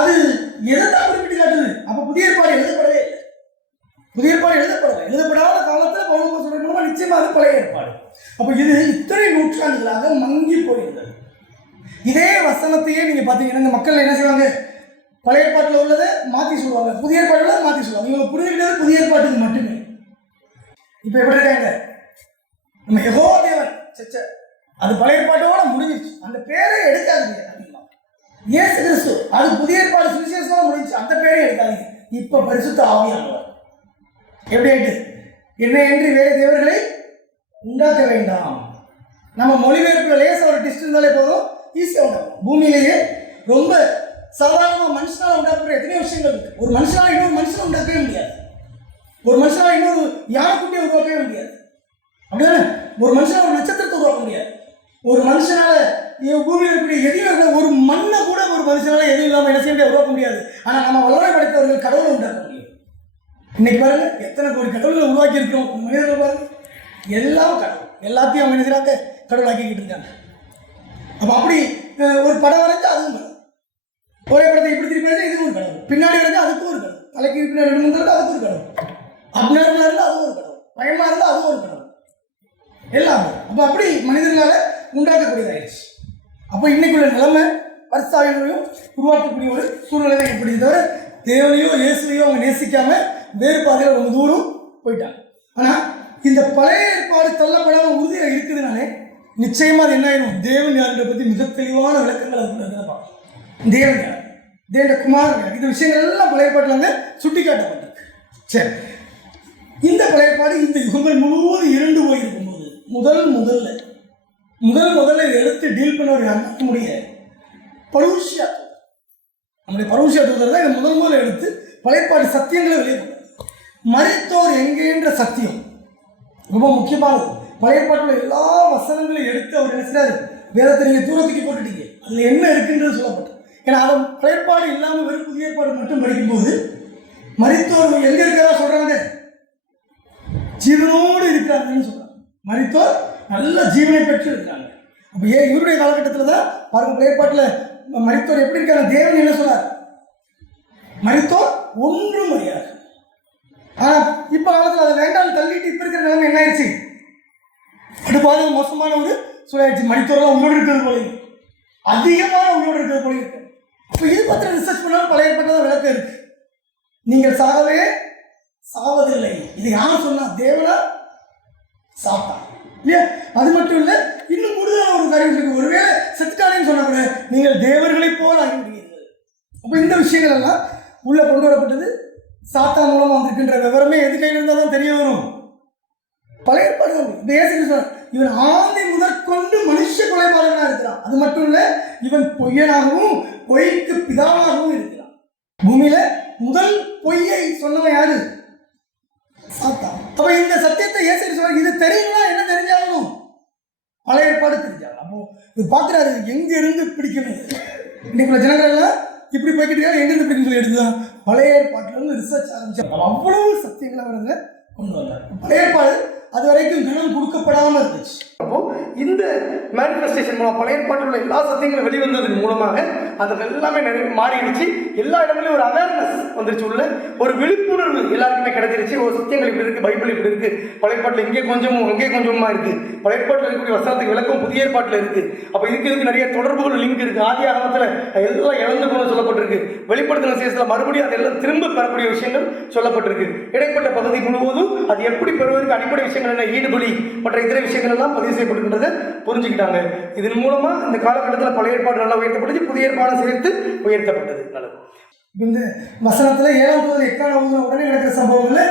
அது எதைத்தான் குறிப்பிட்டு காட்டுது? அப்ப புதிய ஏற்பாடு எழுதப்படவே இல்லை. புதிய ஏற்பாடு எழுதப்படாத காலத்தில் பவுல் அப்போஸ்தலன் நிச்சயமா அது பழைய ஏற்பாடு. அப்ப இது இத்தனை நூற்றாண்டுகளாக மங்கி போயிருந்தது. இதே வசனத்தையே நீங்க பாத்தீங்கன்னா இந்த மக்கள் என்ன செய்வாங்க, பழைய ஏற்பாட்டில் உள்ளதை மாற்றி சொல்லுவாங்க, புதிய ஏற்பாட்டில் மாற்றி சொல்லுவாங்க. இவங்க புரிஞ்சுக்கிட்டது புதிய ஏற்பாட்டுக்கு மட்டுமே. இப்போ எப்படி இருக்காங்க, நம்ம யெகோவா தேவன் சச்ச அது பழைய ஏற்பாட்டோட முடிஞ்சிச்சு, அந்த பேரை எடுக்காதீங்க. இயேசு கிறிஸ்து அது புதிய ஏற்பாடு சுவிசேஷமா முடிஞ்சிச்சு, அந்த பேரை எடுக்காதீங்க. இப்போ பரிசுத்த ஆவியானவர் எப்படி ஆயிட்டு, என்ன என்று வேறு தேவர்களை உண்டாக்க வேண்டாம். நம்ம மொழிபெயர்ப்புல லேசாக ஒரு டெஸ்ட் இருந்தாலே போதும், ஈஸியாக உண்டாகும். பூமியிலேயே ரொம்ப சாதாரணமாக மனுஷனால் உண்டாக்குற எத்தனையோ விஷயங்கள் இருக்கு. ஒரு மனுஷனால் இன்னொரு மனுஷனை உண்டாக்கவே முடியாது. ஒரு மனுஷனால் இன்னொரு யானைக்குட்டியை உருவாக்கவே முடியாது. அப்படின்னா ஒரு மனுஷனால் ஒரு நட்சத்திரத்தை உருவாக்க முடியாது. ஒரு மனுஷனால பூமியில் இருக்கக்கூடிய எதையும் ஒரு மண்ணை கூட ஒரு மனுஷனால எதுவும் இல்லாமல் என்ன செய்ய முடியாது, உருவாக்க முடியாது. ஆனால் நம்ம வல்லமை படைத்தவர்கள் கடவுளை உண்டாக்க முடியும். இன்னைக்கு பாருங்க எத்தனை கோடி கடவுளை உருவாக்கி இருக்கிறோம். மனிதர்கள் பாருங்க எல்லாம் கடவுள், எல்லாத்தையும் அவங்க நினைக்கிறாங்க கடவுள் ஆக்கிக்கிட்டு இருக்காங்க. அப்போ அப்படி ஒரு படம் வரைஞ்சா அதுவும் கடவுள், ஒரே படத்தை இப்படி திருப்பி வரைஞ்சா இதுவும் ஒரு கடவுள், பின்னாடி வரைஞ்சா அதுக்கும் ஒரு கடவுள், தலைக்கு பின்னாடி ரெண்டு மூணு அதுக்கும் ஒரு கடவுள், அப்நார்மலாக இருந்தால் அதுவும் ஒரு கடவுள், பயமாக இருந்தால் அதுவும் ஒரு கடவுள், எல்லாமே. அப்போ அப்படி மனிதர்களால் உண்டாக்கக்கூடியதாயிடுச்சு. அப்போ இன்னைக்குள்ள நிலைமை பரிசாயங்களையும் உருவாக்கக்கூடிய ஒரு சூழ்நிலை தான் ஏற்படுது. தவிர தேவனையோ இயேசுவையோ அவங்க நேசிக்காம வேறு பாதையில் ரொம்ப தூரம் போயிட்டாங்க. ஆனால் இந்த பழைய ஏற்பாடு தள்ளப்படாமல் உறுதியாக இருக்குதுனாலே நிச்சயமா அது என்ன ஆயிடும், தேவன் யாருன்ற பற்றி மிக தெளிவான விளக்கங்கள் அதுக்குள்ள பார்க்கணும். தேவன் யார், தேவனுடைய குமாரன் யார், இந்த விஷயங்கள் எல்லாம் பழைய ஏற்பாட்டில் அங்கே சுட்டி காட்டப்பட்டிருக்கு. சரி, இந்த பழைய ஏற்பாடு இந்த யுகங்கள் முழுவதும் இருண்டு போயிருக்கும்போது முதல்ல எடுத்து டீல் பண்ண ஒரு நம்முடைய பரூஷியா, நம்முடைய பரூஷியா தூதர் தான் இதை முதல்ல எடுத்து பழையப்பாடு சத்தியங்களை வெளியே கொண்டார். மரித்தோர் எங்கேன்ற சத்தியம் ரொம்ப முக்கியமானது. பழையப்பாட்டில் எல்லா வசனங்களையும் எடுத்து அவர் என்ன செய்றாரு, வேதத்தை நீங்கள் தூரத்துக்கு போட்டுட்டீங்க, அதில் என்ன இருக்குன்றது சொல்லப்பட்டது. ஏன்னா அதை பழையப்பாடு இல்லாமல் வெறும் புதிய ஏற்பாடு மட்டும் படிக்கும்போது மரித்தோர் எங்கே இருக்கிறதா சொல்கிறாங்க, ஜீவனோடு இருக்கிறாங்கன்னு சொல்கிறாங்க. மரித்தோர் நல்ல ஜீவனை பெற்று இருக்கிறாங்க. அப்போ இவருடைய காலகட்டத்தில் தான் பாருங்க பழையப்பாட்டில் மரித்தோர் எப்படி இருக்காங்க, தேவன் என்ன சொன்னார், மரித்தோர் ஒன்றும் அறியாது. ஆனால் இப்போ காலத்தில் அதை வேண்டாம் தள்ளிட்டு இப்போ இருக்கிற நிலைமை என்ன ஆயிடுச்சு, அடுப்பாக மோசமான ஒரு சூழலாயிடுச்சு. மரித்தோரெல்லாம் உங்களோடு இருக்கிறது போல, அதிகமான உங்களோடு இருக்கிறது போல இருக்கு. இப்போ இது பற்றி ரிசர்ச் பண்ணாலும் பழைய ஏற்பாட்டில் விளக்கம் இருக்கு. நீங்கள் சாகவே சாவதில்லை, இது யார் சொன்னா, தேவனா சாப்பிட்டா இல்லையா? அது மட்டும் இல்லை, இன்னும் கூடுதலான ஒரு காரியம் இருக்கு. ஒருவேளை செத்துட்டானேன்னு சொன்னா கூட நீங்கள் தேவர்களை போல் ஆகிவிடுவீர்கள். அப்போ இந்த விஷயங்கள் எல்லாம் உள்ள கொண்டு வரப்பட்டது சாத்தா மூலமா வந்திருக்கின்ற விவரமே எது கையில் இருந்தால் தான் தெரிய வரும். பழைய ஏற்பாடு இவன் ஆதி முதற்கொண்டு மனுஷ கொலைபாதகனாக இருக்கிறான். அது மட்டும் இல்லை, இவன் பொய்யனாகவும் பொய்க்கு பிதாவாகவும் இருக்கிறான். பூமியில முதல் பொய்யை சொன்னவன் யாரு, சாத்தா. அப்ப இந்த சத்தியத்தை ஏசு சொல்றாரு, இது தெரியும்னா என்ன தெரிஞ்சாகணும், பழைய ஏற்பாடு தெரிஞ்சாங்க. அப்போ இது பார்க்குறாரு எங்க இருந்து பிடிக்கணும். இன்னைக்குள்ள ஜனங்கள் எல்லாம் இப்படி போய்கிட்டு எங்கிருந்து பிடிக்கும் சொல்லி எடுத்துதான் பழைய ஏற்பாட்டுல இருந்து ரிசர்ச் ஆரம்பிச்சாங்க. அவ்வளவு சத்தியங்களை அவருங்க கொண்டு வந்தார். பழைய ஏற்பாடு அது வரைக்கும் கனம் கொடுக்கப்படாமல் இருந்துச்சு. அப்போ இந்த மேனிஃபெஸ்டேஷன் மூலம் பழைய ஏற்பாட்டில் உள்ள எல்லா சத்தியங்களும் வெளிவந்ததன் மூலமாக அது எல்லாமே மாறிடுச்சு. எல்லா இடங்களையும் ஒரு அவேர்னஸ் வந்துருச்சு, உள்ள ஒரு விழிப்புணர்வு எல்லாருக்குமே கிடைச்சிருச்சு. ஒரு சத்தியங்கள் இப்படி இருக்கு, பைபிள் இப்படி இருக்கு, பழைய ஏற்பாட்டில் இங்கே கொஞ்சமும் அங்கே கொஞ்சமா இருக்கு, பழைய ஏற்பாட்டில் இருக்கக்கூடிய வசனத்துக்கு விளக்கம் புதிய ஏற்பாட்டில் இருக்கு. அப்போ இதுக்கு நிறைய தொடர்புகள் லிங்க் இருக்கு. ஆதி ஆகமத்தில் எல்லாம் இழந்து போன சொல்லப்பட்டிருக்கு, வெளிப்படுத்தின சேஷத்தில் மறுபடியும் அதெல்லாம் திரும்ப பெறக்கூடிய விஷயங்கள் சொல்லப்பட்டிருக்கு. இடைப்பட்ட பகுதி முழுவதும் அது எப்படி பெறுவதற்கு அடிப்படை விஷயங்கள் என்ன, ஈடுபலி மற்ற இதர விஷயங்கள் எல்லாம் பதிவு செய்யப்பட்டிருக்கின்றதை புரிஞ்சுக்கிட்டாங்க. இதன் மூலமா இந்த காலகட்டத்தில் பழைய ஏற்பாடு நல்லா உயர்த்தப்பட்டுச்சு, புதிய ஏற்பாடு சேர்த்து உயர்த்தப்பட்டது. நல்லது. இந்த வசனத்துல 7ஆம் தூதன் எக்காள ஊதின உடனே நடக்கிற சம்பவங்கள்ல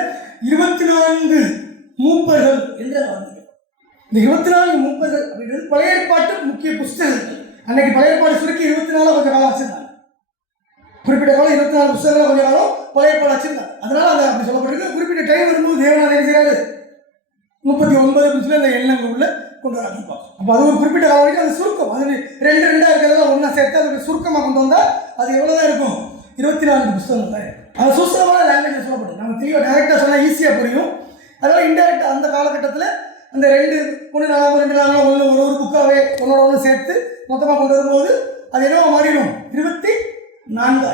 24 மூப்பர்கள் என்று இந்த 24 மூப்பர்கள் அப்படின்றது பழைய ஏற்பாட்டு முக்கிய புஸ்தகங்கள். அன்னைக்கு பழைய ஏற்பாடு சுருக்கி 24 கொஞ்சம் காலம் வச்சிருந்தாங்க. குறிப்பிட்ட காலம் 24 புஸ்தகங்கள் கொஞ்சம் காலம் பழைய ஏற்பாடு வச்சிருந்தாங்க. அதனால அதை அப்படி சொல்லப்பட்டிருக்கு. குறிப்பிட்ட டைம் வரும்போது தேவன் அதை செய்யறாரு 39 அந்த எண்ணங்கள் உள்ள கொண்டு வர ஆரம்பிப்பாங்க. அப்போ அது ஒரு குறிப்பிட்ட காலம் வரைக்கும் அது சுருக்கம், அது 2 இருக்கிறதெல்லாம் ஒன்றா சேர்த்து அதோட சுருக்கமாக கொண்டு வந்தால் அது எவ்வளோதான் இருக்கும், 24 புஸ்தகங்கள் தான் இருக்கும். அது சுசலமான லாங்குவேஜ் சொல்லப்படும். நம்ம தெளிவாக டைரெக்டாக சொன்னால் ஈஸியாக புரியும். அதனால் இன்டெரக்டாக அந்த காலகட்டத்தில் அந்த 1 நாளாக 2 நாளாக ஒரு புக்காகவே ஒன்னோட ஒன்று சேர்த்து மொத்தமாக கொண்டு வரும்போது அது என்னவோ மாறிடும், 24.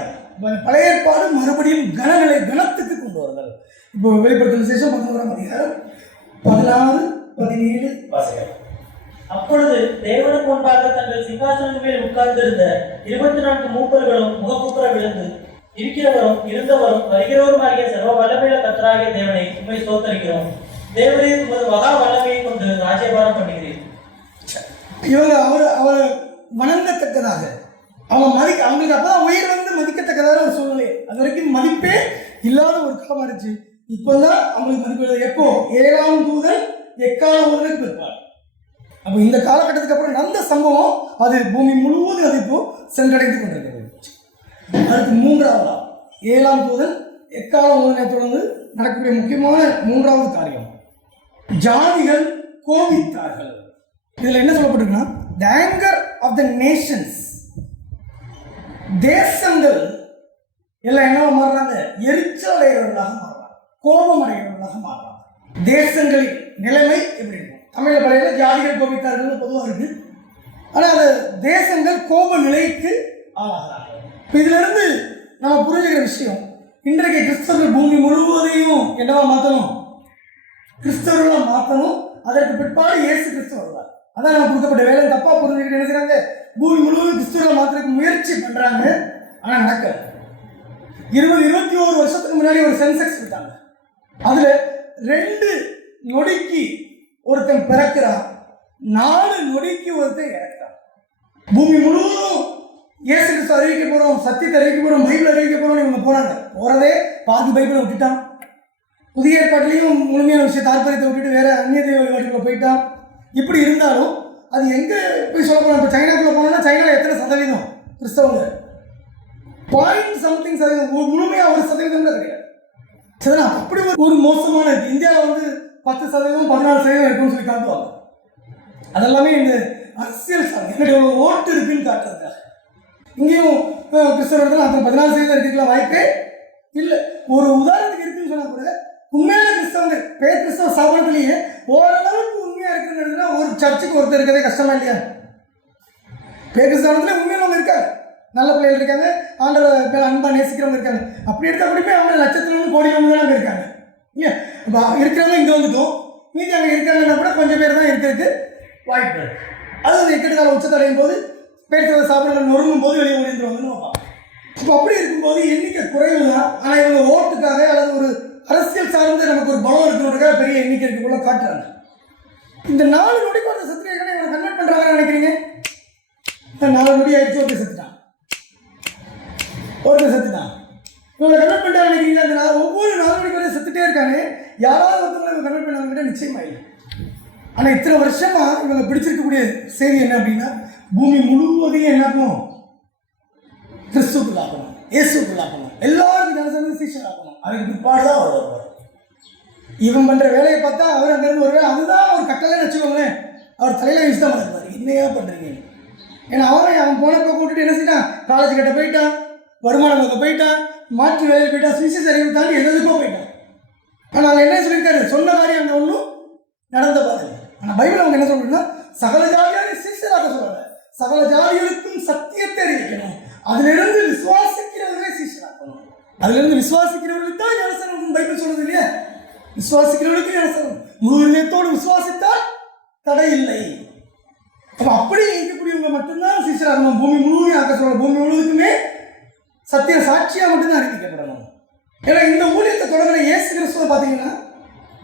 பழைய ஏற்பாடு மறுபடியும் கணத்துக்கு கொண்டு வருங்கள். இப்போ வெளிப்படுத்தின விசேஷம் 11ஆம் அதிகாரம் 16, 17 வாசிக்கலாம். அப்பொழுது தேவனுக்கு முன்பாக தங்கள் சிங்காசனத்தின் மேல் உட்கார்ந்திருந்த 24 மூப்பர்களும் முகமுப்புற விழுந்து, இருக்கிறவரும் இருந்தவரும் வருகிறவருமாகிய சர்வ வல்லமையுள்ள கர்த்தராகிய தேவனை உம்மை ஸ்தோத்திரிக்கிறோம். தேவனே உமது மகா வல்லமையை கொண்டு ராஜ்யபாரம் பண்ணுகிறீர். இவங்க அவர் வணங்கத்தக்கதாக அவங்களுக்கு அப்பதான் உயிர் வந்து மதிக்கத்தக்கதாக ஒரு சூழ்நிலை. அது வரைக்கும் மதிப்பே இல்லாத ஒரு காலமா இருந்துச்சு. இப்போதான் அவங்களுக்கு மதிப்பு. எப்போ 7ஆம் தூதன் எக்கால ஊதலுக்கு பிற்பாடு. அப்போ இந்த காலகட்டத்துக்கு அப்புறம் நடந்த சம்பவம் அது பூமி முழுவதும் அது இப்போ சென்றடைந்து கொண்டிருக்கிறது. அடுத்து மூன்றாவதா 7ஆம் தூதன் எக்காலம் ஊதினை தொடர்ந்து நடக்கக்கூடிய முக்கியமான மூன்றாவது காரியம், ஜாதிகள் கோபித்தார்கள். இதுல என்ன சொல்லப்பட்டிருக்குன்னா, the anger of the nations, தேசங்கள் எல்லாம் என்னவா மாறுறாங்க, எரிச்சல் அடைகிறவர்களாக மாறுறாங்க, கோபம் அடைகிறவர்களாக மாறுறாங்க. தேசங்களின் நிலைமை எப்படி இருக்கும்? தமிழ பழைய ஜாதிகள் கோபித்தார்கள் பொதுவாக இருக்கு, ஆனால் அது தேசங்கள் கோப நிலைக்கு ஆளாகிறார்கள். இப்போ இதுல இருந்து நம்ம புரிஞ்சுக்கிற விஷயம், இன்றைக்கு கிறிஸ்தவர்கள் பூமி முழுவதையும் என்னவா மாற்றணும், கிறிஸ்தவர்களாக மாற்றணும். அதற்கு பிற்பாடு இயேசு கிறிஸ்து வருவார். அதான் நம்ம கொடுக்கப்பட்ட வேலை. தப்பா புரிஞ்சுக்கிட்டு என்ன செய்றாங்க, பூமி முழுவதும் கிறிஸ்தவர்களை மாற்றுறதுக்கு முயற்சி பண்றாங்க, ஆனா நடக்கல. 21 வருஷத்துக்கு முன்னாடி ஒரு சென்செக்ஸ் விட்டாங்க. அதுல 2 நொடிக்கு ஒருத்தன் பிறக்கிறான், 4 நொடிக்கு ஒருத்தன் இறக்கிறான். பூமி முழுவதும் இயேசு கிறிஸ்து அறிவிக்க போறோம், சத்தியத்தை அறிவிக்க போறோம், பைபிள் அறிவிக்க போறோம், இவங்க போறாங்க. போறதே பாதி பைபிளை விட்டுட்டான். புதிய ஏற்பாட்டிலையும் முழுமையான விஷயம் தாற்பயத்தை விட்டுட்டு வேற அந்நிய தெய்வ வழிபாட்டுக்குள்ள போயிட்டான். இப்படி இருந்தாலும் அது எங்க போய் சொல்ல போறோம். இப்போ சைனாக்குள்ள போனோம்னா சைனால எத்தனை சதவீதம் கிறிஸ்தவங்க? 0.something%, முழுமையா 1% கூட கிடையாது. சரிங்களா? அப்படி ஒரு மோசமான இருக்கு. இந்தியாவில் வந்து 10%, 14% இருக்குன்னு சொல்லி காட்டுவாங்க. அதெல்லாமே இந்த அரசியல் சார்ந்த என்னுடைய ஓட்டு இருக்குன்னு காட்டுறதுக்காக. இங்கேயும் கிறிஸ்தவர்கள் அந்த 14% இருக்குலாம் வாய்ப்பே இல்லை. ஒரு உதாரணத்துக்கு இருக்குன்னு சொன்னா கூட உண்மையான கிறிஸ்தவங்க கிறிஸ்தவ ஸ்தாபனத்திலேயே ஓரளவுக்கு உண்மையா இருக்குன்னு ஒரு சர்ச்சுக்கு ஒருத்தர் இருக்கதே கஷ்டமா இல்லையா? கிறிஸ்தவத்துல உண்மையில இருக்காங்க, நல்ல பிள்ளைகள் இருக்காங்க, ஆண்டவரை அன்பா நேசிக்கிறவங்க இருக்காங்க. அப்படி எடுத்த அப்படியுமே அவங்க லட்சத்துல கோடி அங்கே இருக்காங்க இல்லையா? இப்போ இருக்கிறவங்க இங்கே வந்துட்டோம், மீதி அங்கே இருக்காங்கன்னா கூட கொஞ்சம் பேர் தான் இருக்கிறதுக்கு வாய்ப்பு. அது எக்கெடுக்கால உச்சத்தடையும் போது பேசுகிற சாப்பிட்ற நொறுங்கும் போது வெளியே ஓடிந்துருவாங்கன்னு பார்ப்போம். இப்போ அப்படி இருக்கும்போது எண்ணிக்கை குறைவு தான். ஆனால் இவங்க ஓட்டுக்காக அல்லது ஒரு அரசியல் சார்ந்து நமக்கு ஒரு பலம் இருக்கணுன்றதுக்காக பெரிய எண்ணிக்கை இருக்குள்ள காட்டுறாங்க. இந்த 4 நொடிக்கு ஒரு சத்திரிகளை இவங்க கன்வெர்ட் பண்ணுறாங்கன்னு நினைக்கிறீங்க? 4 நொடி ஆயிடுச்சு, ஒருத்தர் செத்துட்டான், இவங்க கன்வெர்ட் பண்ணுறாங்க நினைக்கிறீங்களா? அந்த ஒவ்வொரு 4 நொடிக்கு வரையும் செத்துட்டே இருக்காங்க. யாராவது ஒருத்தவங்க இவங்க கன்வெர்ட் பண்ணாங்க கிட்ட நிச்சயமா இல்லை. ஆனால் இத்தனை வருஷமா இவங்க பிடிச்சிருக்கக்கூடிய செய்தி என்ன அப்படின்னா, பூமி முழுவதையும் என்னாக்கணும், கிறிஸ்துக்குள்ளாக்கணும், இயேசுக்குள்ளாக்கணும், எல்லாருக்கும் ஜனசங்க சீஷராக்கணும். அதுக்கு பிற்பாடு தான் அவர் வருவார். இவன் பண்ற வேலையை பார்த்தா அவர் அங்கிருந்து வருவார். அதுதான் ஒரு கட்டளைன்னு வச்சுக்கோங்களேன். அவர் தலையில வச்சு தான் வருவார், என்னையா பண்றீங்க? ஏன்னா அவன் போனப்போ கூட்டிட்டு என்ன செய்யட்டான், காலேஜ் கிட்ட போயிட்டான், வருமானம் பக்கம் போயிட்டான், மாற்று வேலையை போயிட்டான், சுவிசேஷ அறிவு தாண்டி எதுக்கோ போயிட்டான். ஆனால் அவங்க என்ன சொல்லியிருக்காரு, சொன்ன காரியம் அங்கே ஒன்றும் நடந்த பாருங்க. ஆனால் பைபிள் அவங்க என்ன சொல்றதுன்னா, சகல ஜாதியாக சீஷராக சொல்றாங்க. சகல ஜாதிகளுக்கும் சத்தியத்தை அறிவிக்கணும், அதிலிருந்து விசுவாசிக்கிறவர்களே சீஷராக்கணும். அதிலிருந்து விசுவாசிக்கிறவர்களுக்கு தான் ஞானஸ்நானம் பைபிள் சொல்றது இல்லையா? விசுவாசிக்கிறவர்களுக்கு ஞானஸ்நானம், முழு இதயத்தோடு விசுவாசித்தால் தடை இல்லை. அப்படி இருக்கக்கூடியவங்க மட்டும்தான் சீஷராகணும். பூமி முழுவதும் ஆக்க சொல்ல, பூமி முழுவதுக்குமே சத்திய சாட்சியா மட்டும்தான் அறிவிக்கப்படணும். ஏன்னா இந்த ஊழியத்தை தொடங்கின இயேசு கிறிஸ்துவை பார்த்தீங்கன்னா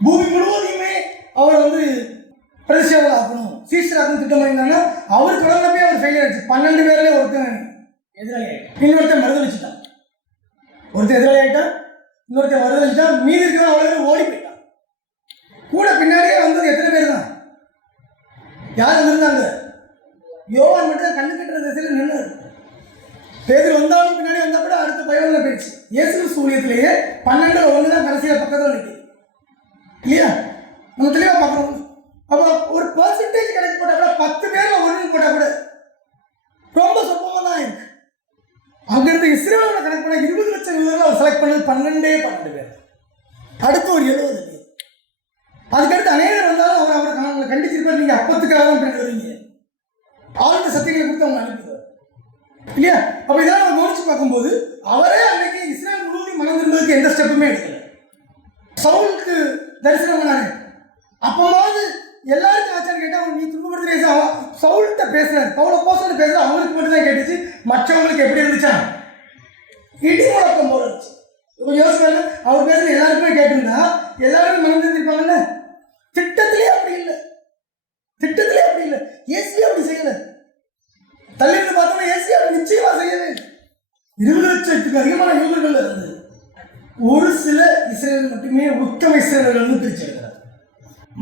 பூமி முழுவதையுமே அவர் வந்து பிரதிஷ்டாவில் ஆக்கணும், சீஷராகணும் திட்டம் பண்ணியிருந்தாங்கன்னா அவர் தொடங்கினப்பே அவர் ஃபெயிலியர் ஆச்சு. 12 பேர்ல ஒருத்தன் எதிராளி ஆகிட்டான், இன்னொருத்தன் மறுதளிச்சுட்டான். ஒருத்தர் எதிராளி ஆகிட்டான், இன்னொருத்தர் மறுதளிச்சுட்டான், மீதி இருக்கிறவன் அவ்வளோ ஓடி போயிட்டான். கூட பின்னாடியே வந்தது எத்தனை பேர் தான்? யார் வந்திருந்தாங்க? யோவான் மட்டும் கண்ணு கட்டுற திசையில் நின்று. பேதர் வந்தாலும் பின்னாடி வந்தா கூட அடுத்த பயனில் போயிடுச்சு. இயேசு சூரியத்திலேயே 12 ஒன்று தான் கடைசியில் பக்கத்தில் நிற்குது இல்லையா? நம்ம தெளிவாக பார்க்குறோம். அப்போ ஒரு பர்சன்டேஜ் கணக்கு போட்டால் கூட 10 பேரில் 1 போட்டால் கூட ரொம்ப சொப்பமாக தான் இருக்கு. அங்கிருந்து இஸ்ரேலோட கணக்கு பண்ண 20 லட்சம் யூதர்கள் அவர் செலக்ட் பண்ணது 12 பேர். அடுத்து ஒரு 70 பேர். அதுக்கடுத்து அநேகர் வந்தாலும் அவரை கண்டிச்சிருப்பார், நீங்க அப்பத்துக்காக தான் பண்ணி வரீங்க, ஆழ்ந்த சத்தியங்களை கொடுத்து அவங்க அனுப்பிடுவார் இல்லையா? அப்ப இதெல்லாம் நம்ம கவனிச்சு பார்க்கும்போது அவரே அன்னைக்கு இஸ்ரேல் முழுவதும் மனம் திரும்புவதற்கு எந்த ஸ்டெப்புமே எடுக்கல. சவுலுக்கு தரிசனம் பண்ணாரு, அப்பமாவது எல்லாருக்கும் ஆச்சாரம் கேட்டா நீ துன்பப்படுத்த சவுல்கிட்ட பேசுறாரு, பவுல போசல் பேசுற அவங்களுக்கு மட்டும் தான் கேட்டுச்சு, மற்றவங்களுக்கு எப்படி இருந்துச்சா? இடி முழக்கம் போல இருந்துச்சு. யோசிப்பாங்க, அவர் பேசுற எல்லாருக்குமே கேட்டிருந்தா எல்லாருமே மனம் தெரிஞ்சிருப்பாங்கல்ல. திட்டத்திலே அப்படி இல்லை, திட்டத்திலே அப்படி இல்லை. ஏசியே அப்படி செய்யல. தள்ளிட்டு பார்த்தோம்னா ஏசியே அப்படி நிச்சயமா செய்யவே. 20 லட்சத்துக்கு அதிகமான யூதர்கள் இருந்து ஒரு சில இஸ்ரேல் மட்டுமே உத்தம இஸ்ரேலர்கள் பிரிச்சிருக்கிறார்.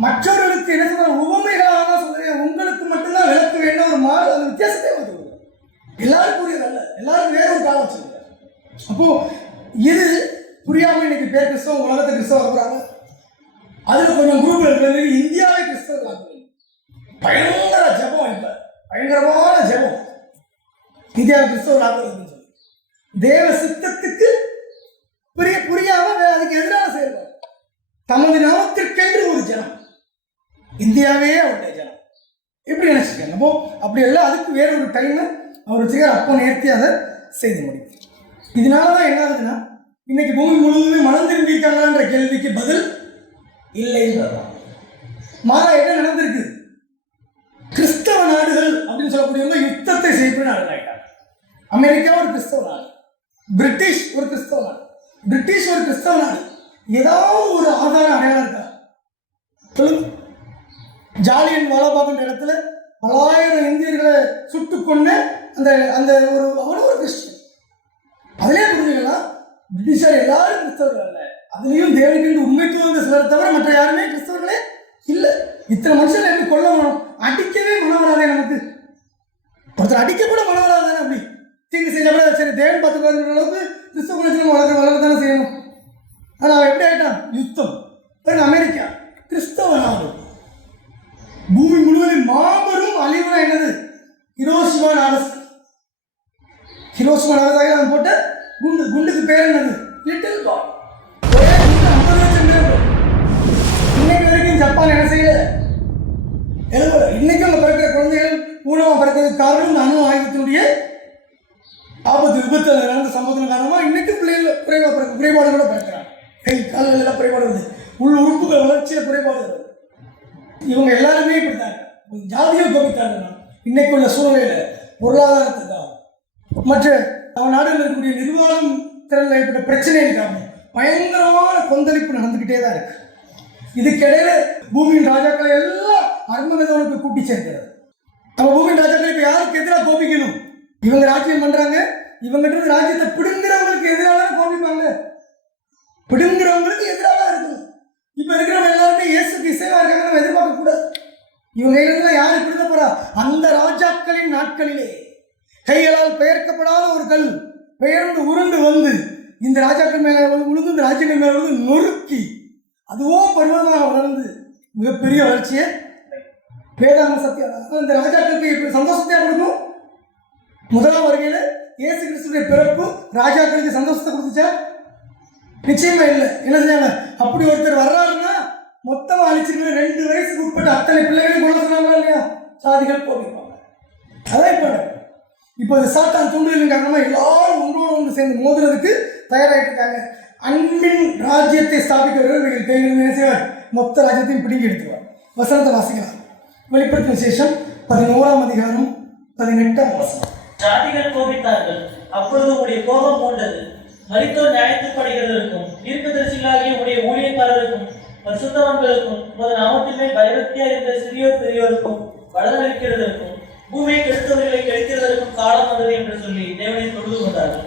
மற்றவர்களுக்கு என்ன சொல்ற உவமைகளாக தான் சொல்றேன், உங்களுக்கு அப்போ இது புரியாம இன்னைக்கு பேர் கிறிஸ்தவம் உலகத்தை கிறிஸ்தவம் ஆக்குறாங்க. அதுல கொஞ்சம் குரூப் இருக்கிறது இந்தியாவே கிறிஸ்தவர்கள் ஆக்குறாங்க. பயங்கர ஜபம், இப்ப பயங்கரமான ஜபம் இந்தியா கிறிஸ்தவர்கள் ஆக்குறதுன்னு சொல்லி தேவ சித்தத்துக்கு புரியாம அதுக்கு எதிராக செய்வார். தமது நாமத்திற்கென்று ஒரு ஜனம், இந்தியாவே அவருடைய ஜனம் இப்படி நினைச்சிருக்காங்க. அப்போ அப்படி எல்லாம் அதுக்கு வேற ஒரு டைம் அவர் வச்சுக்கார். அப்போ நேர்த்தி அதை செய்து முடியும். இதனாலதான் என்ன ஆகுதுன்னா இன்னைக்கு பூமி முழுவதுமே மனம் திரும்பியிருக்காங்கன்ற கேள்விக்கு பதில் இல்லைன்றதான். மாறா என்ன நடந்திருக்கு? கிறிஸ்தவ நாடுகள் அப்படின்னு சொல்லக்கூடியவங்க யுத்தத்தை செய்யக்கூடிய நாடுகள் ஆயிட்டாங்க. அமெரிக்கா ஒரு கிறிஸ்தவ நாடு, பிரிட்டிஷ் ஒரு கிறிஸ்தவ நாடு, பிரிட்டிஷ் ஒரு கிறிஸ்தவ நாடு. ஏதாவது ஒரு ஆதார அடையாளம் இருக்கா சொல்லுங்க? ஜாலியன் வாலாபாக் இடத்துல பலாயிரம் இந்தியர்களை சுட்டுக் கொண்டு அந்த அந்த ஒரு அவ்வளோ ஒரு கிறிஸ்டியன். அதிலே புரிஞ்சுக்கலாம் பிரிட்டிஷார் எல்லாரும் கிறிஸ்தவர்கள் அல்ல. அதுலேயும் தேவனுக்கு உண்மைத்துவம் சிலரை தவிர மற்ற யாருமே கிறிஸ்தவர்களே இல்லை. இத்தனை மனுஷன் எப்படி கொல்ல வேணும்? அடிக்கவே மனம் வராதே நமக்கு. ஒருத்தர் அடிக்க கூட மனம் வராதானே? அப்படி தீங்கு செஞ்ச கூட சரி தேவன் பார்த்துக்கிற அளவுக்கு கிறிஸ்தவ குணத்தில் வளர தானே செய்யணும். ஆனால் அவன் எப்படி ஆயிட்டான்? யுத்தம். அமெரிக்கா கிறிஸ்தவ நாடு, பூமி முழுவதும் மாபெரும் அழிவுனா என்னது? ஹிரோஷிமா நாகசாகி. ஹிரோஷிமா நாகசாகி அவன் போட்ட குண்டுக்கு பேர் என்னது? Little boy. ஒரே 50 லட்சம் பேர். இன்னைக்கு வரைக்கும் ஜப்பான் என்ன செய்யல? இன்னைக்கும் அந்த பிறக்கிற குழந்தைகள் ஊனமா பிறக்கிறதுக்கு காரணம் இந்த அணு ஆயுதத்தினுடைய ஆபத்து விபத்து நடந்த சம்பவத்தின் காரணமாக இன்னைக்கும் பிள்ளைகள் குறைபாடுகளோட பிறக்கிறாங்க. கை கால்கள் எல்லாம் குறைபாடு வருது, உள் உறுப்புகள் வளர்ச்சியில் குறைபாடு வருது. இவங்க எல்லாருமே இப்படித்தாங்க. ஜாதியை கோபித்தாங்க. இன்னைக்கு உள்ள சூழ்நிலையில பொருளாதாரத்துக்காக மற்ற அவன் நாடுகளில் இருக்கக்கூடிய நிர்வாகம் திறனில் ஏற்பட்ட பிரச்சனைகளுக்காக பயங்கரமான கொந்தளிப்பு நடந்துக்கிட்டே தான் இருக்கு. இதுக்கிடையில பூமியின் ராஜாக்களை எல்லாம் அர்மகதோனுக்கு கூட்டி சேர்க்கிறது. நம்ம பூமியின் ராஜாக்களை இப்போ யாருக்கு எதிராக கோபிக்கணும்? இவங்க ராஜ்யம் பண்றாங்க, இவங்கிட்ட ராஜ்யத்தை பிடுங்குறவங்களுக்கு எதிராக கோபிப்பாங்க. பிடுங்குறவங்களுக்கு எதிராக இருக்கணும். இப்ப இருக்கிறவங்க எல்லாருமே இயேசுக்கு இசைவா இருக்காங்க, நம்ம எதிர்பார்க்க கூடாது. இவங்க இருந்து யாரு பிடிக்க போறா? அந்த ராஜாக்களின் நாட்களிலே கைகளால் பெயர்க்கப்படாத ஒரு கல் பெயர்ந்து உருண்டு வந்து இந்த ராஜாக்கள் மேல விழுந்து இந்த ராஜ்யங்கள் மேல விழுந்து நொறுக்கி அதுவோ பருவமாக வளர்ந்து மிகப்பெரிய வளர்ச்சியை வேதாந்த சத்தியம் இந்த ராஜாக்களுக்கு சந்தோஷத்தையா கொடுக்கும். முதலாம் வருகையில இயேசு கிறிஸ்துடைய பிறப்பு ராஜாக்களுக்கு சந்தோஷத்தை கொடுத்துச்சா? நிச்சயமா இல்லை. என்ன செஞ்சாங்க? அப்படி ஒருத்தர் வர்றாருன்னா மொத்தமா அழிச்சிருக்கிற 2 வயசுக்கு உட்பட்ட அத்தனை பிள்ளைகளையும் கொள்ள சொன்னாங்களா இல்லையா? சாதிகள் போயிருப்பாங்க. அதான் இப்போ சாத்தான் தூண்டுதலின் காரணமா எல்லாரும் ஒன்றோடு ஒன்று சேர்ந்து மோதுறதுக்கு தயாராகிட்டு இருக்காங்க. அன்பின் ராஜ்யத்தை ஸ்தாபிக்க வருவர்கள் கையில் என்ன செய்வார்? மொத்த ராஜ்யத்தையும் பிடிங்கி எடுத்துவார். வசனத்தை வாசிக்கலாம். வெளிப்படுத்தின விசேஷம் 11ஆம் அதிகாரம் 18ஆம் வசனம். ஜாதிகள் கோபித்தார்கள், அப்பொழுது உடைய கோபம் மூண்டது. மரித்தோர் நியாயத்துப்படுகிறதற்கும் தீர்க்கதரிசிகளாகிய உடைய ஊழியக்காரருக்கும் பரிசுத்தவான்களுக்கும் உமது நாமத்தின் மேல் பயபக்தியா இருந்த சிறியோர் பெரியோருக்கும் வளர்ந்தளிக்கிறதற்கும் பூமியை கெடுத்தவர்களை கெடுக்கிறதற்கும் காலம் வந்தது என்று சொல்லி தேவனை தொழுது கொண்டார்கள்.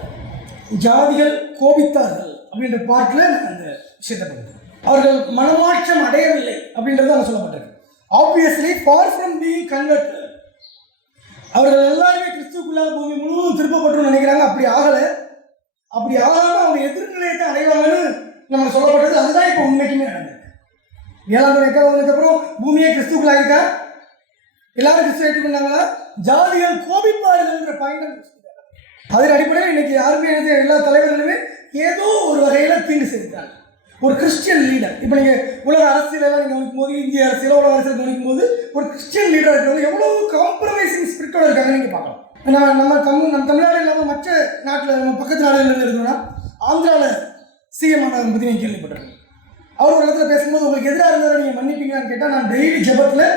ஜாதிகள் கோபித்தார்கள் அப்படின்ற பாட்டில் அந்த விஷயத்தை பண்ணுறேன். அவர்கள் மனமாற்றம் அடையவில்லை அப்படின்றது அங்கே சொல்லப்பட்டிருக்கு. Obviously for from being converted. அவர்கள் எல்லாருமே கிறிஸ்துக்குள்ளாக பூமி முழுவதும் திருப்பப்பட்டு நினைக்கிறாங்க. அப்படி ஆகலை. அப்படி ஆகாமல் அவங்க எதிர்நிலையத்தை அடைவாங்கன்னு நம்ம சொல்லப்பட்டது. அதுதான் இப்போ உண்மைக்குமே நடந்திருக்கு. 7ஆம் நூற்றாண்டுக்கு அப்புறம் பூமியே கிறிஸ்துக்குள்ளாக எல்லாரும் கிறிஸ்துவ ஏற்றுக்கொண்டாங்களா? ஜாதிகள் கோபிப்பார்கள் என்ற பாயிண்ட். அதன் அடிப்படையில் இன்னைக்கு யாருமே எல்லா தலைவர்களுமே ஏதோ ஒரு வகையில தீங்கு செய்திருக்காங்க. ஒரு கிறிஸ்டியன் லீடர், இப்போ நீங்க உலக அரசியலெல்லாம் நீங்க கவனிக்கும் போது, இந்திய அரசியல உலக அரசியல் கவனிக்கும் போது ஒரு கிறிஸ்டியன் லீடர் இருக்கிறவங்க எவ்வளவு காம்ப்ரமைசிங் ஸ்பிரிட்டோட இருக்காங்க நீங்க பார்க்கலாம். நம்ம தமிழ்நாடு இல்லாமல் மற்ற நாட்டில் நம்ம பக்கத்து நாடுகளில் இருக்கணும்னா ஆந்திராவில் சிஎம் ஆனவரை பற்றி நீங்கள் கேள்விப்பட்டிருக்கீங்க. அவர் ஒரு இடத்துல பேசும்போது உங்களுக்கு எதிராக இருந்தாலும் நீங்கள் மன்னிப்பீங்களான்னு கேட்டால், நான் டெய்லி ஜெபத்தில்,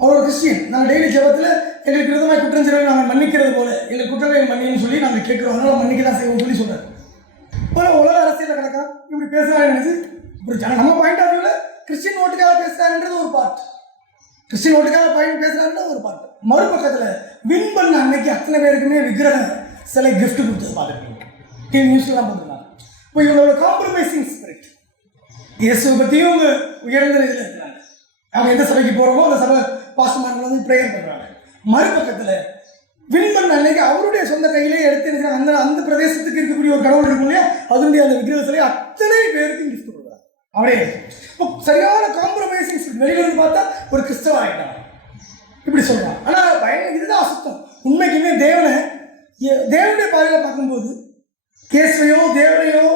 அவர் ஒரு கிறிஸ்டியன், நாங்கள் டெய்லி ஜெபத்தில் எங்களுக்கு விதமாக குற்றம் செய்வது நாங்கள் மன்னிக்கிறது போல எங்களுக்கு குற்றங்களை மன்னின்னு சொல்லி நாங்கள் கேட்குறோம், அதனால மன்னிக்க தான் செய்வோம் சொல்லி சொல்கிறார். இப்போ உலக அரசியலில் கிடக்கா இப்படி பேசுகிறாங்க நினைச்சு இப்படி நம்ம பாயிண்ட் ஆஃப் வியூவில் கிறிஸ்டியன் ஓட்டுக்காக பேசுகிறாருன்றது ஒரு பார்ட், கிறிஸ்டியன் ஓட்டுக்காக பாயிண்ட் பேசுகிறாருன்றது ஒரு பார்ட். மறுபக்கத்தில் வின் பண்ண அன்னைக்கு அத்தனை பேருக்குமே விக்கிரக சிலை கிஃப்ட் கொடுத்தது பார்த்துருக்கீங்க, டிவி நியூஸ்லாம் போட்டுருக்காங்க. இப்போ இவங்களோட காம்ப்ரமைசிங் ஸ்பிரிட். இயேசுவை பற்றியும் அவங்க உயர்ந்த இதில் இருக்கிறாங்க. அவங்க எந்த சபைக்கு போகிறோமோ அந்த சபை பாஸ்டர்மார்கள் வந்து ப்ரேயர் பண்ணுறாங்க. மறுபக்கத்தில் வின் பண்ண அன்னைக்கு அவருடைய சொந்த கையிலே எடுத்து அந்த அந்த பிரதேசத்துக்கு இருக்கக்கூடிய ஒரு கடவுள் இருக்கும் இல்லையா, அதனுடைய அந்த விக்கிரக சிலையை அத்தனை பேருக்கு கிஃப்ட் கொடுக்குறாரு. அவரே இப்போ சரியான காம்ப்ரமைசிங் வெளியிலிருந்து பார்த்தா ஒரு கிறிஸ்தவ ஆகிட்டாங்க இப்படி சொல்றான். ஆனால் இதுதான் அசுத்தம். உண்மைக்குமே தேவனுடைய பார்வையில் பார்க்கும்போது கேசுவையோ தேவனையோ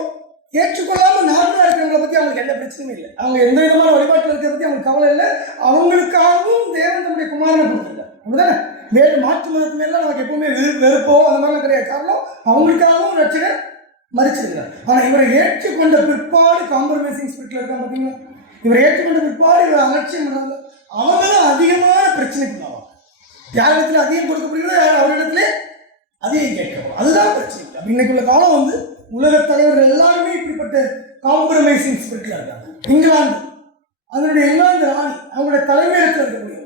ஏற்றுக்கொள்ளாமல் நார்மலாக இருக்கிறவங்களை பற்றி அவங்களுக்கு எந்த பிரச்சனையும் இல்லை. அவங்க எந்த விதமான வழிபாட்டில் இருக்கிறத பற்றி அவங்களுக்கு கவலை இல்லை. அவங்களுக்காகவும் தேவன் தன்னுடைய குமாரனை கொடுத்துருங்க. அப்படிதானே? வேறு மாற்று மதத்து மேலாம் நமக்கு எப்பவுமே வெறுப்போ அந்த மாதிரிலாம் கிடையாது. காரணம் அவங்களுக்காகவும் ரட்சகர் மறிச்சிருக்கிறார். ஆனால் இவரை ஏற்றுக்கொண்ட பிற்பாடு காம்ப்ரமைசிங் ஸ்பிரிட்ல இருக்காங்க பார்த்தீங்களா, இவரை ஏற்றுக்கொண்ட பிற்பாடு இவரை அலட்சியம் பண்ணாங்க. அவங்க தான் அதிகமான பிரச்சனைக்குள்ளாவாங்க. யாரிடத்துல அதிகம் கொடுக்கப்படுகிறதோ யார் அவரிடத்துல அதிகம் கேட்கணும். அதுதான் பிரச்சனை. அப்படி இன்னைக்குள்ள காலம் வந்து உலக தலைவர்கள் எல்லாருமே இப்படிப்பட்ட காம்ப்ரமைசிங் ஸ்பிரிட்ல இருக்காங்க. இங்கிலாந்து அதனுடைய இங்கிலாந்து ராணி அவங்களுடைய தலைமையகத்தில் இருக்கக்கூடியவங்க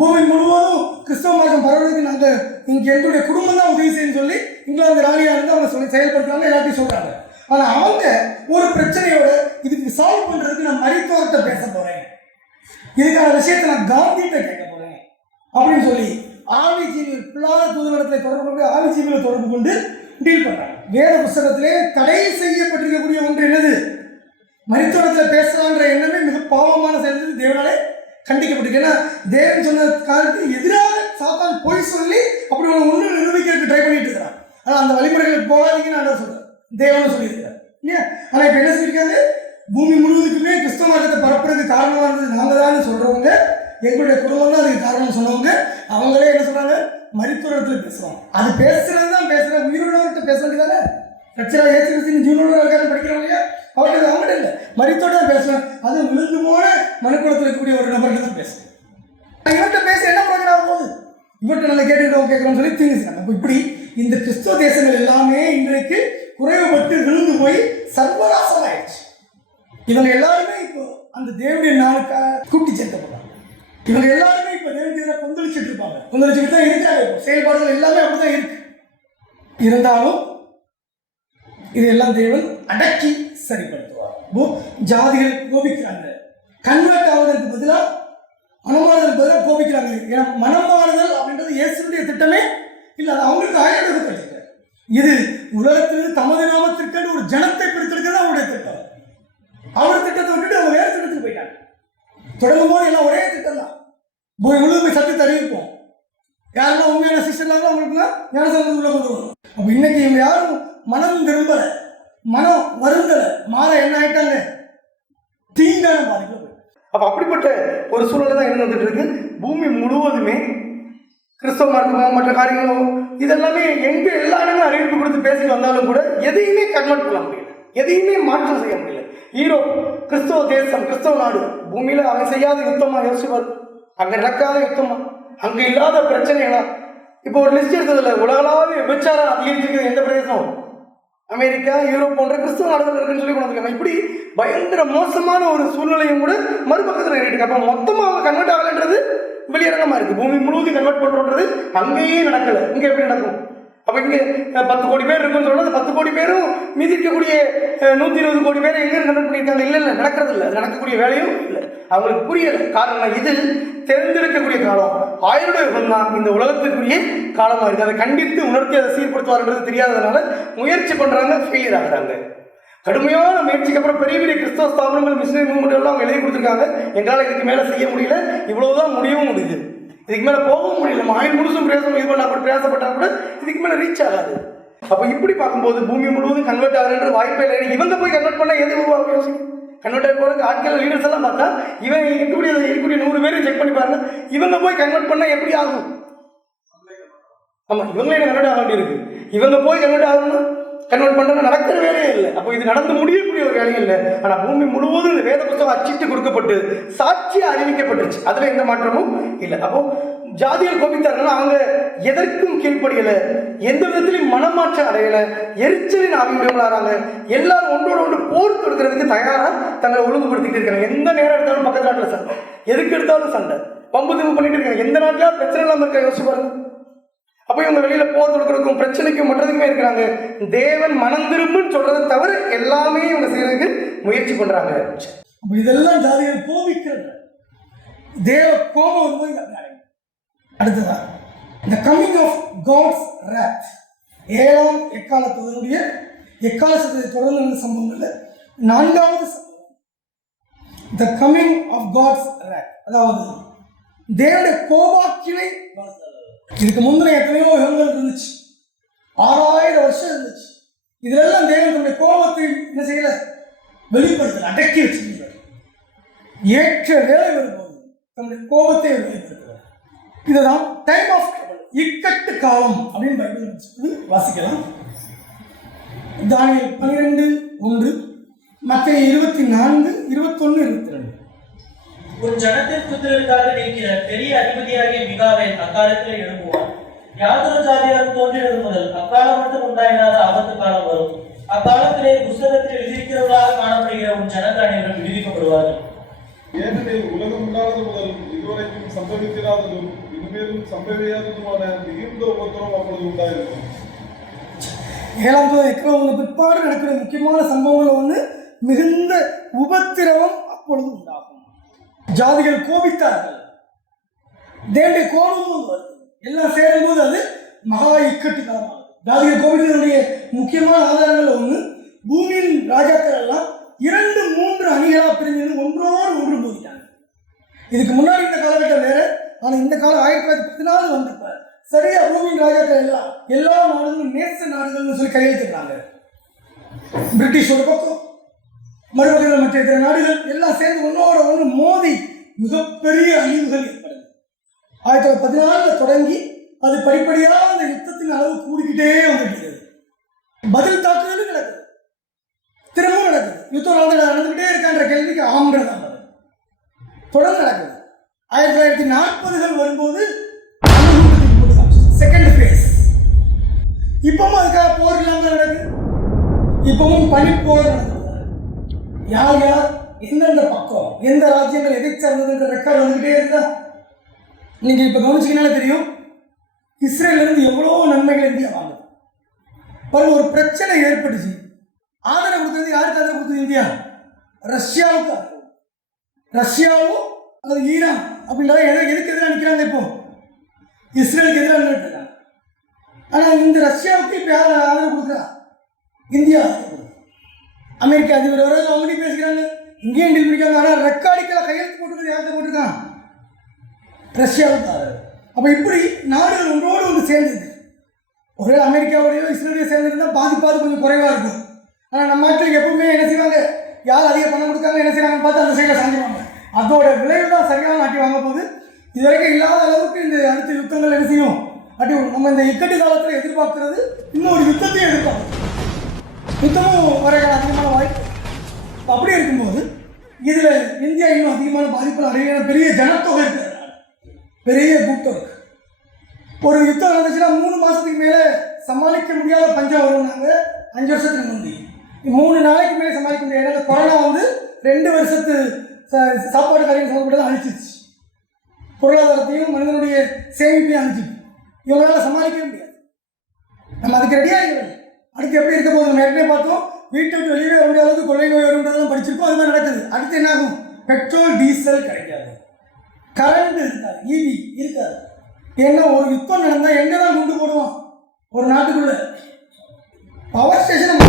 பூமி முழுவதும் கிறிஸ்தவ மார்க்கம் பரவலுக்கு நாங்கள் இங்கே எங்களுடைய குடும்பம் தான் உதவி செய்யணும்னு சொல்லி இங்கிலாந்து ராணியாக இருந்து அவங்க சொல்லி செயல்படுத்துறாங்க, எல்லாத்தையும் சொல்றாங்க. ஆனால் அவங்க ஒரு பிரச்சனையோட இதுக்கு சால்வ் பண்றதுக்கு நான் மருத்துவத்தை பேச போறேன், இதுக்கான விஷயத்தை நான் காந்திகிட்ட கேட்க போறேன் அப்படின்னு சொல்லி ஆவிஜீவிகள் பிள்ளாத தூதரிடத்தில் தொடர்பு கொண்டு ஆவிஜீவிகளை தொடர்பு கொண்டு டீல் பண்றாங்க. வேத புஸ்தகத்திலே தடை செய்யப்பட்டிருக்கக்கூடிய ஒன்று என்னது? மருத்துவத்தில் பேசுறான்ற எண்ணமே மிக பாவமான செயல், தேவனாலே கண்டிக்கப்பட்டிருக்கு. ஏன்னா தேவன் சொன்ன காலத்துக்கு எதிராக சாத்தான் போய் சொல்லி அப்படி ஒன்று நிரூபிக்கிறதுக்கு ட்ரை பண்ணிட்டு இருக்கிறான். ஆனால் அந்த வழிமுறைகளுக்கு போகாதீங்கன்னு நான் சொல்றேன், தேவனும் சொல்லியிருக்கிறார் இல்லையா? ஆனால் இப்போ என்ன சொல்லியிருக்காங்க? பூமி முழுவதுக்குமே கிறிஸ்தவ மார்க்கத்தை பரப்புறதுக்கு காரணமாக இருந்தது நாங்கள் தான் சொல்றவங்க, எங்களுடைய குடும்பம் தான் அதுக்கு காரணம் சொன்னவங்க. அவங்களே என்ன சொல்றாங்க? மருத்துவத்தில் பேசுவாங்க. அது பேசுறது தான் பேசுறேன், உயிரிழவர்கிட்ட பேச வேண்டியதானே? ரட்சரா ஏசு கிறிஸ்து ஜீவனோட படிக்கிறவங்க இல்லையா, அவர்கிட்ட அவங்கள்ட்ட இல்லை, மருத்துவ தான் பேசுவேன். அது விழுந்து போன மனுக்குளத்தில் இருக்கக்கூடிய ஒரு நபர்கிட்ட தான் பேசுவேன். இவர்கிட்ட பேச என்ன பிரயோஜனம் ஆகும் போது? இவர்கிட்ட நல்லா கேட்டுக்கிட்டோம் சொல்லி தீங்குறாங்க. அப்போ இப்படி இந்த கிறிஸ்தவ தேசங்கள் எல்லாமே இன்றைக்கு குறைவுபட்டு விழுந்து போய் சர்வநாசம் ஆயிடுச்சு. இவங்க எல்லாருமே இப்போ அந்த தேவனுடைய நாளுக்கு கூட்டி சேர்க்கப்படுறாங்க. இவங்க எல்லாருமே இப்போ தேவனுடைய கொந்தளிச்சுட்டு இருப்பாங்க, கொந்தளிச்சுட்டு தான் இருக்காங்க. இப்போ செயல்பாடுகள் எல்லாமே அப்படிதான் இருக்கு. இருந்தாலும் இதெல்லாம் தேவன் அடக்கி சரிப்படுத்துவார். ஜாதிகள் கோபிக்கிறாங்க, கன்வெர்ட் ஆவதற்கு பதிலாக மனமாறுதல் பதிலாக கோபிக்கிறாங்க. ஏன்னா மனமாறுதல் அப்படின்றது இயேசுடைய திட்டமே இல்லை, அது அவங்களுக்கு ஆயிரத்து. இது உலகத்திலிருந்து தமது நாமத்திற்கு ஒரு ஜனத்தை பிடித்திருக்கிறது அவருடைய திட்டம். அவர் திட்டத்தை விட்டுட்டு அவங்க வேறு திட்டத்துக்கு போயிட்டாங்க. தொடங்கும் போது எல்லாம் ஒரே திட்டம் தான், முழுமை சத்தியத்தை அறிவிப்போம், யாரெல்லாம் உண்மையான சிஸ்டர்லாம் அவங்களுக்குலாம் ஞானசாரத்துக்கு உள்ள கொண்டு வரும். அப்போ இன்னைக்கு இவங்க யாரும் மனம் திரும்பல, மனம் வருந்தல, மாற என்ன ஆயிட்டாங்க? தீங்கான பாதிப்பு. அப்ப அப்படிப்பட்ட ஒரு சூழ்நிலை தான் என்ன வந்துட்டு இருக்கு. பூமி முழுவதுமே கிறிஸ்தவ மார்க்கமோ மற்ற காரியங்களோ இதெல்லாமே எங்க எல்லா இடங்களும் அறிவிப்பு கொடுத்து பேசிட்டு வந்தாலும் கூட எதையுமே கன்வெர்ட் பண்ண முடியல, எதையுமே மாற்றம் செய்ய முடியல. ஈரோப் கிறிஸ்தவ தேசம், கிறிஸ்தவ நாடு, பூமியில அவன் செய்யாத யுத்தமா யோசிப்பார், அங்க நடக்காத யுத்தமா, அங்க இல்லாத பிரச்சனைகளா. இப்போ ஒரு லிஸ்ட் எடுத்ததில்ல, உலகளாவிய விபச்சாரம் அதிகரிச்சிருக்கிறது எந்த பிரதேசம்? அமெரிக்கா, யூரோப் போன்ற கிறிஸ்தவ நாடுகள் இருக்குன்னு சொல்லி கொண்டிருக்காங்க. இப்படி பயங்கர மோசமான ஒரு சூழ்நிலையும் கூட மறுபக்கத்தில் இருக்கு. அப்போ மொத்தமாக அவங்க கன்வெர்ட் ஆகலைன்றது வெளியரங்கமாக இருக்கு. பூமி முழுவதும் கன்வெர்ட் பண்ணுறது அங்கேயே நடக்கலை, இங்கே எப்படி நடக்கும்? அப்போ இங்கே 10 கோடி பேர் இருக்குன்னு சொன்னால் அந்த 10 கோடி பேரும் மீதி இருக்கக்கூடிய 120 கோடி பேரை எங்கே கன்வெர்ட் பண்ணியிருக்காங்க? இல்லை இல்லை, நடக்கிறது இல்லை, நடக்கக்கூடிய வேலையும் இல்லை. அவங்களுக்கு புரியலை. காரணம் இது தெரிந்திருக்கக்கூடிய காலம் 1000 யுகம் தான் இந்த உலகத்துக்குரிய காலமாக இருக்குது. அதை கண்டித்து உணர்த்தி அதை சீர்படுத்துவார்ன்றது தெரியாததுனால முயற்சி பண்ணுறாங்க, ஃபெயிலியர் ஆகுறாங்க. கடுமையான முயற்சிக்கு அப்புறம் பெரிய பெரிய கிறிஸ்தவ ஸ்தாபனங்கள், மிஷனரி மூவ்மெண்ட் எல்லாம் அவங்க எழுதி கொடுத்துருக்காங்க. எங்களால் இதுக்கு மேலே செய்ய முடியல, இவ்வளவுதான் முடியவும் முடியுது, இதுக்கு மேலே போகவும் முடியல. ஆயுள் முழுசும் பிரயாசம் இது பண்ணா கூட பிரயாசப்பட்டால் கூட இதுக்கு மேலே ரீச் ஆகாது. அப்போ இப்படி பார்க்கும்போது பூமி முழுவதும் கன்வெர்ட் ஆகுறன்ற வாய்ப்பே இல்லை. இவங்க போய் கன்வெர்ட் பண்ணால் எது உருவாகும்? யோசிக்கும். கன்வெர்ட் ஆகி போகிறதுக்கு ஆட்கள் லீடர்ஸ் எல்லாம் பார்த்தா இவன் இருக்கக்கூடிய 100 பேரும் செக் பண்ணி பாருங்க, இவங்க போய் கன்வெர்ட் பண்ணால் எப்படி ஆகும்? ஆமாம், இவங்களே கன்வெர்ட் ஆக வேண்டியிருக்கு. இவங்க போய் கன்வெர்ட் ஆகணும்னா கன்வெர்ட் பண்ணுறது நடக்கிற வேலையே இல்லை. அப்போ இது நடந்து முடியக்கூடிய ஒரு வேலையும் இல்லை. ஆனால் பூமி முழுவதும் இந்த வேத புத்தகம் அச்சிட்டு கொடுக்கப்பட்டு சாட்சியாக அறிவிக்கப்பட்டுருச்சு, அதில் எந்த மாற்றமும் இல்லை. அப்போ ஜாதிகள் கோபித்தார்கள், அவங்க எதற்கும் கீழ்ப்படியலை, எந்த விதத்திலையும் மனமாற்றம் அடையலை, எரிச்சலின் ஆவியுடையவங்களாகிறாங்க. எல்லாரும் ஒன்றோட ஒன்று போர் கொடுக்கறதுக்கு தயாராக தங்களை ஒழுங்குபடுத்திட்டு இருக்காங்க. எந்த நேரம் எடுத்தாலும் பக்கத்து நாட்டில் சண்டை, எதுக்கு எடுத்தாலும் சண்டை, பம்பு திரும்ப பண்ணிட்டு இருக்காங்க. எந்த நாட்டில் பிரச்சனை இல்லாமல் இருக்க யோசிச்சு பாருங்க. அப்போ இவங்க வெளியில போர் கொடுக்கறதுக்கும் பிரச்சனைக்கும் மற்றதுக்குமே இருக்கிறாங்க. தேவன் மனம் திரும்புன்னு சொல்றதை தவிர எல்லாமே இவங்க செய்யறதுக்கு முயற்சி பண்றாங்க. இதெல்லாம் ஜாதிகள் கோபிக்கிறது, தேவ கோபம் வரும்போது அடுத்ததான் the coming of God's wrath. ஏழாம் எக்காலத்தினுடைய எக்கால சத்தத்தை தொடர்ந்து நடந்த சம்பவங்கள்ல நான்காவது சம்பவம் the coming of God's wrath, அதாவது தேவனுடைய கோபாக்கினை வருதல். இதுக்கு முந்தின எத்தனையோ யுகங்கள் இருந்துச்சு, 6000 வருஷம் இருந்துச்சு. இதுலெல்லாம் தேவன் தன்னுடைய கோபத்தை என்ன செய்யல, வெளிப்படுத்தல, அடக்கி வச்சிருக்கிறார். ஏற்ற வேலை வரும்போது தன்னுடைய கோபத்தை வெளிப்படுத்துகிறார். இதுதான் டைம் ஆஃப் ட்ரபிள், இக்கட்டு காலம் அப்படின்னு பைபிள் வாசிக்கலாம். தானியேல் 12:1, மத்தேயு 24, 21, 22. உன் ஜனத்தின் புத்திரருக்காக நிற்கிற பெரிய அதிபதியாகிய மிகாவேல் அக்காலத்திலே எழும்புவான். யாதொரு ஜாதியாரும் தோன்றினது முதல் அக்காலம் மட்டும் உண்டாயினாத ஆபத்து காலம் வரும். அக்காலத்திலே புஸ்தகத்தில் எழுதியிருக்கிறவர்களாக காணப்படுகிற உன் ஜனங்கள் அனைவரும் விடுவிக்கப்படுவார்கள். ஏனெனில் உலகம் உண்டானது முதல் இதுவரைக்கும் சம்பவித்திராததும் இனிமேலும் சம்பவியாததுமான மிகுந்த உபத்திரம் அப்பொழுது உண்டாயிருக்கும். 7ஆம் எக்காலம் பிற்பாடு நடக்கிற முக்கியமான சம்பவங்கள் ஒன்று, மிகுந்த உபத்திரவம் அப்பொழுது உண்டாகும். ஜாதிகள் கோபித்தார்கள், தேவனுடைய கோபமும் வருது, எல்லாம் சேரும்போது அது மகா இக்கட்டு காலமாகும். ஜாதிகள் கோபித்ததனுடைய முக்கியமான ஆதாரங்கள் ஒன்று, பூமியின் ராஜாக்கள் எல்லாம் 2-3 அணிகளாக பிரிஞ்சு ஒன்றோடு ஒன்று மோதிட்டாங்க. இதுக்கு முன்னாடி இந்த காலகட்டம் வேற, ஆனால் இந்த காலம் 1914 வந்தப்ப சரியா பூமியின் ராஜாக்கள் எல்லாம் எல்லா நாடுகளும் நேச நாடுகள்னு சொல்லி கையெழுத்துக்கிறாங்க. பிரிட்டிஷ் ஒரு பக்கம், மறுபக்கத்தில் மற்ற இதர நாடுகள் எல்லாம் சேர்ந்து ஒன்றோட ஒன்று மோதி மிகப்பெரிய அழிவுகள் ஏற்படுது. 1914 தொடங்கி அது படிப்படியாக அந்த யுத்தத்தின் அளவு கூடிக்கிட்டே வந்துட்டு பதில் தாக்குதலும் நடக்குது, திரும்பவும் நடக்குது. யுத்தம் நடந்துகிட்டே இருக்கான்ற கேள்விக்கு ஆம்ன்றதான் தொடர்ந்து நடக்குது. 1940கள் வரும்போது செகண்ட் ஃபேஸ். இப்பவும் அதுக்காக போர் இல்லாமல் நடக்குது, இப்பவும் பனிப்போர் நடக்குது. யார் யார் எந்தெந்த பக்கம் எந்த ராஜ்யங்கள் எதை சார்ந்ததுன்ற ரெக்கார்டு வந்துகிட்டே இருந்தா நீங்க இப்ப கவனிச்சீங்கன்னாலே தெரியும், இஸ்ரேல்ல இருந்து எவ்வளவு நன்மைகள் இந்தியா வாங்குது. பாருங்க, ஒரு பிரச்சனை ஏற்பட்டுச்சு, ஆதரவு கொடுத்தது யாருக்கு ஆதரவு கொடுத்தது? இந்தியா ரஷ்யாவுக்கு. ரஷ்யாவும் அது ஈரான் அப்படின்றத எதுக்கு எதிராக நிற்கிறாங்க? இப்போ இஸ்ரேலுக்கு எதிராக நின்றுட்டு. ஆனால் இந்த ரஷ்யாவுக்கு இப்போ யார் ஆதரவு கொடுக்குறா? இந்தியா. அமெரிக்க அதிபர் வர அவங்ககிட்ட பேசுகிறாங்க, இங்கேயும் டீல் பண்ணிக்காங்க. ஆனால் ரெக்கார்டிக்கெல்லாம் கையெழுத்து போட்டுக்கிறது யார்கிட்ட போட்டிருக்கான்? ரஷ்யாவுக்கு ஆதரவு. அப்போ இப்படி நாடுகள் ஒன்றோடு ஒன்று சேர்ந்துருக்கு. ஒரே அமெரிக்காவோடையோ இஸ்ரேலையோ சேர்ந்துருந்தால் பாதிப்பாது கொஞ்சம் குறைவாக இருக்கும். ஆனால் நம்ம நாட்டில் எப்பவுமே என்ன செய்வாங்க, யார் அதிக பணம் கொடுக்காங்க என்ன செய்வாங்கன்னு பார்த்து அந்த சைடில் சாஞ்சிடுவாங்க. அதோட விளைவு தான் சரியான நாட்டி வாங்க போகுது. இது வரைக்கும் இல்லாத அளவுக்கு இந்த அடுத்த யுத்தங்கள் என்ன செய்யும் அடி. நம்ம இந்த இக்கட்டு காலத்தில் எதிர்பார்க்கறது இன்னொரு யுத்தத்தையும் எதிர்பார்க்கணும். யுத்தமும் வர அதிகமான வாய்ப்பு. அப்படி இருக்கும்போது இதில் இந்தியா இன்னும் அதிகமான பாதிப்பில் அடையிற பெரிய ஜனத்தொகை இருக்கிறதுனால பெரிய கூட்டம். ஒரு யுத்தம் நடந்துச்சுன்னா 3 மாதத்துக்கு மேலே சமாளிக்க முடியாத பஞ்சம் வரும்னாங்க. 5 வருஷத்துக்கு முந்தி 3 நாளைக்கு மேலே சமாளிக்க முடியாது. ஏன்னா கொரோனா வந்து 2 வருஷத்து சாப்பாடு காரியம் சமப்பட்டு அழிச்சிச்சு, பொருளாதாரத்தையும் மனிதனுடைய சேமிப்பையும் அழிச்சிச்சு. இவங்களால சமாளிக்க முடியாது. நம்ம அதுக்கு ரெடியாக இருக்கிறோம். அடுத்து எப்படி இருக்க போகுது? நேரடியாக பார்த்தோம், வீட்டை விட்டு வெளியே வர முடியாத அளவுக்கு கொள்ளை நோய் வரும்ன்றதெல்லாம் படிச்சிருக்கோம். அது மாதிரி நடக்குது. அடுத்து என்ன ஆகும்? பெட்ரோல் டீசல் கிடைக்காது, கரண்ட் இருக்காது, ஈவி இருக்காது. ஏன்னா ஒரு யுத்தம் நடந்தால் எங்கே தான் கொண்டு போடுவோம்? ஒரு நாட்டுக்குள்ள பவர் ஸ்டேஷன்.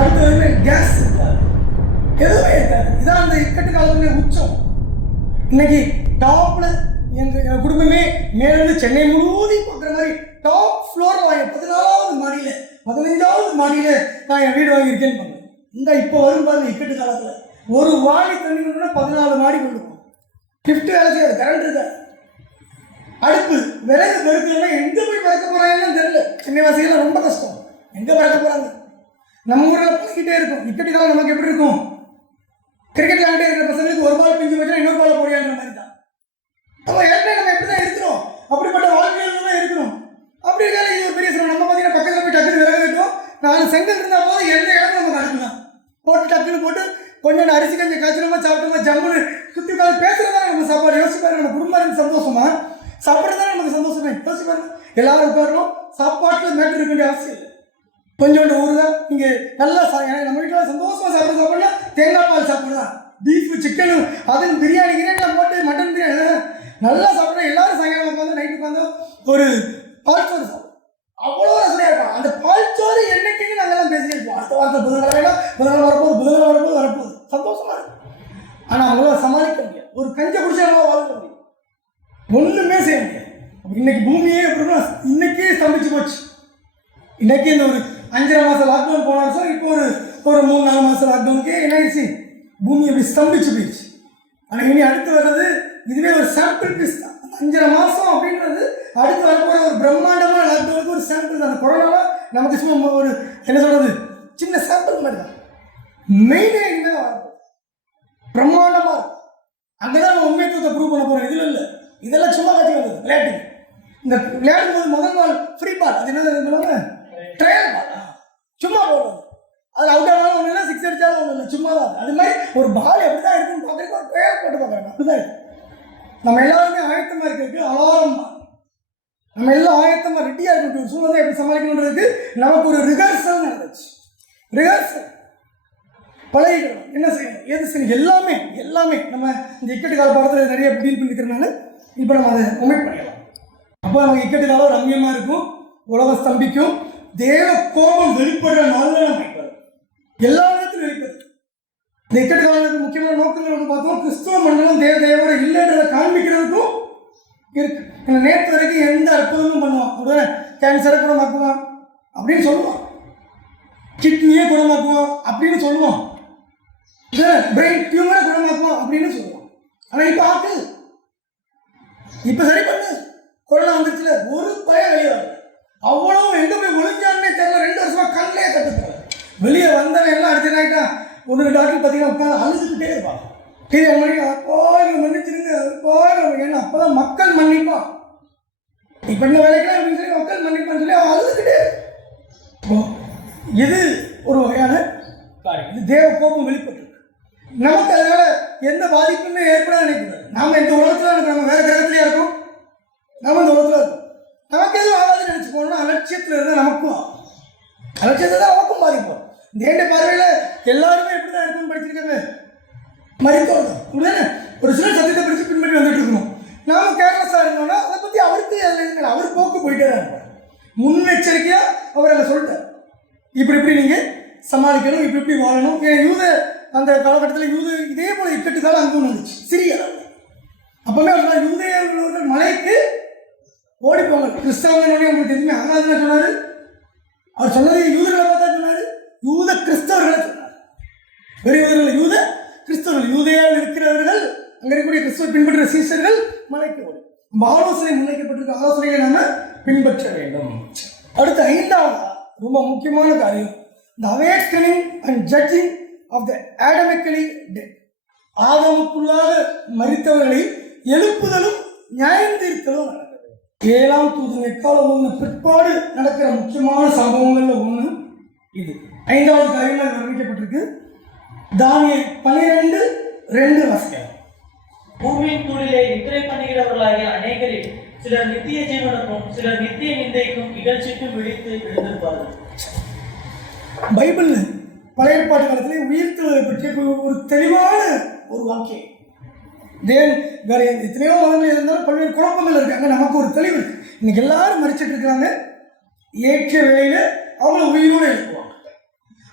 அடுத்து கேஸ் இருக்காது, எதுவுமே இருக்காது. இதான் அந்த இக்கட்டு காலத்துடைய உச்சம். இன்னைக்கு டாப்ல எங்கள் குடும்பமே மேலிருந்து சென்னை முழுவதும் பார்க்குற மாதிரி டாப் ஃப்ளோர் வாங்கி 14வது மாடியில் 15வது மாடியில் நான் என் வீடு வாங்கியிருக்கேன்னு பண்ணேன். இந்த இப்போ வரும் பாருங்க இக்கட்டு காலத்தில் ஒரு வாடி தண்ணி கொண்டு 14 மாடி கொண்டு போகும். ஷிஃப்ட் வேலை செய்யாது, கரண்ட் இருக்காது. அடுப்பு விறகு பெருக்கலன்னா எங்கே போய் பறக்க போகிறாங்கன்னு தெரியல. சென்னை வாசிகள்லாம் ரொம்ப கஷ்டம், எங்கே பறக்க போகிறாங்க? நம்ம ஊரில் பழகிட்டே இருக்கும். இக்கட்டு காலம் நமக்கு எப்படி இருக்கும்? கிரிக்கெட் விளையாண்டே இருக்கிற பசங்களுக்கு ஒரு பால் பிஞ்சு வச்சா இன்னொரு பால் போடியான்ற மாதிரி தான். நம்ம ஏற்கனவே நம்ம எப்படி தான் இருக்கிறோம், அப்படிப்பட்ட வாழ்க்கையில் தான் இருக்கிறோம். அப்படி இருக்காது. இது ஒரு பெரிய சிரமம். நம்ம பார்த்தீங்கன்னா பக்கத்தில் போய் டக்குனு விறகு கட்டும், 4 செங்கல் இருந்தால் போது எந்த இடத்துல நமக்கு அனுப்பலாம் போட்டு டக்குன்னு போட்டு கொஞ்சம் அரிசி கஞ்சி காய்ச்சலமா சாப்பிட்டோமா ஜம்முன்னு சுற்றி காலம் பேசுறது தான் நம்ம சாப்பாடு. யோசிப்பாரு, நம்ம குடும்பம் இருந்து சந்தோஷமா சாப்பிட்றது தான் நமக்கு சந்தோஷமே. யோசிப்பாரு, எல்லாரும் உட்காரணும், சாப்பாட்டில் மேட்டு இருக்க வேண்டிய அவசியம் இல்லை. கொஞ்சோண்டு ஊறுதான் இங்கே நல்லா நம்ம வீட்டில் சந்தோஷமாக சாப்பிட்னா தேங்காய் பால் சாப்பிடலாம், பீஃபு சிக்கனு அதுவும் பிரியாணி கிரியாணிலாம் போட்டு மட்டன் பிரியாணி நல்லா சாப்பிட்றா. எல்லாரும் சாயங்காலம் ஒரு பால்சோறு சாப்பிடும், அவ்வளோ ரசனையாக இருக்கும். அந்த பால்சோறு என்னைக்குன்னு நாங்கள்லாம் பேசிட்டு இருப்போம். அடுத்த வாரத்தில் புதன்கிழமை வரப்போகுது சந்தோஷமா இருக்கும். ஆனால் அவங்களால சமாளிக்க முடியாது. ஒரு கஞ்சை குடிச்சா அவங்களால வாழ்க்க முடியும், ஒன்றுமே செய்ய முடியாது. இன்னைக்கு பூமியே எப்படின்னா இன்னைக்கே ஸ்தம்பிச்சு போச்சு. இன்னைக்கு இந்த ஒரு 5.5 மாதம் லாக்டவுன் போன வருஷம் இப்போ ஒரு 3-4 மாதம் லாக்டவுனுக்கே என்ன ஆயிடுச்சு, பூமி அப்படி ஸ்தம்பிச்சு போயிடுச்சு. ஆனால் இனி அடுத்து வர்றது இதுவே ஒரு சாம்பிள் பீஸ் தான். 5.5 மாதம் அப்படின்றது அடுத்து வரப்போகிற ஒரு பிரம்மாண்டமான லாக்டவுனுக்கு ஒரு சாம்பிள் தான். அந்த கொரோனால நமக்கு சும்மா ஒரு என்ன சொல்றது சின்ன சாம்பிள் மாதிரி தான். மெயினே இனிமேல் வரப்போகுது, பிரம்மாண்டமாக இருக்கும். அங்கே தான் நம்ம உண்மைத்துவத்தை ப்ரூவ் பண்ண போகிறோம். இதில் இல்லை, இதெல்லாம் சும்மா கட்டி வந்தது விளையாட்டு. இந்த விளையாடும் போது முதல் நாள் ஃப்ரீ பால், அது என்ன ட்ரையல் பால், சும்மா போடுறது. அது அவுட் ஆனாலும் ஒன்றும் இல்லை, 6 அடித்தாலும் ஒன்றும் இல்லை, சும்மா தான். அது மாதிரி ஒரு பால் எப்படி தான் இருக்குன்னு பார்க்குறதுக்கு ஒரு ட்ரையல் போட்டு பார்க்குறாங்க. அப்படிதான் இருக்கு. நம்ம எல்லாருமே ஆயத்தமாக இருக்கிறதுக்கு அலாரம் தான். நம்ம எல்லாம் ஆயத்தமாக ரெடியாக இருக்கணும். சூழ்நிலை எப்படி சமாளிக்கணுன்றதுக்கு நமக்கு ஒரு ரிஹர்சல் நடந்துச்சு. ரிஹர்சல் பழகிக்கணும், என்ன செய்யணும் எது செய்யணும் எல்லாமே நம்ம இந்த இக்கட்டு கால பாடத்தில் நிறைய டீல் பண்ணிக்கிறதுனால இப்போ நம்ம அதை ஒமிட் பண்ணிடலாம். அப்போ நமக்கு இக்கட்டு காலம் ரம்யமாக இருக்கும், உலகம் ஸ்தம்பிக்கும், தேவ கோபம் வெளிப்படுற நாளில் நம்ம எல்லா இடத்துலையும் வெளிப்படுது. இந்த இக்கட்டு காலத்துக்கு முக்கியமான நோக்கங்கள் வந்து பார்த்தோம், கிறிஸ்துவ மண்டலம் தேவையோட இல்லைன்றதை காண்பிக்கிறதுக்கும் இருக்கு. ஏன்னா நேற்று வரைக்கும் எந்த அற்புதமும் பண்ணுவான், அப்படின்னா கேன்சரை குணமாக்குவான் அப்படின்னு சொல்லுவான், கிட்னியே குணமாக்குவான் அப்படின்னு சொல்லுவான், பிரெயின் டியூமரை குணமாக்குவான் அப்படின்னு சொல்லுவான். ஆனால் இப்போ ஆக்கு இப்போ சரி பண்ணு, கொரோனா வந்துருச்சுல, ஒரு பயம் வெளியே வரல. அவ்வளோ எங்கே போய் ஒழிஞ்சான்னே தெரியல. 2 வருஷமா கண்ணிலே கட்டுப்பாங்க. வெளியே வந்தவன் எல்லாம் அடிச்சுனாக்கிட்டான். 1 டாக்டர் பார்த்தீங்கன்னா உட்காந்து அழுதுகிட்டே இருப்பான். டிவி மணி அப்போ மன்னிச்சிருங்க ஏன்னா அப்போ தான் மக்கள் மன்னிப்பான். இப்போ என்ன வேலைக்கெல்லாம் அப்படின்னு சொல்லி மக்கள் மன்னிப்பான்னு சொல்லி அவன் அழுதுகிட்டே. இது ஒரு வகையான காரியம். இது தேவ கோபம் வெளிப்பட்டு நமக்கு அதனால எந்த பாதிப்புமே ஏற்பட நினைக்கிறது. நாம் இந்த உலகத்தில் இருக்கோம், நம்ம வேற கிரகத்திலேயே இருக்கோம், நம்ம இந்த உலகத்தில் இருக்கோம். நமக்கு எதுவும் ஆகாதுன்னு நினச்சி போனோம்னா அலட்சியத்தில் இருந்தால் நமக்கும் அலட்சியத்தில் தான் நமக்கும் பாதிப்போம். இந்த பார்வையில் எல்லாருமே எப்படி தான் இருக்குன்னு படிச்சிருக்காங்க, மருத்துவம் தான் அப்படிதானே. ஒரு சிலர் சத்தியத்தை படித்து பின்பற்றி வந்துட்டு இருக்கணும். நாம் கேர்லெஸ்ஸாக இருந்தோம்னா அதை பற்றி அவருக்கு அதில் அவர் போக்கு போயிட்டே தான் இருப்பார். முன்னெச்சரிக்கையாக அவர் அதை சொல்லிட்டார், இப்படி நீங்கள் சமாளிக்கணும், இப்படி வாழணும். யூத அந்த காலகட்டத்தில் இதே போல இக்கட்டு காலம் அங்கே ஒன்று வந்துச்சு, சிறிய அளவில். அப்போவே அவர் யூதர்கள் மலைக்கு ஓடிப்போங்க, கிறிஸ்தவனே உங்களுக்கு எதுவுமே ஆகாதுன்னு சொன்னார். அவர் சொன்னது யூதர்களை பார்த்தா சொன்னார், யூத கிறிஸ்தவர்களை சொன்னார். வேறு யூதர்கள் யூத கிறிஸ்தவர்கள், யூதையால் இருக்கிறவர்கள், அங்கே இருக்கக்கூடிய கிறிஸ்தவ பின்பற்ற சீசர்கள் மலைக்கு ஓடும். நம்ம ஆலோசனை முன்வைக்கப்பட்டிருக்க ஆலோசனைகளை நாம் பின்பற்ற வேண்டும். அடுத்த 5வது ரொம்ப முக்கியமான காரியம், the awakening and judging of the adamically dead. ஆதமுக்குள்ளாக மரித்தவர்களை எழுப்புதலும் நியாயம் தீர்த்தலும் நடக்கிறது. 7ஆம் தூதன் எக்காலம் பிற்பாடு நடக்கிற முக்கியமான சம்பவங்கள்ல ஒன்று இது. 5வது காரியமாக வர்ணிக்கப்பட்டிருக்கு. தானியேல் 12:2 வாசிக்கலாம். பூமியின் தூளிலே நித்திரை பண்ணுகிறவர்களாகிய அநேகரில் சிலர் நித்திய ஜீவனுக்கும் சிலர் நித்திய நிந்தைக்கும் இகழ்ச்சிக்கும் விழித்து எழுந்திருப்பார்கள். பைபிள் பழைய ஏற்பாட்டு காலத்திலே உயிர்த்தலை பற்றிய ஒரு தெளிவான ஒரு வாக்கியம். தேவன் வேற எத்தனையோ மதங்கள் இருந்தாலும் பல்வேறு குழப்பங்கள் இருக்காங்க, நமக்கு ஒரு தெளிவு இருக்கு. இன்னைக்கு எல்லாரும் மறிச்சிட்டு இருக்கிறாங்க, ஏற்ற வேளையில அவங்கள உயிரோடு எழுப்புவாங்க.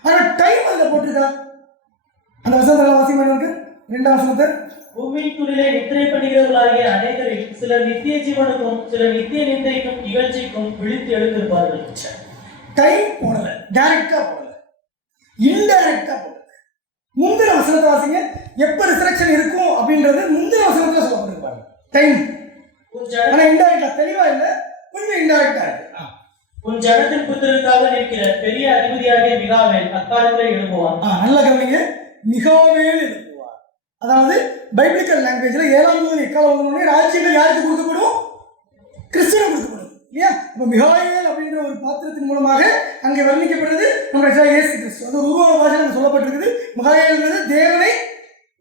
ஆனால் டைம் அதில் போட்டிருக்கா? அந்த வசனத்தில் வாசிக்க இருக்கு 2ஆம் வசனத்தை. பூமியின் துளிலே நித்திரை பண்ணுகிறவர்களாகிய அநேகரில் சிலர் நித்திய ஜீவனுக்கும் சிலர் நித்திய நிந்தைக்கும் இகழ்ச்சிக்கும் விழித்து எழுந்திருப்பார்கள். டைம் போடல, டைரக்டா போடல, இன்டைரக்டா போடல. முந்தின வசனத்தை வாசிங்க, எப்ப ரிசரக்ஷன் இருக்கும் அப்படின்றது முந்தின வசனத்துல சொல்லப்பட்டிருப்பாங்க. டைம் ஆனா இன்டைரக்டா தெளிவா இல்ல, கொஞ்சம் இன்டைரக்டா இருக்கு. உன் ஜனத்தின் புத்திரருக்காக நிற்கிற பெரிய அதிபதியாகிய மிகாவேல் அக்காலத்திலே எழுப்புவார். நல்ல கவனிங்க, மிகாவேல் எழுப்புவார். அதாவது பைபிளிக்கல் லாங்குவேஜ்ல 7ஆம் தூதன் எக்காலம் வந்தோடனே ராஜ்யங்கள் யாருக்கு கொடுக்கப்படும்? கிறிஸ்துவுக்கு கொடுக்கப்படும் இல்லையா? இப்போ மிகாவேல் அப்படின்ற ஒரு பாத்திரத்தின் மூலமாக அங்கே வர்ணிக்கப்படுறது நம்முடைய இயேசு கிறிஸ்து. அது ஒரு உருவக பாஷையில் சொல்லப்பட்டிருக்குது. மிகாவேல்ன்றது தேவனை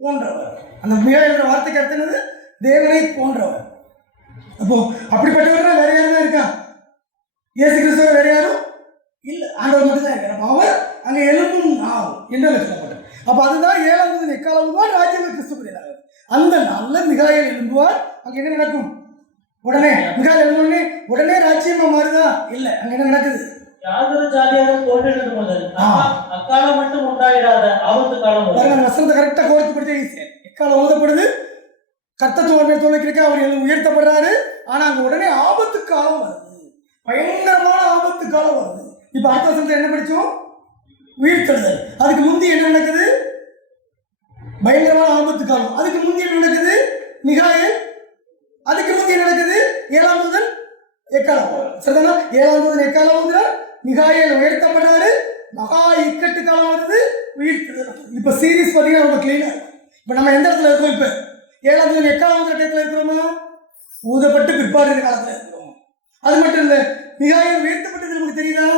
போன்றவர். அந்த மிகாவேல்ன்ற வார்த்தைக்கு அர்த்தம் என்னது? தேவனை போன்றவர். அப்போ அப்படிப்பட்டவர் வேற யாரும் தான் இருக்கா? இயேசு கிறிஸ்துவ வேற யாரும் இல்லை, ஆண்டவர் மட்டும் தான் இருக்கார். அவர் அங்கே எழுப்பும் நாள் என்று சொல்லப்பட்டது. அப்போ அதுதான் 7ஆம் தூதன் எக்காலம் தான் ராஜ்யம் கிறிஸ்துக்குரியதாக. அந்த நாளில் மிகாவேல் எழும்புவார். அங்கே என்ன நடக்கும்? உடனே மிகாயில் எழுந்தோடனே உடனே ராஜ்யமா மாறுதா? இல்ல, அங்க என்ன நடக்குது? யாதொரு ஜாதியாரும் தோன்றினது முதல் அக்காலம் மட்டும் உண்டாயிராத ஆபத்து காலம் வரும். பாருங்க, அந்த வசனத்தை கரெக்டா கோர்த்து படிச்சு எக்காலம் ஓதப்படுது, கர்த்தத்துவ தோலைக்கிறக்க அவர் உயர்த்தப்படுறாரு. ஆனா அங்க உடனே ஆபத்து காலம் வருது, பயங்கரமான ஆபத்து காலம் வருது. இப்ப அடுத்த வசனத்தை என்ன படிச்சோம்? உயிர்த்தெழுதல். அதுக்கு முந்தி என்ன நடக்குது? பயங்கரமான ஆபத்து காலம். அதுக்கு முந்தி என்ன நடக்குது? மிகாயில். அதுக்கு முந்தி என்ன நடக்குது? 7ஆம் தூதன் எக்காலம். சரிதானா? 7ஆம் தூதன் எக்காலம் ஊதுறார், மிகாயில் உயர்த்தப்படுறாரு, மகா இக்கட்டு காலம் வருது, உயிர்த்தெழுதல். இப்ப சீரீஸ் பாத்தீங்கன்னா ரொம்ப கிளீனா. இப்ப நம்ம எந்த இடத்துல இருக்கோம்? இப்ப 7ஆம் தூதன் எக்காலம் ஊதுற டயத்துல இருக்கிறோமா? ஊதப்பட்டு பிற்பாடு காலத்துல இருக்கிறோம். அது மட்டும் இல்ல, மிகாயில் உயர்த்தப்பட்டது நமக்கு தெரியுதா?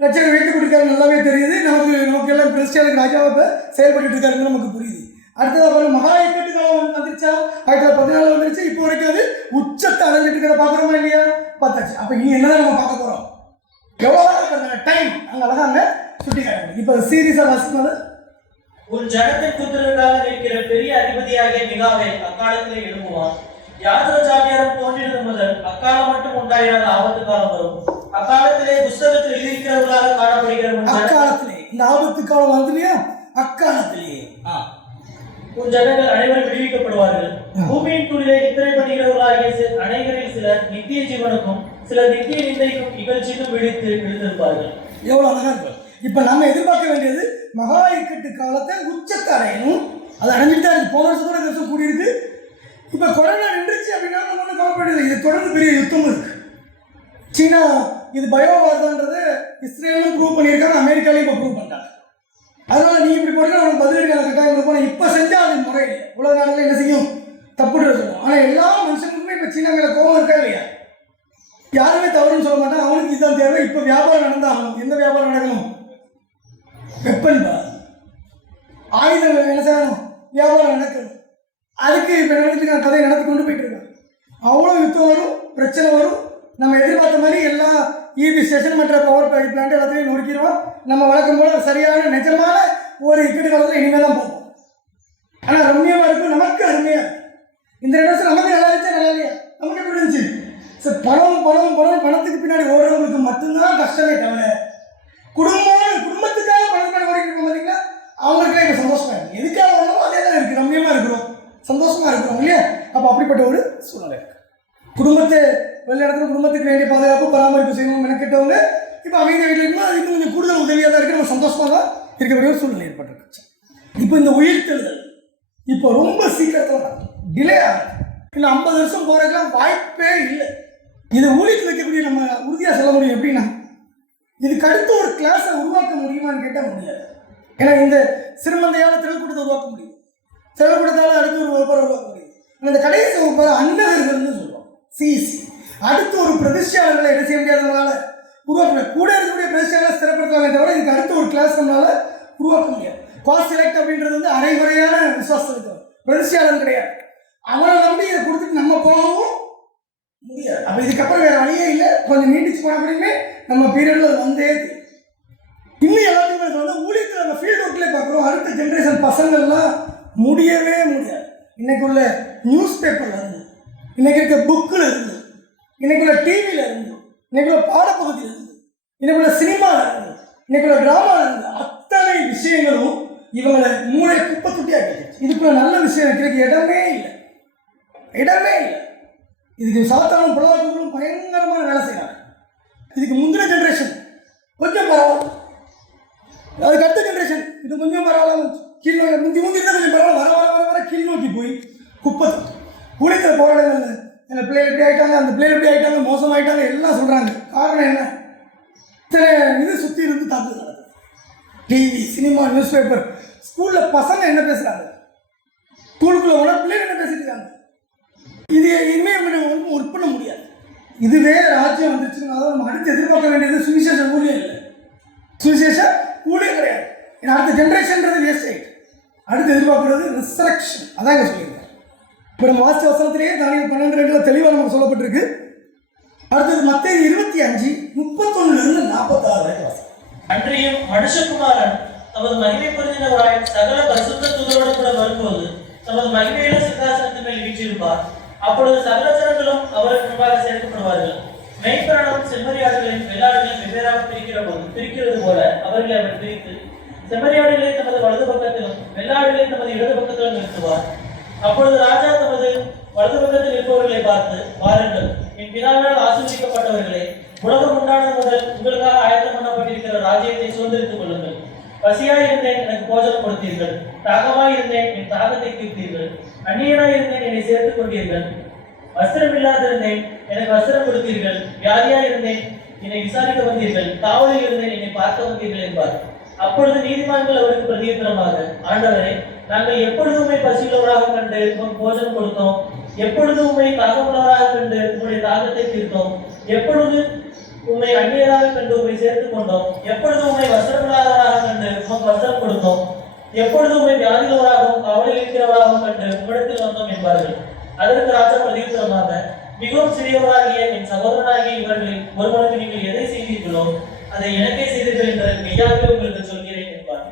ரட்சகர் உயர்த்தப்பட்டிருக்காரு, நல்லாவே தெரியுது. நமக்கு எல்லாம் கிறிஸ்டியனுக்கு ராஜாவை செயல்பட்டு இருக்காருன்னு நமக்கு புரியுது. அடுத்தது மகா இக்கட்டு காலம் வந்துருச்சா? 14 வந்துருச்சு. இப்போ வரைக்கும் அது உச்சத்தை அடைஞ்சிட்டு இருக்கிற பாக்குறோமா இல்லையா? பார்த்தாச்சு. அப்ப இனி என்னதான் நம்ம பார்க்க போறோம்? எவ்வளவு டைம் அங்க அழகாங்க சுட்டி காட்டுங்க. இப்ப சீரியஸா வாசிக்கிறது, உன் ஜனத்தின் புத்திரருக்காக இருக்கிற பெரிய அதிபதியாகிய மிகாவே அக்காலத்திலே எழும்புவான். யாதொரு ஜாதியாரும் தோன்றினது முதல் அக்காலம் மட்டும் உண்டாயிராத ஆபத்து காலம் வரும். அக்காலத்திலே புஸ்தகத்தில் எழுதியிருக்கிறவர்களாக காணப்படுகிற அக்காலத்திலே இந்த ஆபத்து காலம் வந்து இல்லையா? அக்காலத்திலே உன் ஜனங்கள் அனைவரும் விடுவிக்கப்படுவார்கள். பூமியின் துளிலே நித்திரை பண்ணுகிறவர்களாகிய அனைவரில் சிலர் நித்திய ஜீவனுக்கும் சிலர் நித்திய நிந்தைக்கும் இகழ்ச்சிக்கும் விழுந்திருப்பார்கள். எவ்வளவு அழகா இருக்கும். இப்ப நம்ம எதிர்பார்க்க வேண்டியது மகா இக்கட்டு காலத்தை உச்சத்தை அடையணும். அது அடைஞ்சிட்டு தான் இருக்கு. போன வருஷத்தோட வருஷம் கூடியிருக்கு. இப்ப கொரோனா நின்றுச்சு அப்படின்னா நம்ம ஒன்றும் கவலைப்படல. இது தொடர்ந்து பெரிய யுத்தம் இருக்கு. சீனா இது பயோவார்தான்றது இஸ்ரேலும் ப்ரூவ் பண்ணியிருக்காங்க, அமெரிக்காலையும் இப்போ ப்ரூவ் பண்ணிட்டாங்க. அதனால நீ இப்படி போட்டா அவனுக்கு பதிலளிக்கான கட்டாயம் கொடுப்போம். இப்ப செஞ்சா அது முறையில் உலக நாடுகள் என்ன செய்யும்? தப்புட்டு சொல்லுவோம். ஆனா எல்லா மனுஷனுக்குமே இப்ப சீனா மேல கோபம் இருக்கா இல்லையா? யாருமே தவறுன்னு சொல்ல மாட்டான். அவனுக்கு இதுதான் தேவை. இப்ப வியாபாரம் நடந்தாகணும். எந்த வியாபாரம் நடக்கணும்? வெப்பன் ஆயுதம் என்ன செய்யணும்? வியாபாரம் நடக்கணும். அதுக்கு இப்ப நடந்துட்டு கதையை நடத்தி கொண்டு போயிட்டு இருக்காங்க. அவ்வளவு யுத்தம் வரும், பிரச்சனை வரும். நம்ம எதிர்பார்த்த மாதிரி எல்லா இபி ஸ்டேஷன் மற்ற பவர் பிளான்ட் எல்லாத்தையும் நொறுக்கிடுவோம். நம்ம வழக்கம் போல சரியான நிஜமான ஒரு இக்கட்டு காலத்தில் இனிமேல் தான் போகும். ஆனால் ரம்மியமாக இருக்கும், நமக்கு அருமையாக இருக்கும். இந்த 2 வருஷம் நமக்கு நல்லா இருந்துச்சா? நல்லா இல்லையா? நமக்கு எப்படி இருந்துச்சு? சார் பணம் பணம் பணம் பணத்துக்கு பின்னாடி ஓடுறவங்களுக்கு மட்டும்தான் கஷ்டமே தவிர குடும்பத்துக்காக பணத்துக்காக ஓடிட்டு இருக்கோம் பார்த்தீங்களா, அவங்களுக்கே இப்போ சந்தோஷமா இருக்கு. எதுக்காக ஓடணும் அதே தான் இருக்குது. ரம்மியமாக இருக்கிறோம், சந்தோஷமாக இருக்கிறோம் இல்லையா? அப்போ அப்படிப்பட்ட ஒரு சூழ்நிலை இருக்கு. குடும்பத்தை வெளியிடத்துல குடும்பத்துக்கு வேண்டிய பாதுகாப்பு பராமரிப்பு செய்யணும் மெனக்கிட்டவங்க இப்போ அமைதியாக வீட்டில் இருக்கும்போது அது இன்னும் கொஞ்சம் கூடுதல் உதவியாக தான் இருக்குது. நம்ம சந்தோஷமாக தான் இருக்கக்கூடிய ஒரு சூழ்நிலை ஏற்பட்டிருக்கு. இப்போ இந்த உயிர்த்தெழுதல் இப்போ ரொம்ப சீக்கிரத்தில் டிலே ஆகுது. இல்லை 50 வருஷம் போகிறதுக்கெல்லாம் வாய்ப்பே இல்லை. இது ஊழியத்தில் வைக்கக்கூடிய நம்ம உறுதியாக சொல்ல முடியும். எப்படின்னா இதுக்கு அடுத்து ஒரு கிளாஸை உருவாக்க முடியுமான்னு கேட்டால் முடியாது. ஏன்னா இந்த சிறுமந்தையால் திரள்கூட்டத்தை உருவாக்க முடியும், திரள்கூட்டத்தால் அடுத்து ஒரு வகுப்பறை உருவாக்க முடியும். இந்த கடைசி வகுப்பறை அன்னகர்கள்னு சொல்லுவோம், சிசி. அடுத்து ஒரு பிரதிஷ்டையாளர்களை என்ன செய்ய முடியாதவங்களால உருவாக்க கூட இருக்கக்கூடிய பிரதிஷ்டையாளர் ஸ்திரப்படுத்தலாமே தவிர இதுக்கு அடுத்து ஒரு கிளாஸ் நம்மளால உருவாக்க முடியாது. காஸ்ட் செலக்ட் அப்படின்றது வந்து அரைகுறையான விசுவாசம் இருக்கிறோம், பிரதிஷ்டையாளர் கிடையாது. அவனை நம்பி இதை கொடுத்துட்டு நம்ம போகவும் முடியாது. அப்போ இதுக்கப்புறம் வேற வழியே இல்லை. கொஞ்சம் நீட்டிச்சு போன அப்படியுமே நம்ம பீரியட்ல வந்தே இன்னும் எல்லாத்தையுமே வந்து ஊழியத்தில் நம்ம ஃபீல்டு ஒர்க்லேயே பார்க்குறோம். அடுத்த ஜென்ரேஷன் பசங்கள்லாம் முடியவே முடியாது. இன்னைக்கு உள்ள நியூஸ் பேப்பர்ல இருந்து, இன்னைக்கு இருக்க புக்கில் இருந்து, இன்னைக்குள்ள டிவியில இருந்து, இன்னைக்குள்ள பாடப்பகுதியில் இருந்து, இன்னைக்குள்ள சினிமாவில் இருந்து, இன்னைக்குள்ள டிராமாவில் இருந்து அத்தனை விஷயங்களும் இவங்களை மூளை குப்பை துட்டியாக கேட்டுச்சு. இதுக்குள்ள நல்ல விஷயம் வைக்கிறதுக்கு இடமே இல்லை, இடமே இல்லை. இதுக்கு சாத்தானும் புலவாக்களும் பயங்கரமான வேலை செய்யறாங்க. இதுக்கு முந்தின ஜென்ரேஷன் கொஞ்சம் பரவாயில்ல, அதுக்கு அடுத்த ஜென்ரேஷன் இது கொஞ்சம் பரவாயில்ல, கீழ் முந்தி இருந்தால் கொஞ்சம் பரவாயில்ல, வர வர வர வர கீழ் நோக்கி போய் குப்பை குளிக்கிற போராட்டங்கள் எங்கள் பிள்ளைகள் எப்படி ஆகிட்டாங்க, அந்த பிள்ளைகள் எப்படி ஆகிட்டாங்க, மோசமாயிட்டாங்க எல்லாம் சொல்கிறாங்க. காரணம் என்ன? சில இது சுற்றி இருந்து தாக்குது நடக்குது. TV, cinema, news paper. ஸ்கூலில் பசங்க என்ன பேசுகிறாங்க, ஸ்கூலுக்குள்ள உள்ள பிள்ளைகள் என்ன பேசிட்டு இருக்காங்க. இது இனிமேல் ஒர்க் பண்ண முடியாது. இதுவே ராஜ்யம் வந்துருச்சுன்னா நம்ம அடுத்து எதிர்பார்க்க வேண்டியது சுவிசேஷ ஊழியம் இல்லை, சுவிசேஷ ஊழியம் கிடையாது. ஏன்னா அடுத்த ஜென்ரேஷன்றது வேஸ்ட் ஆகிட்டு. அடுத்து எதிர்பார்க்கறது ரிசரக்ஷன். அதான் இங்கே சொல்லியிருக்கேன். இப்போ நம்ம வாசித்த வசனத்திலேயே தானியேல் 12:2 தெளிவாக நமக்கு சொல்லப்பட்டிருக்கு. அடுத்தது மத்தேயு 25:31-46 வரை வாசி. அன்றையும் மனுஷகுமாரன் தமது மகிமை பொருந்தினவராய் சகல பரிசுத்த தூதரோடு கூட வரும்போது தமது மகிமையுள்ள சிங்காசனத்தின் மேல் வீற்றிருப்பார். அப்பொழுது சகல ஜனங்களும் அவருக்கு செம்மறியாடுகளையும் வெள்ளாடுகளையும் வெவ்வேறாக பிரிக்கிறது போல அவர்களை அவர் பிரித்து செம்மறியாடுகளை தமது வலது பக்கத்திலும் வெள்ளாடுகளை தமது இடது பக்கத்திலும் நிறுத்துவார். அப்பொழுது ராஜா தமது வலது பக்கத்தில் இருப்பவர்களை பார்த்து, வாருங்கள், என் பிதாவினால் ஆசீர்வதிக்கப்பட்டவர்களே, உலகம் உண்டானது முதல் உங்களுக்காக ஆயத்தம் பண்ணப்பட்டிருக்கிற ராஜ்யத்தை சுதந்திரித்துக் கொள்ளுங்கள். பசியாய் இருந்தேன், எனக்கு போஜனம் கொடுத்தீர்கள். தாகமாய் இருந்தேன், என் தாகத்தை தீர்த்தீர்கள். அந்நியனாய் இருந்தேன், என்னை சேர்த்துக் கொண்டீர்கள். வஸ்திரம் இல்லாதிருந்தேன், எனக்கு வஸ்திரம் கொடுத்தீர்கள். வியாதியாய் இருந்தேன், என்னை விசாரிக்க வந்தீர்கள். காவலில் இருந்தேன், என்னை பார்க்க வந்தீர்கள் என்பார். அப்பொழுது நீதிமான்கள் அவருக்கு பிரதியுத்தரமாக, ஆண்டவரே, நாங்கள் எப்பொழுது உம்மை பசியுள்ளவராக கண்டு உமக்கு போஜனம் கொடுத்தோம்? எப்பொழுது உம்மை தாகமுள்ளவராக கண்டு உம்முடைய தாகத்தை தீர்த்தோம்? எப்பொழுது உம்மை அந்நியராக கண்டு உம்மை சேர்த்துக் கொண்டோம்? எப்பொழுது உம்மை வஸ்திரமில்லாதவராக கண்டு உமக்கு வஸ்திரம் கொடுத்தோம்? எப்பொழுது உம்மை வியாதியுள்ளவராகவும் காவலில் இருக்கிறவராகவும் கண்டு உம்மிடத்தில் வந்தோம் என்பார்கள். அதற்கு ராஜா பிரதியுத்தரமாக, மிகவும் சிறியவராகிய என் சகோதரனாகிய இவர்களில் ஒருவனுக்கு நீங்கள் எதை செய்தீர்களோ அதை எனக்கே செய்தீர்கள் என்று மெய்யாகவே உங்களுக்கு சொல்கிறேன் என்பார்.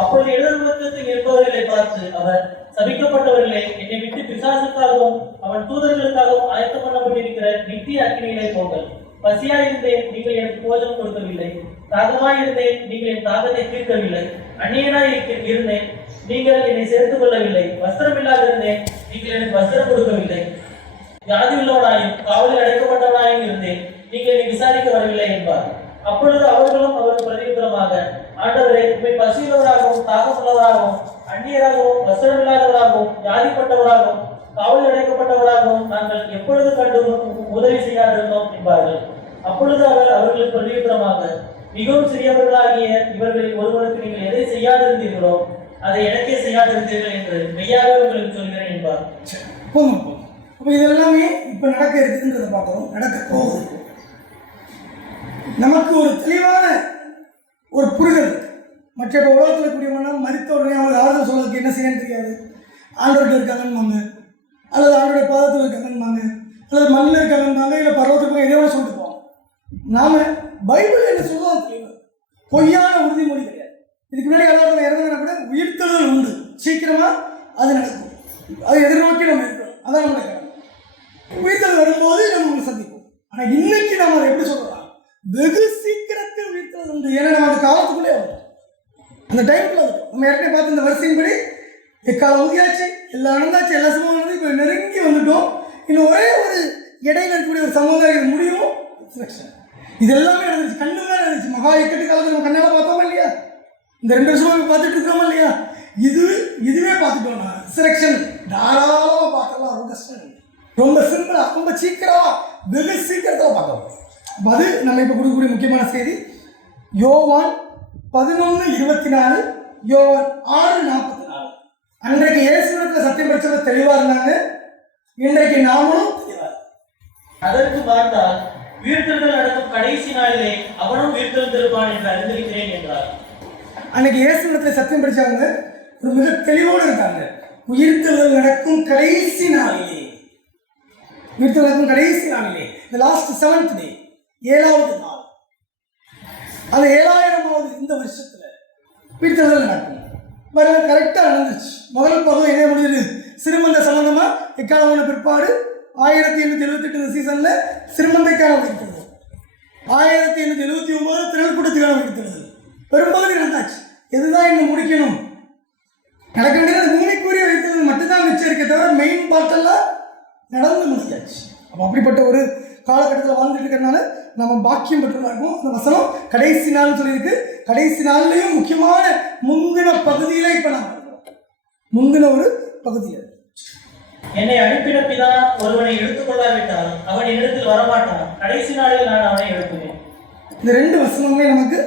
அப்பொழுது இடது பக்கத்தில் இருப்பவர்களை பார்த்து அவர், சபிக்கப்பட்டவர்களே, என்னை விட்டு பிசாசுக்காகவும் அவன் தூதர்களுக்காகவும் ஆயத்தம் பண்ணப்பட்டிருக்கிற நித்திய அக்கினியிலே போங்கள். பசியாயிருந்தேன், நீங்கள் எனக்கு போஜனம் கொடுக்கவில்லை. தாகமாயிருந்தேன், நீங்கள் என் தாகத்தை தீர்க்கவில்லை. அந்நியனாய் இருந்தேன், நீங்கள் என்னை சேர்த்துக் கொள்ளவில்லை. வஸ்திரம் இல்லாதிருந்தேன், நீங்கள் எனக்கு வஸ்திரம் கொடுக்கவில்லை. வியாதி உள்ளவனாயும் காவலில் அடைக்கப்பட்டவனாயும் இருந்தேன், நீங்கள் என்னை விசாரிக்க வரவில்லை என்பார். அப்பொழுது அவர்களும் அவருக்கு பிரதியுத்தரமாக, ஆண்டவரே, உம்மை பசியுள்ளவராகவும் தாகமுள்ளவராகவும் அந்நியராகவும் வஸ்திரமில்லாதவராகவும் வியாதிப்பட்டவராகவும் காவலில் அடைக்கப்பட்டவராகவும் நாங்கள் எப்பொழுது கண்டு உதவி செய்யாதிருந்தோம் என்பார்கள். அப்பொழுது அவர் அவர்களுக்கு பிரதியுத்தரமாக, மிகவும் சிறியவர்களாகிய இவர்களில் ஒருவனுக்கு நீங்கள் எதை செய்யாதிருந்தீர்களோ அதை எனக்கே செய்யாதிருந்தீர்கள் என்று மெய்யாகவே உங்களுக்கு சொல்கிறேன் என்பார். போதும். அப்போ இதெல்லாமே இப்போ நடக்க இருக்குதுன்றதை பார்க்குறோம், நடக்க போகுது. நமக்கு ஒரு தெளிவான ஒரு புரிதல் இருக்கு. மற்ற இப்போ உலகத்தில் இருக்கக்கூடியவனா மறித்த உடனே அவங்க ஆறுதல் சொல்றதுக்கு என்ன செய்யன்னு தெரியாது. ஆண்டவர்கிட்ட இருக்காங்கன்னுவாங்க, அல்லது ஆண்டோடைய பாதத்தில் இருக்காங்கன்னுவாங்க, அல்லது மண்ணில் இருக்காங்கன்னுவாங்க, இல்லை பருவத்துக்கு எதையோட சொல்லிட்டு போவாங்க. நாம பைபிள் என்ன சொல்லுவோம் தெளிவு, பொய்யான உறுதிமொழி கிடையாது. இதுக்கு முன்னாடி எல்லாரும் இறந்தவங்க கூட உயிர்த்தெழுதல் உண்டு, சீக்கிரமா அது நடக்கும், அதை எதிர்நோக்கி நம்ம இருக்கிறோம். அதான் நம்ம கடமை. உயிர்த்தெழுதல் வரும்போது நம்ம உங்களை சந்திப்போம். ஆனால் இன்னைக்கு நம்ம அதை எப்படி சொல்றோம், வெகு சீக்கிரத்தில் உயிர்த்தெழுதல் உண்டு. ஏன்னா நம்ம அந்த காலத்துக்குள்ளே வரும், அந்த டைம்ல நம்ம ஏற்கனவே பார்த்து இந்த வரிசையின்படி எக்காலம் ஊதியாச்சு, எல்லாம் நடந்தாச்சு, எல்லா சமூகம் வந்து இப்போ நெருங்கி வந்துட்டோம். இன்னும் ஒரே ஒரு இடையில இருக்கக்கூடிய ஒரு சமூகம் இது முடியும். இது எல்லாமே நடந்துச்சு, கண்ணு தான் நடந்துச்சு. மகா இக்கட்டு காலத்தில் நம்ம கண்ணால பார்த்தோமா இல்லையா? இந்த 2 வருஷமா பார்த்துட்டு இருக்கிறோமா இல்லையா? இதுவே பார்த்துட்டோம்னா ரிசரக்ஷன் தாராளமாக பார்க்கலாம். ரொம்ப கஷ்டம், ரொம்ப சிம்பிளா, ரொம்ப சீக்கிரமா, வெகு சீக்கிரத்தில் பார்க்கலாம். அது நம்ம இப்போ கொடுக்கக்கூடிய முக்கியமான செய்தி. யோவான் 11:24, யோவான் 6:44. அன்றைக்கு இயேசுவிடத்தில் சத்தியம் படிச்சவர் தெளிவா இருந்தாங்க, இன்றைக்கு நாமளும் தெளிவா. அதற்கு பார்த்தால், உயிர்த்தெழுதல் நடக்கும் கடைசி நாளிலே அவனும் உயிர்த்தெழுந்திருப்பான் என்று அறிந்திருக்கிறேன் என்றார். அன்னைக்கு இயேசுவிடத்தில் சத்தியம் படிச்சவங்க ஒரு மிக தெளிவோடு இருக்காங்க. உயிர்த்தெழுதல் நடக்கும் கடைசி நாளிலே, உயிர்த்தெழுதல் நடக்கும் கடைசி நாளிலே, the last 7th day, 7வது நாள், அது 7000வது இந்த வருஷத்துல உயிர்த்தெழுதல் நடக்கும். கரெக்டாக நடந்துச்சு. முதல் பருவம் எங்கே முடியுது, சிறுமந்த சம்பந்தமா எக்காலமான பிற்பாடு 1878 சீசன்ல சிறுமந்தைக்கான உயிர்த்தெழுதல், 1879 திரள் கூட்டத்துக்கான உயிர்த்தெழுதல், பெரும்பகுதி நடந்தாச்சு. எதுதான் இன்னும் முடிக்கணும், நடக்க வேண்டியது பூமிக்குரிய உயிர்த்தெழுதல் மட்டும்தான் மிச்சம் இருக்க தவிர மெயின் பார்ட்டெல்லாம் நடந்து முடிஞ்சாச்சு. அப்போ அப்படிப்பட்ட ஒரு காலகட்டத்தில் வாழ்ந்துட்டு இருக்கிறதுனால நம்ம பாக்கியம் பெற்றதாக இருக்கும். அந்த வசனம் கடைசி நாள்னு சொல்லியிருக்கு. கடைசி நாள்லையும் முக்கியமான முந்தின பகுதியில இப்போ நான் முந்தின ஒரு பகுதியில், என்னை அனுப்பின பிதா ஒருவனை எடுத்துக்கொள்ளாவிட்டால் அவன் என்னிடத்தில் வரமாட்டான், கடைசி நாளில் நான் அவனை எழுப்புவேன். இந்த 2 வசனமே நமக்கு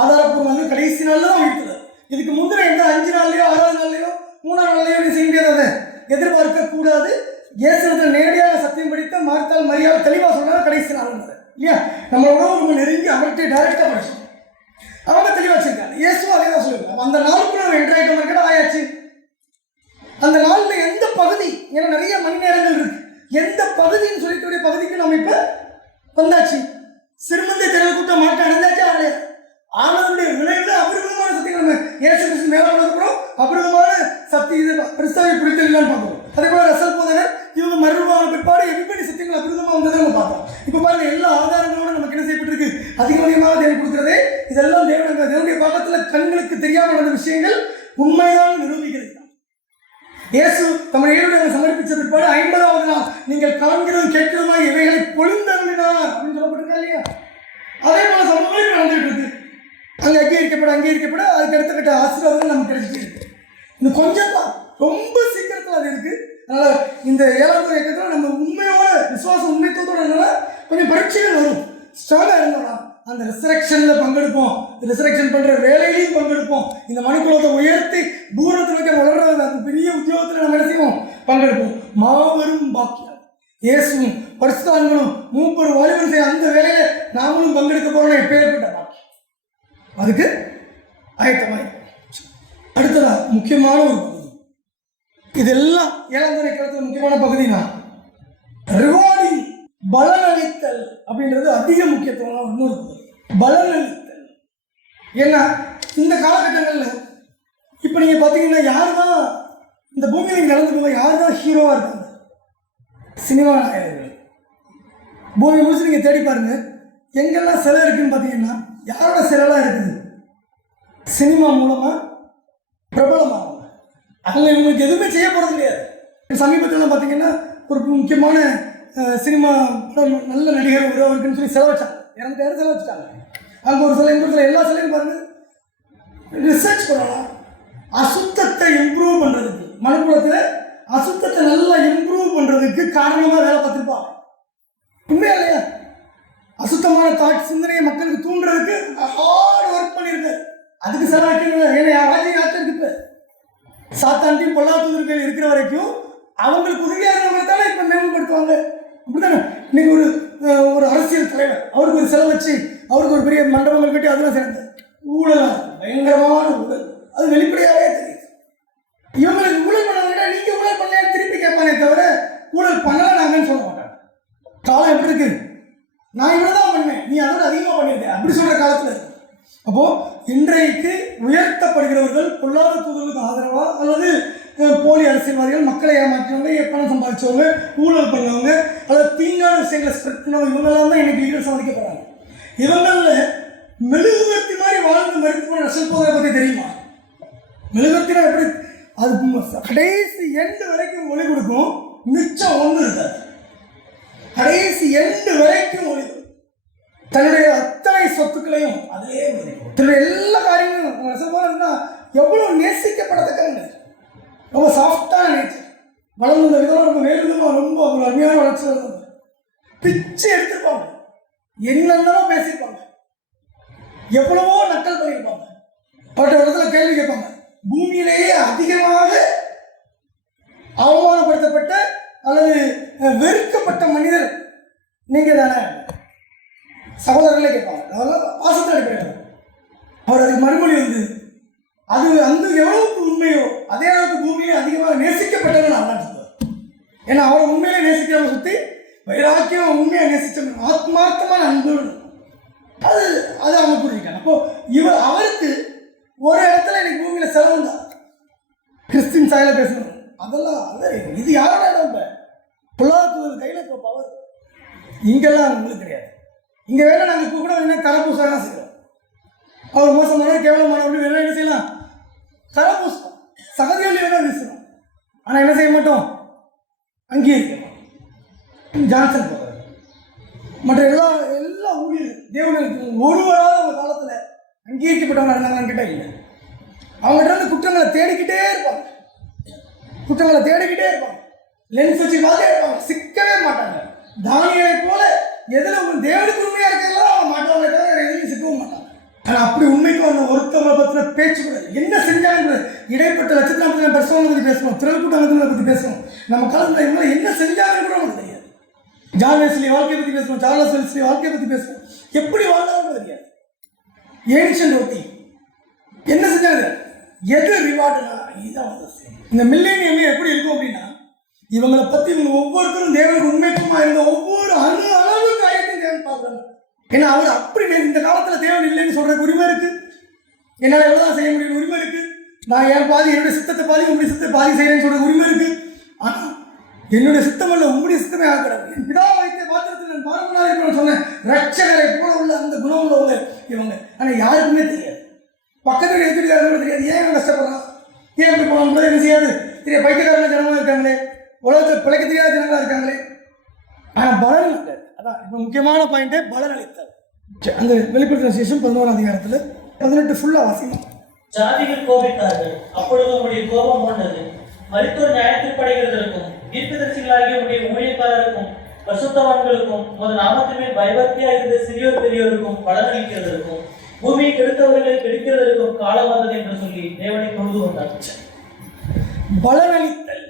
ஆதாரப்பூர்வமாக கடைசி நாளில் தான் வைத்தது. இதுக்கு முந்தின எந்த 5 நாள்லையோ 6வது நாள்லையோ 3ஆம் நாள்லையோ நீ செய்ய முடியாது, அதை எதிர்பார்க்க கூடாது. இயேசுவிடத்தில் நேரடியாக சத்தியம் படித்த மார்த்தாள் மரியாதை தெளிவாக சொன்னாங்க கடைசி நாள் இல்லையா? நம்மளோட ரொம்ப நெருங்கி அவர்கிட்ட டைரக்டாக படிச்சோம், அவங்க தெளிவாக வச்சிருக்காங்க. இயேசுவும் அதே தான் சொல்லியிருக்காங்க. அந்த நாளுக்குள்ள நம்ம என்ட்ரு ஆகிட்ட மார்க்கெட் ஆயாச்சு. அந்த நாளில் எந்த பகுதி, ஏன்னா நிறைய மணி நேரங்கள் இருக்கு, எந்த பகுதின்னு சொல்லிக்கூடிய பகுதிக்கு நம்ம இப்போ வந்தாச்சு. சிறுமந்தை திரள் கூட்டம் மாற்றம் அடைந்தாச்சு. ஆனதுடைய விளைவுல அபிரதமான சத்தியங்கள் நம்ம இயேசு கிறிஸ்து மேலே வளர்க்கிறோம். அபிரதமான சக்தி இது கிறிஸ்தவை பிடித்தலான்னு பார்க்கணும். அதே போல ரசல் போதகர் இவங்க மறுரூபமான பிற்பாடு எபிபடி சத்தியங்கள் அபிரதமாக வந்ததை நம்ம பார்த்தோம். இப்போ பாருங்க, எல்லா ஆதாரங்களோட நமக்கு என்ன செய்ய அதிகமாக தேவன் கொடுக்கிறதே இதெல்லாம் தேவனுடைய பக்கத்துல கண்களுக்கு தெரியாமல் நடந்த விஷயங்கள் உண்மைதான் நிரூபிக்கிறது. இயேசு தம்முடைய ஈடுகளை சமர்ப்பிச்ச பிற்பாடு 50வது நாள் நீங்கள் காண்கிறதும் கேட்கிறதுமா இவைகளை பொழிந்தருளினார் அப்படின்னு சொல்லப்பட்டிருக்கா இல்லையா? அதே போல சம்பவங்கள் நடந்துட்டு இருக்கு. அங்கே அங்கீகரிக்கப்பட அதுக்கு அடுத்த கட்ட ஆசீர்வாதங்கள் நமக்கு கிடைச்சிட்டு இருக்கு. இந்த கொஞ்சம் தான், ரொம்ப சீக்கிரத்தில் அது இருக்கு. அதனால இந்த 7வது இயக்கத்தில் நம்ம உண்மையோட விசுவாசம் உண்மைத்தோட என்னன்னா கொஞ்சம் பரீட்சைகள் வரும். ஸ்ட்ராங்காக இருந்தோம்னா அந்த ரிசரக்ஷனில் பங்கெடுப்போம், ரிசரக்ஷன் பண்ணுற வேலையிலையும் பங்கெடுப்போம். இந்த மனுக்குலத்தை உயர்த்தி தூரத்தில் வைக்க வளர்றது அந்த பெரிய உத்தியோகத்தில் நம்ம என்ன செய்வோம், பங்கெடுப்போம். மாபெரும் பாக்கியம். இயேசுவும் பரிசுத்தவான்களும் மூப்பர் வாலிபன் செய்ய அந்த வேலையில நாமளும் பங்கெடுக்க போறோம். எப்பேற்பட்ட பாக்கியம். அதுக்கு ஆயத்தமாய் அடுத்ததா முக்கியமான ஒரு பகுதி, இதெல்லாம் 7வது இயக்கத்தில் முக்கியமான பகுதினா ரிவார்டிங், பலனளித்தல் அப்படின்றது அதிக முக்கியத்துவமான இன்னொரு பகுதி. பலனளித்தல் ஏன்னா இந்த காலகட்டங்களில் இப்போ நீங்கள் பார்த்தீங்கன்னா யார் தான் இந்த பூமியில் நடந்து போக யார் தான் ஹீரோவாக இருக்காங்க? சினிமா நாயகர்கள். பூமி முழுசு நீங்கள் தேடி பாருங்க, எங்கெல்லாம் சிலை இருக்குன்னு பார்த்தீங்கன்னா யாரோட சிலைலாம் இருக்குது? சினிமா மூலமாக பிரபலமாகும். அவங்க இவங்களுக்கு எதுவுமே செய்ய போகிறது கிடையாது. சமீபத்தில் பார்த்தீங்கன்னா ஒரு முக்கியமான சினிமா நல்ல நடிகர் ஒரு இருக்குன்னு சொல்லி செலவு வச்சாங்க, 200,000 செலவு வச்சுட்டாங்க. அங்கே ஒரு சிலை இங்கே ஒரு சிலை, எல்லா சிலையும் பாருங்கள் ரிசர்ச் பண்ணலாம். அசுத்தத்தை இம்ப்ரூவ் பண்ணுறதுக்கு, மனுக்குலத்தில் அசுத்தத்தை நல்லா இம்ப்ரூவ் பண்ணுறதுக்கு காரணமாக வேலை பார்த்துருப்பாங்க. உண்மையா இல்லையா? அசுத்தமான தாட் சிந்தனையை மக்களுக்கு தூண்டுறதுக்கு ஹார்ட் ஒர்க் பண்ணியிருக்காரு. அதுக்கு செலவாக்கி இருக்கு. சாத்தாண்டியும் பொல்லாதூர்கள் இருக்கிற வரைக்கும் அவங்களுக்கு உதவியாக இருந்தவங்கத்தால இப்போ மேம்படுத்துவாங்க. அப்படித்தானே? இன்னைக்கு ஒரு அரசியல் தலைவர் அவருக்கு ஒரு செலவு வச்சு அவருக்கு ஒரு பெரிய மண்டபங்கள் கட்டி அதெல்லாம் சேர்ந்து ஊழலாக பயங்கரமான ஊழல், அது வெளிப்படையாகவே தெரியுது. இவங்களுக்கு ஊழல் பண்ண விட நீங்கள் ஊழல் பண்ணலன்னு திருப்பி கேட்பானே தவிர ஊழல் பண்ணலாம் நாங்கன்னு சொல்ல மாட்டாங்க. காலம் எப்படி இருக்கு? நான் இவ்வளோதான் பண்ணேன், நீ அதோட அதிகமாக பண்ணியிருக்கேன் அப்படி சொல்கிற காலத்தில் இருக்கு. அப்போது இன்றைக்கு உயர்த்தப்படுகிறவர்கள் பொல்லாத தூதர்களுக்கு ஆதரவாக அல்லது போலி அரசியல்வாதிகள், மக்களை ஏமாற்றினவங்க, பணம் சம்பாதிச்சவங்க, ஊழல் பண்ணவங்க அல்லது தீங்கான விஷயங்களை ஸ்ப்ரெட் பண்ணவங்க, இவங்கெல்லாம் தான் இன்னைக்கு லீடர் சந்திக்கப்படுறாங்க. இவங்களில் மெழுகுவர்த்தி மாதிரி வாழ்ந்து மறித்து போன ரசல் போதை பற்றி தெரியுமா? மெழுகுவர்த்தினா எப்படி? அது கடைசி எண்டு வரைக்கும் ஒளி கொடுக்கும், மிச்சம் ஒன்று இருக்காது. கடைசி எண்டு வரைக்கும் ஒளி கொடுக்கும். தன்னுடைய அத்தனை சொத்துக்களையும் அதிலே தன்னுடைய எல்லா காரியங்களும் ரசல் போதை இருந்தால் எவ்வளோ நேசிக்கப்படத்தக்கவங்க, ரொம்ப சாஃப்டான நேச்சர், வளர்ந்த விதம் ரொம்ப வேறு விதமாக ரொம்ப அருமையான வளர்ச்சி இருந்தது. பிச்சு எடுத்திருப்பாங்க, என்னென்னமோ பேசியிருப்பாங்க, எவ்வளவோ நக்கல் பண்ணியிருப்பாங்க. பட்ட இடத்துல கேள்வி கேட்பாங்க. பூமியிலேயே அதிகமாக அவமானப்படுத்தப்பட்ட அல்லது வெறுக்கப்பட்ட மனிதர் நீங்க தானே? சகோதரர்களே கேட்பாங்க. அதெல்லாம் பாசத்தை அடிப்படையில் அவர் அதுக்கு மறுமொழி வந்து அது அந்த எவ்வளவுக்கு உண்மையோ அதே அளவுக்கு பூமியிலே அதிகமாக நேசிக்கப்பட்டவங்க நான் தான் சொல்லுவார். ஏன்னா அவரை உண்மையிலே நேசிக்கிறவங்க சுற்றி வைராக்கியம் உண்மையாக நேசிச்சவங்க ஆத்மார்த்தமான அன்பு அது அவங்க புரிஞ்சுக்காங்க. அப்போ அவருக்கு ஒரு இடத்துல இன்னைக்கு பூமியில செலவு தான் கிறிஸ்டின் சாயில பேசணும். அதெல்லாம் இது யாரோட இடம்? இப்போ பொல்லாதவர்கள் கையில் இப்போ பவர் இங்கெல்லாம் உங்களுக்கு கிடையாது. இங்கே வேலை நாங்கள் இப்போ கூட என்ன கரப்பூசாக செய்கிறோம். அவர் மோசமான கேவலமானவர்கள் வேலை என்ன செய்யலாம்? கரப்பூசம் சகதிகள் வேணா வீசணும். ஆனால் என்ன செய்ய மாட்டோம்? அங்கீகரிக்கணும். ஜான்சன் போகிறார், மற்ற எல்லா ஊழியர்கள் தேவனுக்கு ஒருவராக அவங்க காலத்தில் அங்கீகரிக்கப்பட்டவங்க இருந்தாங்கன்னு கேட்டால் இல்லை. அவங்ககிட்ட இருந்து குற்றங்களை தேடிக்கிட்டே இருப்பாங்க, லென்ஸ் வச்சு பார்த்தே இருப்பாங்க, சிக்கவே மாட்டாங்க. தானியலை போல எதில் உங்கள் தேவனுக்கு உண்மையாக இருக்கிறதோ அவங்க மாட்டாங்க, தவிர எதுலையும் சிக்கவும் மாட்டாங்க. ஆனால் அப்படி உண்மைக்கு அந்த ஒருத்தவங்களை பற்றின பேச்சு கூட என்ன செஞ்சாங்க. இடைப்பட்ட 1,40,000 பர்சனலை பற்றி பேசணும், திரள் கூட்டங்களை பற்றி பேசணும். நம்ம காலத்தில் இவங்களை என்ன செஞ்சாங்கன்னு கூட நமக்கு தெரியாது. ஜான் வெஸ்லி வாழ்க்கையை பற்றி பேசணும், சார்லஸ் வெஸ்லி வாழ்க்கையை பற்றி பேசணும், எப்படி வாழ்ந்தாலும் தெரியாது. ஏன்ஷியன்ட் ரொட்டி என்ன செஞ்சாங்க, எது ரிவார்டுனா இதுதான் வந்து. இந்த மில்லேனியமே எப்படி இருக்கும் அப்படின்னா இவங்களை பற்றி இவங்க ஒவ்வொருத்தரும் தேவனுக்கு உண்மைக்குமா இருந்த ஒவ்வொரு அளவு காரியத்தையும் தேவன் பார்க்குறாங்க. ஏன்னா அவர் அப்படி இந்த காலத்தில் தேவன் இல்லைன்னு சொல்றதுக்கு உரிமை இருக்கு, என்னால் எவ்வளோதான் செய்ய முடியும் உரிமை இருக்கு. நான் என் பாதி என்னுடைய சித்தத்தை பாதி உங்களுடைய சித்தத்தை பாதி செய்யறேன்னு சொல்ற உரிமை இருக்கு. ஆனால் என்னுடைய சித்தம் அல்ல உங்களுடைய சித்தமே ஆகிறது. என் பிதா வைத்த பாத்திரத்தில் நான் பாரம்பரிய சொன்னேன், ரட்சகரை போல உள்ள அந்த குணம் உள்ளவங்க இவங்க. ஆனால் யாருக்குமே தெரியாது, பக்கத்தில் எடுத்துட்டு தெரியாது. ஏன் இவன் கஷ்டப்படுறான், ஏன் இப்படி போகணும் என்ன செய்யாது தெரிய. பைத்தியக்காரங்க ஜனமாக இருக்காங்களே, உலகத்தில் பிழைக்க தெரியாத ஜனங்களாக இருக்காங்களே. ஆனால் பலன் இல்லை. அதான் இப்போ முக்கியமான பாயிண்ட்டே பலன் அளித்தல். அந்த வெளிப்படுத்தின விசேஷம் 11ஆம் அதிகாரத்தில் 18 ஃபுல்லாக வாசிக்கும். ஜாதிகள் கோபித்தார்கள், அப்பொழுது உம்முடைய கோபம் கொண்டது. மரித்தோர் நியாயத்தீர்ப்படைகிறதற்கும் தீர்க்கதரிசிகளாகிய உம்முடைய ஊழியக்காரருக்கும் பரிசுத்தவான்களுக்கும் உமது நாமத்தின் மேல் பயபக்தியா இருந்த சிறியோர் பெரியோருக்கும் பலனளிக்கிறதற்கும் பூமியை கெடுத்தவர்களை கெடுக்கிறதற்கும் காலம் வந்தது என்று சொல்லி தேவனை தொழுது கொண்டார். பலனளித்தல்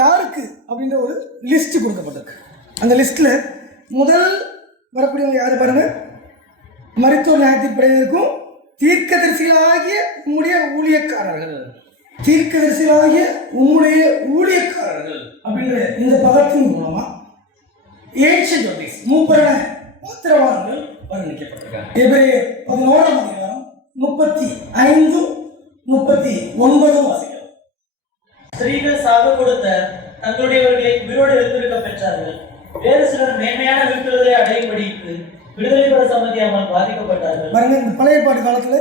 யாருக்கு அப்படின்ற ஒரு லிஸ்ட் கொடுக்கப்பட்டிருக்கு. அந்த லிஸ்ட்ல முதல் வரக்கூடியவங்க யாரு பாருங்க, மரித்தோர் நியாயத்தீர்ப்படைவதற்கும் தீர்க்கதரிசிகளாகிய உம்முடைய ஊழியக்காரர்கள். தீர்க்கதரிசிகளாகிய உம்முடைய ஊழியக்காரர்கள் அப்படின்ற இந்த பதத்தின் மூலமா ஏன்ஷியன்ட் ஆஃப் டேஸ் மூப்பரான பாத்திரவான்கள் வர்ணிக்கப்பட்டிருக்காங்க. எபிரேயர் 11ஆம் அதிகாரம் 35, 39 வாசிக்கிறோம். ஸ்திரீகள் சாக கொடுத்த தங்களுடையவர்களை உயிரோடு எழுந்திருக்க பெற்றார்கள். வேறு சிலர் மேன்மையான வீட்டுகளை அடையும்படிக்கு விடுதலை பெற சம்மதியாமல் பாதிக்கப்பட்டார்கள். பாருங்க, இந்த பழைய பாட்டு காலத்துல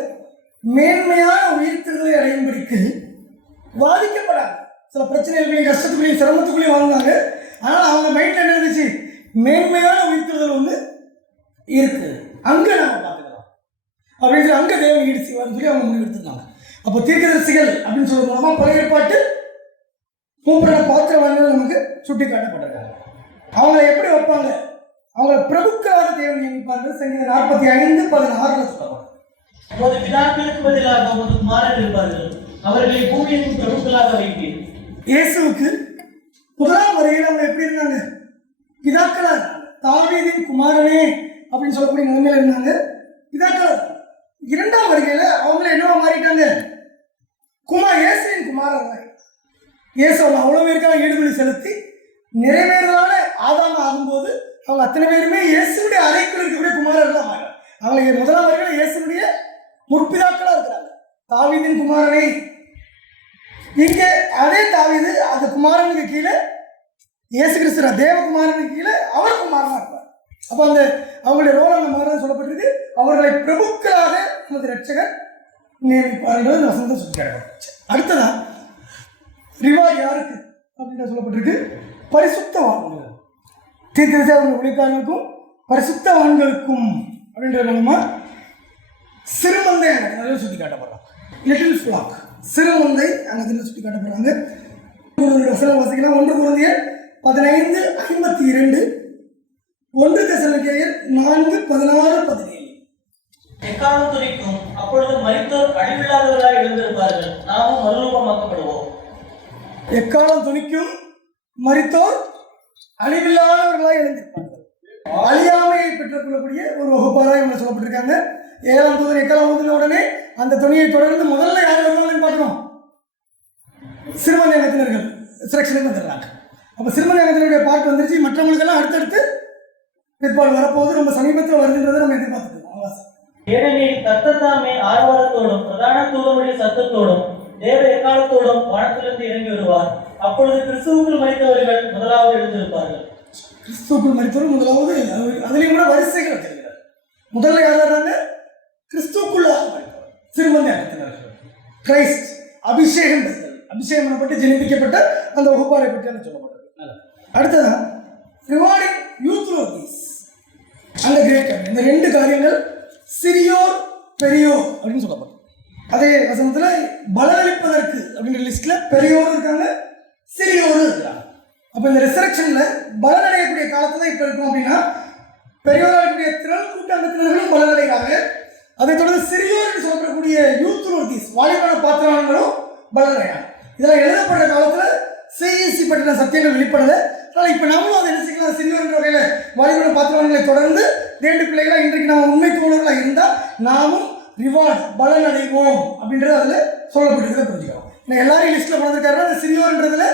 மேன்மையான உயிர்த்தெழுதலை அடையும்படிக்கு பாதிக்கப்படாங்க. சில பிரச்சனைகளையும் கஷ்டத்துக்குள்ளேயும் சிரமத்துக்குள்ளேயும் வாழ்ந்தாங்க. ஆனால் அவங்க மைண்ட்ல என்ன இருந்துச்சு, மேன்மையான உயிர்த்தெழுதல் ஒன்று இருக்கு, அங்க நாம பார்த்துக்கலாம் அப்படின்னு சொல்லி அங்க தேவன் ஈடு செய்வார்னு சொல்லி அவங்க முடிவெடுத்திருந்தாங்க. அப்போ தீர்க்கதரிசிகள் அப்படின்னு சொல்றது மூலமா பழைய பாட்டு மூப்பரான பாத்திரவான்கள் நமக்கு சுட்டி காட்டப்பட்டிருக்காங்க. அவங்களை எப்படி வைப்பாங்க, அவங்களை பிரபுக்களாக தேவன் நியமிப்பார்கள். சங்கீதம் 45:16 சொல்லப்படும். உமது பிதாக்களுக்கு பதிலாக உமது குமாரர் இருப்பார்கள், அவர்களை பூமியின் பிரபுக்களாக வைப்பீர். இயேசுவுக்கு முதலாம் வருகையில் அவங்க எப்படி இருந்தாங்க, பிதாக்களா தாவீதின் குமாரனே அப்படின்னு சொல்லக்கூடிய நிலைமையில இருந்தாங்க, பிதாக்களா. இரண்டாம் வருகையில அவங்கள என்னவா மாறிட்டாங்க, இயேசுவின் குமாரர்கள். இயேசு அவங்க அவ்வளவு பேருக்காக ஈடுபடி செலுத்தி நிறைவேறதான ஆதாம ஆகும்போது அவங்க அத்தனை பேருமே இயேசுடைய அறைக்குள் இருக்கக்கூடிய குமாரர்கள் ஆகிறாங்க. அவங்க முதலாம் வருகையில இயேசுடைய முற்பிதாக்களா இருக்கிறாங்க, தாவீதின் குமாரனை. இங்கே அதே தாவீது அந்த குமாரனுக்கு கீழே இயேசு கிறிஸ்து தேவகுமாரனுக்கு கீழே அவர் குமாரனா இருப்பார். அப்போ அந்த அவங்களுடைய ரோல் அந்த மாதிரி சொல்லப்பட்டிருக்கு. அவர்களை பிரபுக்களாக நமது ரட்சகர் நியமிப்பார்கள் வசந்த சொல்லிக்கிறார். அடுத்ததா ரிவார்டு யாருக்கு அப்படின்னு சொல்லப்பட்டிருக்கு, பரிசுத்தவான்கள். தீர்க்கதரிசி அவங்க ஊழியக்காரர்களுக்கும் பரிசுத்தவான்களுக்கும் அப்படின்ற மூலமா சிறுமந்தை அங்கே சுட்டி காட்டப்படுறாங்க. லிட்டில் ஃபிளாக் சிறுமந்தை அங்கே சுட்டி காட்டப்படுறாங்க. வசனம் வாசிக்கலாம். 1 கொரிந்தியர் 15:52, 1 தெசலோனிக்கேயர் 4:16-17. எக்காலம் துணிக்கும், அப்பொழுது மரித்தோர் அழிவில்லாதவர்களாய் எழுந்திருப்பார்கள், நாமும் மறுரூபமாக்கப்படுவோம். எக்காலம் துணிக்கும், மரித்தோர் அழிவில்லாதவர்களாய் எழுந்திருப்பார்கள். அழியாமையை பெற்றுக்கொள்ளக்கூடிய ஒரு வகுப்பாராக இவங்க சொல்லப்பட்டிருக்காங்க. 7ஆம் தூதன் எக்காலம் ஊதின உடனே அந்த துணியை தொடர்ந்து முதல்ல யார் வருவாங்கன்னு பார்க்கணும், சிறுமந்தை அங்கத்தினர்கள் செலக்ஷனுக்கு வந்துடுறாங்க. அப்போ சிறுமந்தை அங்கத்தினருடைய பாட்டு வந்துருச்சு. மற்றவங்களுக்கெல்லாம் அடுத்தடுத்து பிற்பாடு வரப்போது ரொம்ப சமீபத்தில் வருகின்றதை நம்ம எதிர்பார்த்துக்கணும். ஏனெனில் கர்த்தர் தாமே ஆரவாரத்தோடும் பிரதான தூதனுடைய சத்தத்தோடும் தேவ எக்காலத்தோடும் வானத்திலிருந்து இறங்கி வருவார். அப்பொழுது கிறிஸ்துவுக்குள் மரித்தவர்கள் முதலாவது எழுந்திருப்பார்கள். கிறிஸ்துவுக்குள் மரித்தவர்கள் முதலாவது, அதுலேயும் கூட வரிசைகள் வச்சிருக்கிறார். முதல்ல யார் வர்றாங்க, கிறிஸ்துவுக்குள்ளாக மரித்தவர் சிறுமந்தை அங்கத்தினர்கள். கிரைஸ்ட் அபிஷேகம் அபிஷேகம் பண்ணப்பட்டு ஜெனிப்பிக்கப்பட்ட அந்த வகுப்பாரை பற்றி சொல்லப்பட்டது. அடுத்ததான் ரிவார்டிங் யூத் நோட்டீஸ் அந்த கிரேட். இந்த 2 காரியங்கள் சிறியோர் பெரியோர் அப்படின்னு சொல்லப்பட்டது. அதே வசனத்தில் பலனளிப்பதற்கு அப்படிங்கிற லிஸ்ட்ல பெரியோரும் இருக்காங்க, சிறியோரும் இருக்கிறாங்க. அப்போ இந்த ரிசரக்ஷன்ல பலனடையக்கூடிய காலத்துல இப்போ இருக்கும் அப்படின்னா பெரியோராகக்கூடிய திரள் கூட்டத்தினர்களும் பலனடைகிறாங்க. அதை தொடர்ந்து சிறியோர் சொல்லப்படக்கூடிய யூத் நோட்டீஸ் வாலிபான பாத்திரங்களும் பலனடைகிறாங்க. இதெல்லாம் எழுதப்பட்ட காலத்துல சிஇசி பற்றின சத்தியங்கள் வெளிப்படலை. அதனால் இப்போ நம்மளும் அதை என்ன செய்யலாம், சிறியோர் வகையில் வாலிபான பாத்திரங்களை தொடர்ந்து தேண்டு பிள்ளைகளாக இன்றைக்கு நம்ம உண்மை தோழர்களாக இருந்தால் நாமும் ரிவார்ட் பலன் அடைவோம் அப்படின்றது அதில் சொல்லப்பட்டிருக்கிறத புரிஞ்சுக்கலாம். நான் எல்லாரையும் லிஸ்ட்டில் கொண்டிருக்காருன்னா அந்த சிறியோர்ன்றதுல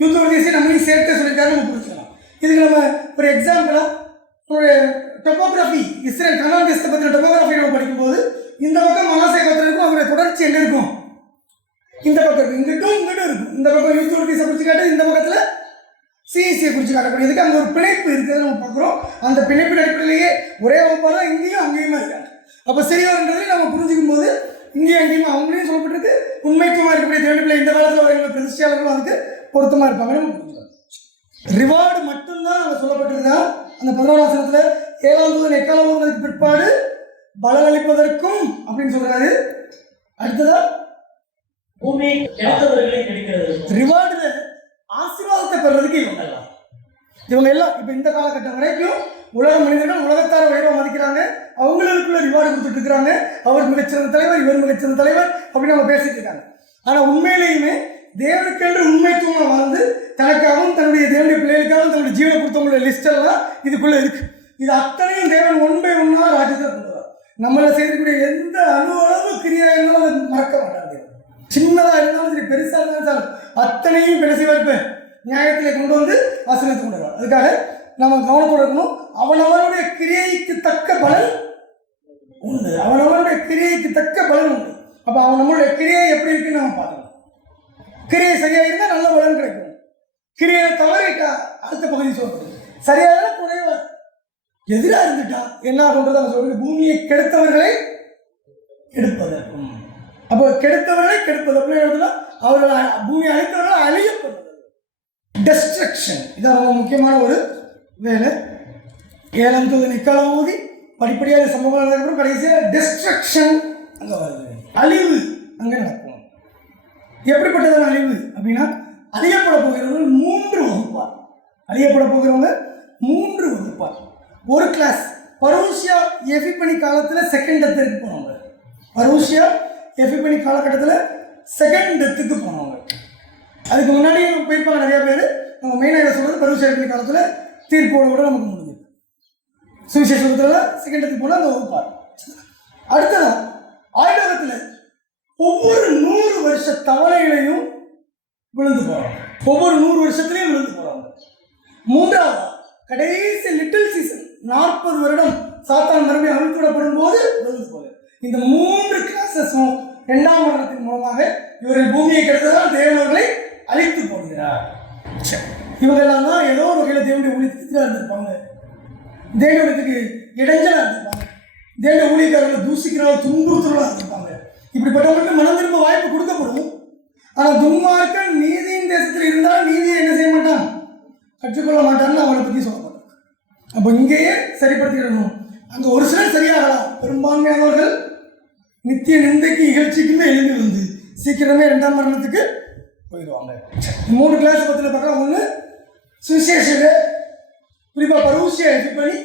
யூத் நோட்டீஸை நம்மளையும் சேர்த்து சொல்லியிருக்காரு நம்ம புரிஞ்சுக்கலாம். இதுக்கு நம்ம ஒரு எக்ஸாம்பிளாக ஒரு டொபோகிராஃபி இஸ்ரேல் கனான் தேசத்தை பற்றின டொபோகிராஃபி நம்ம படிக்கும்போது இந்த பக்கம் மனாசே கோத்திரம் இருக்கும், அவருடைய தொடர்ச்சி எங்கே இருக்கும், இந்த பக்கம் இருக்கும், இங்கிட்டும் இருக்கும். இந்த பக்கம் யூத் நோட்டீஸை குறித்து காட்டு, இந்த பக்கத்தில் சிஇசியை குறித்து காட்டக்கூடியதுக்கு அங்கே ஒரு பிணைப்பு இருக்கிறத நம்ம பார்க்குறோம். அந்த பிணைப்பின் அடிப்படையிலேயே ஒரே வகுப்பாக தான் இங்கேயும் அப்போ சிறியவர்ன்றதை நம்ம புரிஞ்சுக்கும் போது இங்கேயும் அங்கேயும் அவங்களையும் சொல்லப்பட்டிருக்கு, உண்மைத்துவமாக இருக்கக்கூடிய தேவனுடைய பிள்ளை இந்த காலத்தில் வரக்கூடிய பிரதிஷ்டையாளர்களும் அதுக்கு பொருத்தமாக இருப்பாங்க. நம்ம புரிஞ்சுக்கலாம். ரிவார்டு மட்டும்தான் அங்கே சொல்லப்பட்டிருந்தா அந்த 11ஆம் வசனத்தில் 7ஆம் தூதன் எக்காலம் ஊதுனதுக்கு பிற்பாடு பலனளிப்பதற்கும் அப்படின்னு சொல்றாரு. அடுத்ததா பூமி கிடைத்தவர்களை கிடைக்கிறது. ரிவார்டுல ஆசீர்வாதத்தை பெறுறதுக்கு இவங்க எல்லாம் இப்ப இந்த காலகட்டம் வரைக்கும் உலக மனிதர்கள் உலகத்தார உயர்வை மதிக்கிறாங்க, அவங்களுக்குள்ள ரிவார்டு கொடுத்துட்டு இருக்கிறாங்க. அவர் மிகச்சிறந்த தலைவர், இவர் மிகச்சிறந்த தலைவர் அப்படின்னு நம்ம பேசிட்டு இருக்காங்க. ஆனா உண்மையிலேயுமே தேவனுக்கென்று உண்மைத்துவமா வாழ்ந்து தனக்காகவும் தன்னுடைய தேவனுடைய பிள்ளைகளுக்காகவும் தன்னுடைய ஜீவனை கொடுத்தவங்களுடைய லிஸ்ட் எல்லாம் இதுக்குள்ள இருக்கு. இது அத்தனையும் தேவன் ஒன் பை ஒன்னா ராஜ்யத்தை கொண்டு வர நம்மள செய்யக்கூடிய எந்த அளவு கிரியா இருந்தாலும் அதை மறக்க மாட்டாங்க. சின்னதா இருந்தாலும் சரி, பெருசா இருந்தாலும் சார், அத்தனையும் பெருசி வைப்பேன் நியாயத்திலே கொண்டு வந்து ஆசீர்வாதத்தை கொண்டு வருவார். அதுக்காக நம்ம கவனத்தோடு இருக்கணும். அவனவனுடைய கிரியைக்கு தக்க பலன் உண்டு. அவனவனுடைய கிரியைக்கு தக்க பலன் உண்டு. அப்ப அவன் நம்மளுடைய கிரியை எப்படி இருக்குன்னு நம்ம பார்க்கணும். கிரியை சரியா இருந்தா நல்ல பலன் கிடைக்கும். கிரியை தவறிட்டா அடுத்த பகுதி சொல்றது சரியான குறைவா எதிராக இருந்துட்டா என்ன ஆகுன்றது அவங்க சொல்றது, பூமியை கெடுத்தவர்களை கெடுப்பதற்கும். அப்போ கெடுத்தவர்களை கெடுப்பது அப்படின்னு அவர்களை பூமியை அழித்தவர்களை அழியப்படுவது, டெஸ்ட்ரக்ஷன். இது ரொம்ப முக்கியமான ஒரு வேலை. 7ஆம் தூதன் எக்காலம் ஊதி படிப்படியாக சம்பவங்கள் நடக்கிறப்ப கடைசியாக டெஸ்ட்ரக்ஷன் அங்கே வருது, அழிவு அங்கே நடக்கும். எப்படிப்பட்டதான அழிவு அப்படின்னா, அழியப்பட போகிறவங்க 3 வகுப்பார். அழியப்பட போகிறவங்க 3 வகுப்பார். ஒரு கிளாஸ் பரூசியா எபிபனி காலத்தில் செகண்ட் டெத்துக்கு போனவங்க. பரூசியா எபிபனி காலகட்டத்தில் செகண்ட் டெத்துக்கு போனவங்க. அதுக்கு முன்னாடி போயிருப்பாங்க நிறைய பேர். நம்ம மெயினாக சொல்றது பரூசியா எபிபனி காலத்தில் தீர்ப்போட கூட நமக்கு முடிஞ்சது. சுவிசேஷத்தில் செகண்ட் டெத்துக்கு போனால் அந்த வகுப்பார். அடுத்ததான் ஆயுதத்தில் ஒவ்வொரு 100 வருஷ தவணைகளையும் விழுந்து போறாங்க. ஒவ்வொரு 100 வருஷத்துலையும் விழுந்து போறாங்க. மூன்றாவது கடைசி லிட்டில் சீசன் 40 வருடம் சாத்தான் மறுபடி அழித்துவிடப்படும் போது விழுந்து போகுது. இந்த 3 கிளாஸஸும் 2ஆம் மரணத்தின் மூலமாக இவர்கள் பூமியை கெடுத்ததால் தேவனவர்களை அழித்து போடுகிறார். இவங்கெல்லாம் தான் ஏதோ ஒரு வகையில் தேவனுடைய ஊழியத்துக்கு இருந்திருப்பாங்க, தேவனுக்கு இடைஞ்சலா இருந்திருப்பாங்க, தேவனுடைய ஊழியக்காரர்களை தூசிக்கிறவங்க துன்புறுத்துறவங்களா இருந்திருப்பாங்க. இப்படிப்பட்டவங்களுக்கு மனம் திரும்ப வாய்ப்பு கொடுக்கப்படும். ஆனால் துன்மார்க்கன் நீதியின் தேசத்தில் இருந்தால் நீதியை என்ன செய்ய மாட்டான், கற்றுக்கொள்ள மாட்டான்னு அவங்களை பற்றி சொல்லப்படும். அப்போ இங்கேயே சரிப்படுத்திடணும். அங்கே ஒரு சிலர் சரியாகலாம், பெரும்பான்மையானவர்கள் நித்திய நிந்தைக்கு இகழ்ச்சிக்குமே எழுந்து வந்து சீக்கிரமே 2ஆம் மரணத்துக்கு போயிடுவாங்க. 3 கிளாஸ் பற்றியில் பார்க்கலாம். ஒன்று சுவிசேஷக, குறிப்பாக பரூசியா எபிபனி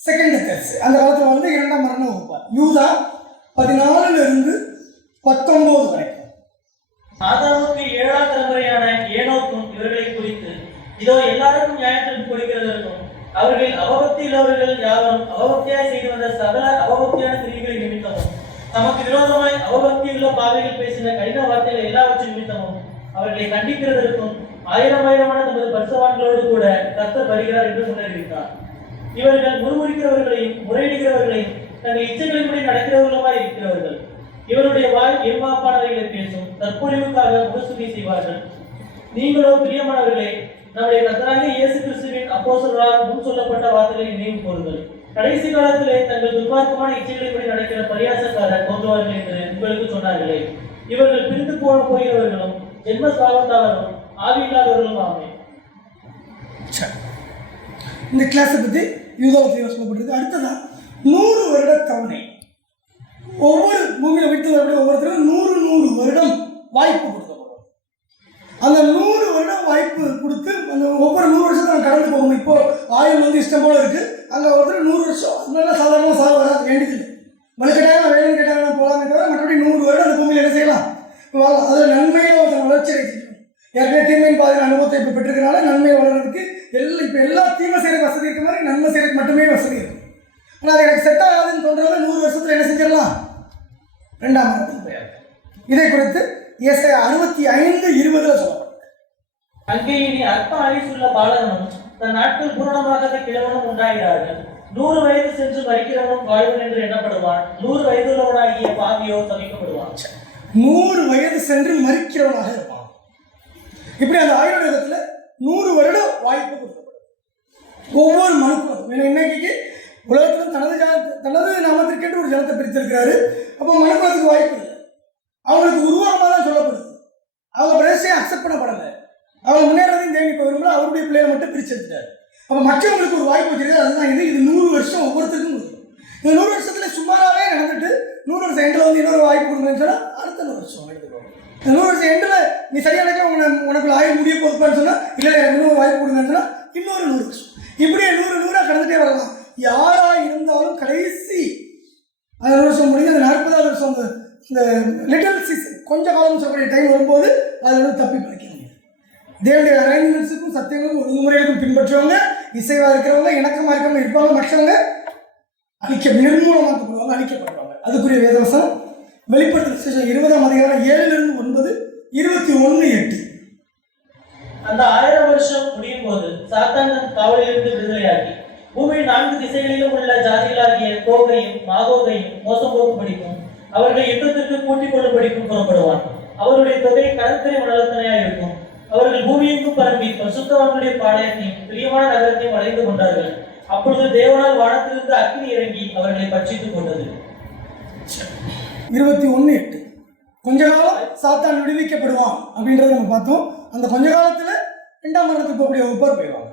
செகண்ட் டெத், அந்த காலத்தில் வந்து 2ஆம் மரணம் வகுப்பார். யூதா 14 இருந்து 19 வரைக்கும். ஆதாமுக்கு 7ஆம் தலைமுறையான ஏனோக்கும் இவர்களை குறித்து, இதோ எல்லாருக்கும் நியாயத்திற்கு கொடுக்கிறதற்கும் அவர்கள் அவபக்தியுள்ளவர்கள் யாவரும் அவபக்தியாய் செய்து வந்த சகல அவபக்தியான கிரியைகளை நிமித்தமும், தமக்கு விரோதமாய் அவபக்தியுள்ள பாவைகள் பேசின கடின வார்த்தைகள் எல்லாவற்றின் நிமித்தமும் அவர்களை கண்டிக்கிறதற்கும் 1000 தமது பரிசுத்தவான்களோடு கூட கர்த்தர் வருகிறார் என்று முன்னறிவித்தார். இவர்கள் முறுமுறுக்கிறவர்களையும் முறையிடுகிறவர்களையும் தங்கள் இச்சைகளின்படி நடக்கிறவர்களுமாய் இருக்கிறவர்கள். இவருடைய வாய் ஏமாப்பானவைகளை பேசும், தற்பொழிவுக்காக முகசுதி செய்வார்கள். நீங்களோ பிரியமானவர்களே, நம்முடைய கர்த்தராகிய இயேசு கிறிஸ்துவின் அப்போஸ்தலரால் முன் சொல்லப்பட்ட வார்த்தைகளை நினைவு கூறுங்கள். கடைசி காலத்திலே தங்கள் துன்மார்க்கமான இச்சைகளின்படி நடக்கிற பரியாசக்காரர் தோன்றுவார்கள் என்று உங்களுக்கு சொன்னார்களே, இவர்கள் பிரிந்து போகிறவர்களும் ஜென்ம சாபத்தாளரும் ஆவியில்லாதவர்களும் ஆமே. இந்த கிளாஸை பற்றி யூதாவில் சொல்லப்பட்டிருக்கு. அடுத்ததான் 100 வருட தவணை. ஒவ்வொரு பூமியில் விட்டு வரக்கூடிய ஒவ்வொருத்தரும் 100 வருடம் வாய்ப்பு கொடுக்கப்படும். அந்த 100 வருடம் வாய்ப்பு கொடுத்து அந்த ஒவ்வொரு 100 வருஷத்தை நம்ம கடந்து போகணும். இப்போ ஆயுள் வந்து இஷ்டம் போல இருக்கு. அங்கே ஒருத்தர் 100 வருஷம் அதனால சாதாரணமாக சாக வராது, வேண்டியது வலுக்கட்டாயம் வேணும் கேட்டாங்க போகலாமே தவிர மற்றபடி 100 வருடம் அந்த பூமியில் என்ன செய்யலாம், அதில் நன்மையில வளர்ச்சி அடைச்சிக்கணும். ஏற்கனவே தீமையின் பாதையில் அனுபவத்தை இப்போ பெற்றிருக்கனால நன்மையை வளர்றதுக்கு இப்போ எல்லா தீமை செய்யறதுக்கு வசதி இருக்க மாதிரி நன்மை செய்யறதுக்கு மட்டுமே வசதி இருக்கும். ஆனால் அது எனக்கு செட் ஆகாதுன்னு தோன்றது 100 வருஷத்தில் என்ன செஞ்சிடலாம், 2ஆம் மரணத்துக்கு போயாது. இதை குறித்து ஏசாயா 65:20 சொல்லப்பட்டது. அங்கே இனி அற்ப ஆயுசுள்ள பாலகனும் தன் நாட்கள் பூரணமாக கிழவனும் உண்டாகிறார்கள். 100 வயது சென்று மறிக்கிறவனும் வாழ்வன் என்று எண்ணப்படுவான். 100 வயதுள்ளவனாகிய பாவியோ சமைக்கப்படுவான். 100 வயது சென்று மறிக்கிறவனாக இருப்பான். இப்படி அந்த ஆயுர்வேதத்தில் 100 வருடம் வாய்ப்பு கொடுக்கப்படும் ஒவ்வொரு மனுக்கும். இன்னைக்கு உலகத்திலும் தனது நாமத்திற்கென்று ஒரு ஜனத்தை பிரித்திருக்கிறாரு. அப்போ மனுக்குலத்துக்கு வாய்ப்பு இல்லை. அவங்களுக்கு உருவகமாக தான் சொல்லப்படுது. அவங்க பிரதேசம் அக்செப்ட் பண்ணப்படலை. அவங்க முன்னேறதையும் தேடி இப்போ விரும்பல, அவருடைய பிள்ளைகளை மட்டும் பிரித்து எடுத்துட்டாரு. அப்போ மற்றவங்களுக்கு ஒரு வாய்ப்பு வச்சிருக்காரு. அதுதான் இது 100 வருஷம் ஒவ்வொருத்தருக்கும் கொடுக்கும். இந்த 100 வருஷத்துல சுமாராகவே நடந்துட்டு 100 வருஷம் எண்டில் வந்து இன்னொரு வாய்ப்பு கொடுங்கன்னு சொன்னால் அடுத்த 100 வருஷம் எடுத்துக்கோங்க. இந்த 100 வருஷம் எண்டில் நீ சரியானக்கா உனக்கு ஆயுள் முடிய போதுப்பான்னு சொன்னால் இல்லை எனக்கு இன்னொரு வாய்ப்பு கொடுங்கன்னு சொன்னால் இன்னொரு 100 வருஷம். இப்படியே 100 கடந்துட்டே வரலாம். யாரா இருந்தாலும் கடைசி அந்த 100 வருஷம் முடிஞ்சு அந்த 40வது வருஷம் இந்த லிட்டில் சீசன் கொஞ்ச காலம் சொல்லக்கூடிய டைம் வரும்போது அதில் வந்து தப்பி பிழைக்க முடியாது. தேவனுடைய அரேஞ்ச்மெண்ட்ஸுக்கும் சத்தியங்களுக்கும் ஒழுங்குமுறைகளுக்கும் பின்பற்றுவாங்க, இசைவாக இருக்கிறவங்க, இணக்கமாக இருக்கிறவங்க இருப்பாங்க, மற்றவங்க நிர்மூலமாக்கப்படுவாங்க, அழிக்கப்படுவாங்க. அதுக்குரிய வேதவசனம் வெளிப்படுத்தல் விசேஷம் 20ஆம் அதிகாரம் 7-9, 21:8. அந்த 1000 வருஷம் முடியும் போது சாத்தான் தன் காவலிலிருந்து விடுதலையாகி பூமியின் 4 திசைகளிலும் உள்ள ஜாதிகளாகிய கோகையும் மாகோகையும் மோசம் போக்கும்படிக்கும் அவர்களை யுத்தத்திற்கு கூட்டிக் கொள்ளும்படிக்கும் புறப்படுவான். அவருடைய தொகை கடற்கரை மண்டலத்தினையா இருக்கும். அவர்கள் பூமியெங்கும் பரம்பி பரிசுத்தவான்களுடைய பாளையத்தையும் பிரியமான நகரத்தையும் அடைந்து கொண்டார்கள். அப்பொழுது தேவனால் வானத்திலிருந்து அக்கினி இறங்கி அவர்களை பட்சித்துக் கொண்டது. 21:8. கொஞ்ச காலம் சாத்தான் விடுவிக்கப்படுவான் அப்படின்றத நம்ம பார்த்தோம். அந்த கொஞ்ச காலத்துல 2ஆம் மரணத்துக்கு போகக்கூடிய ஒப்பார் போயிடுவாங்க.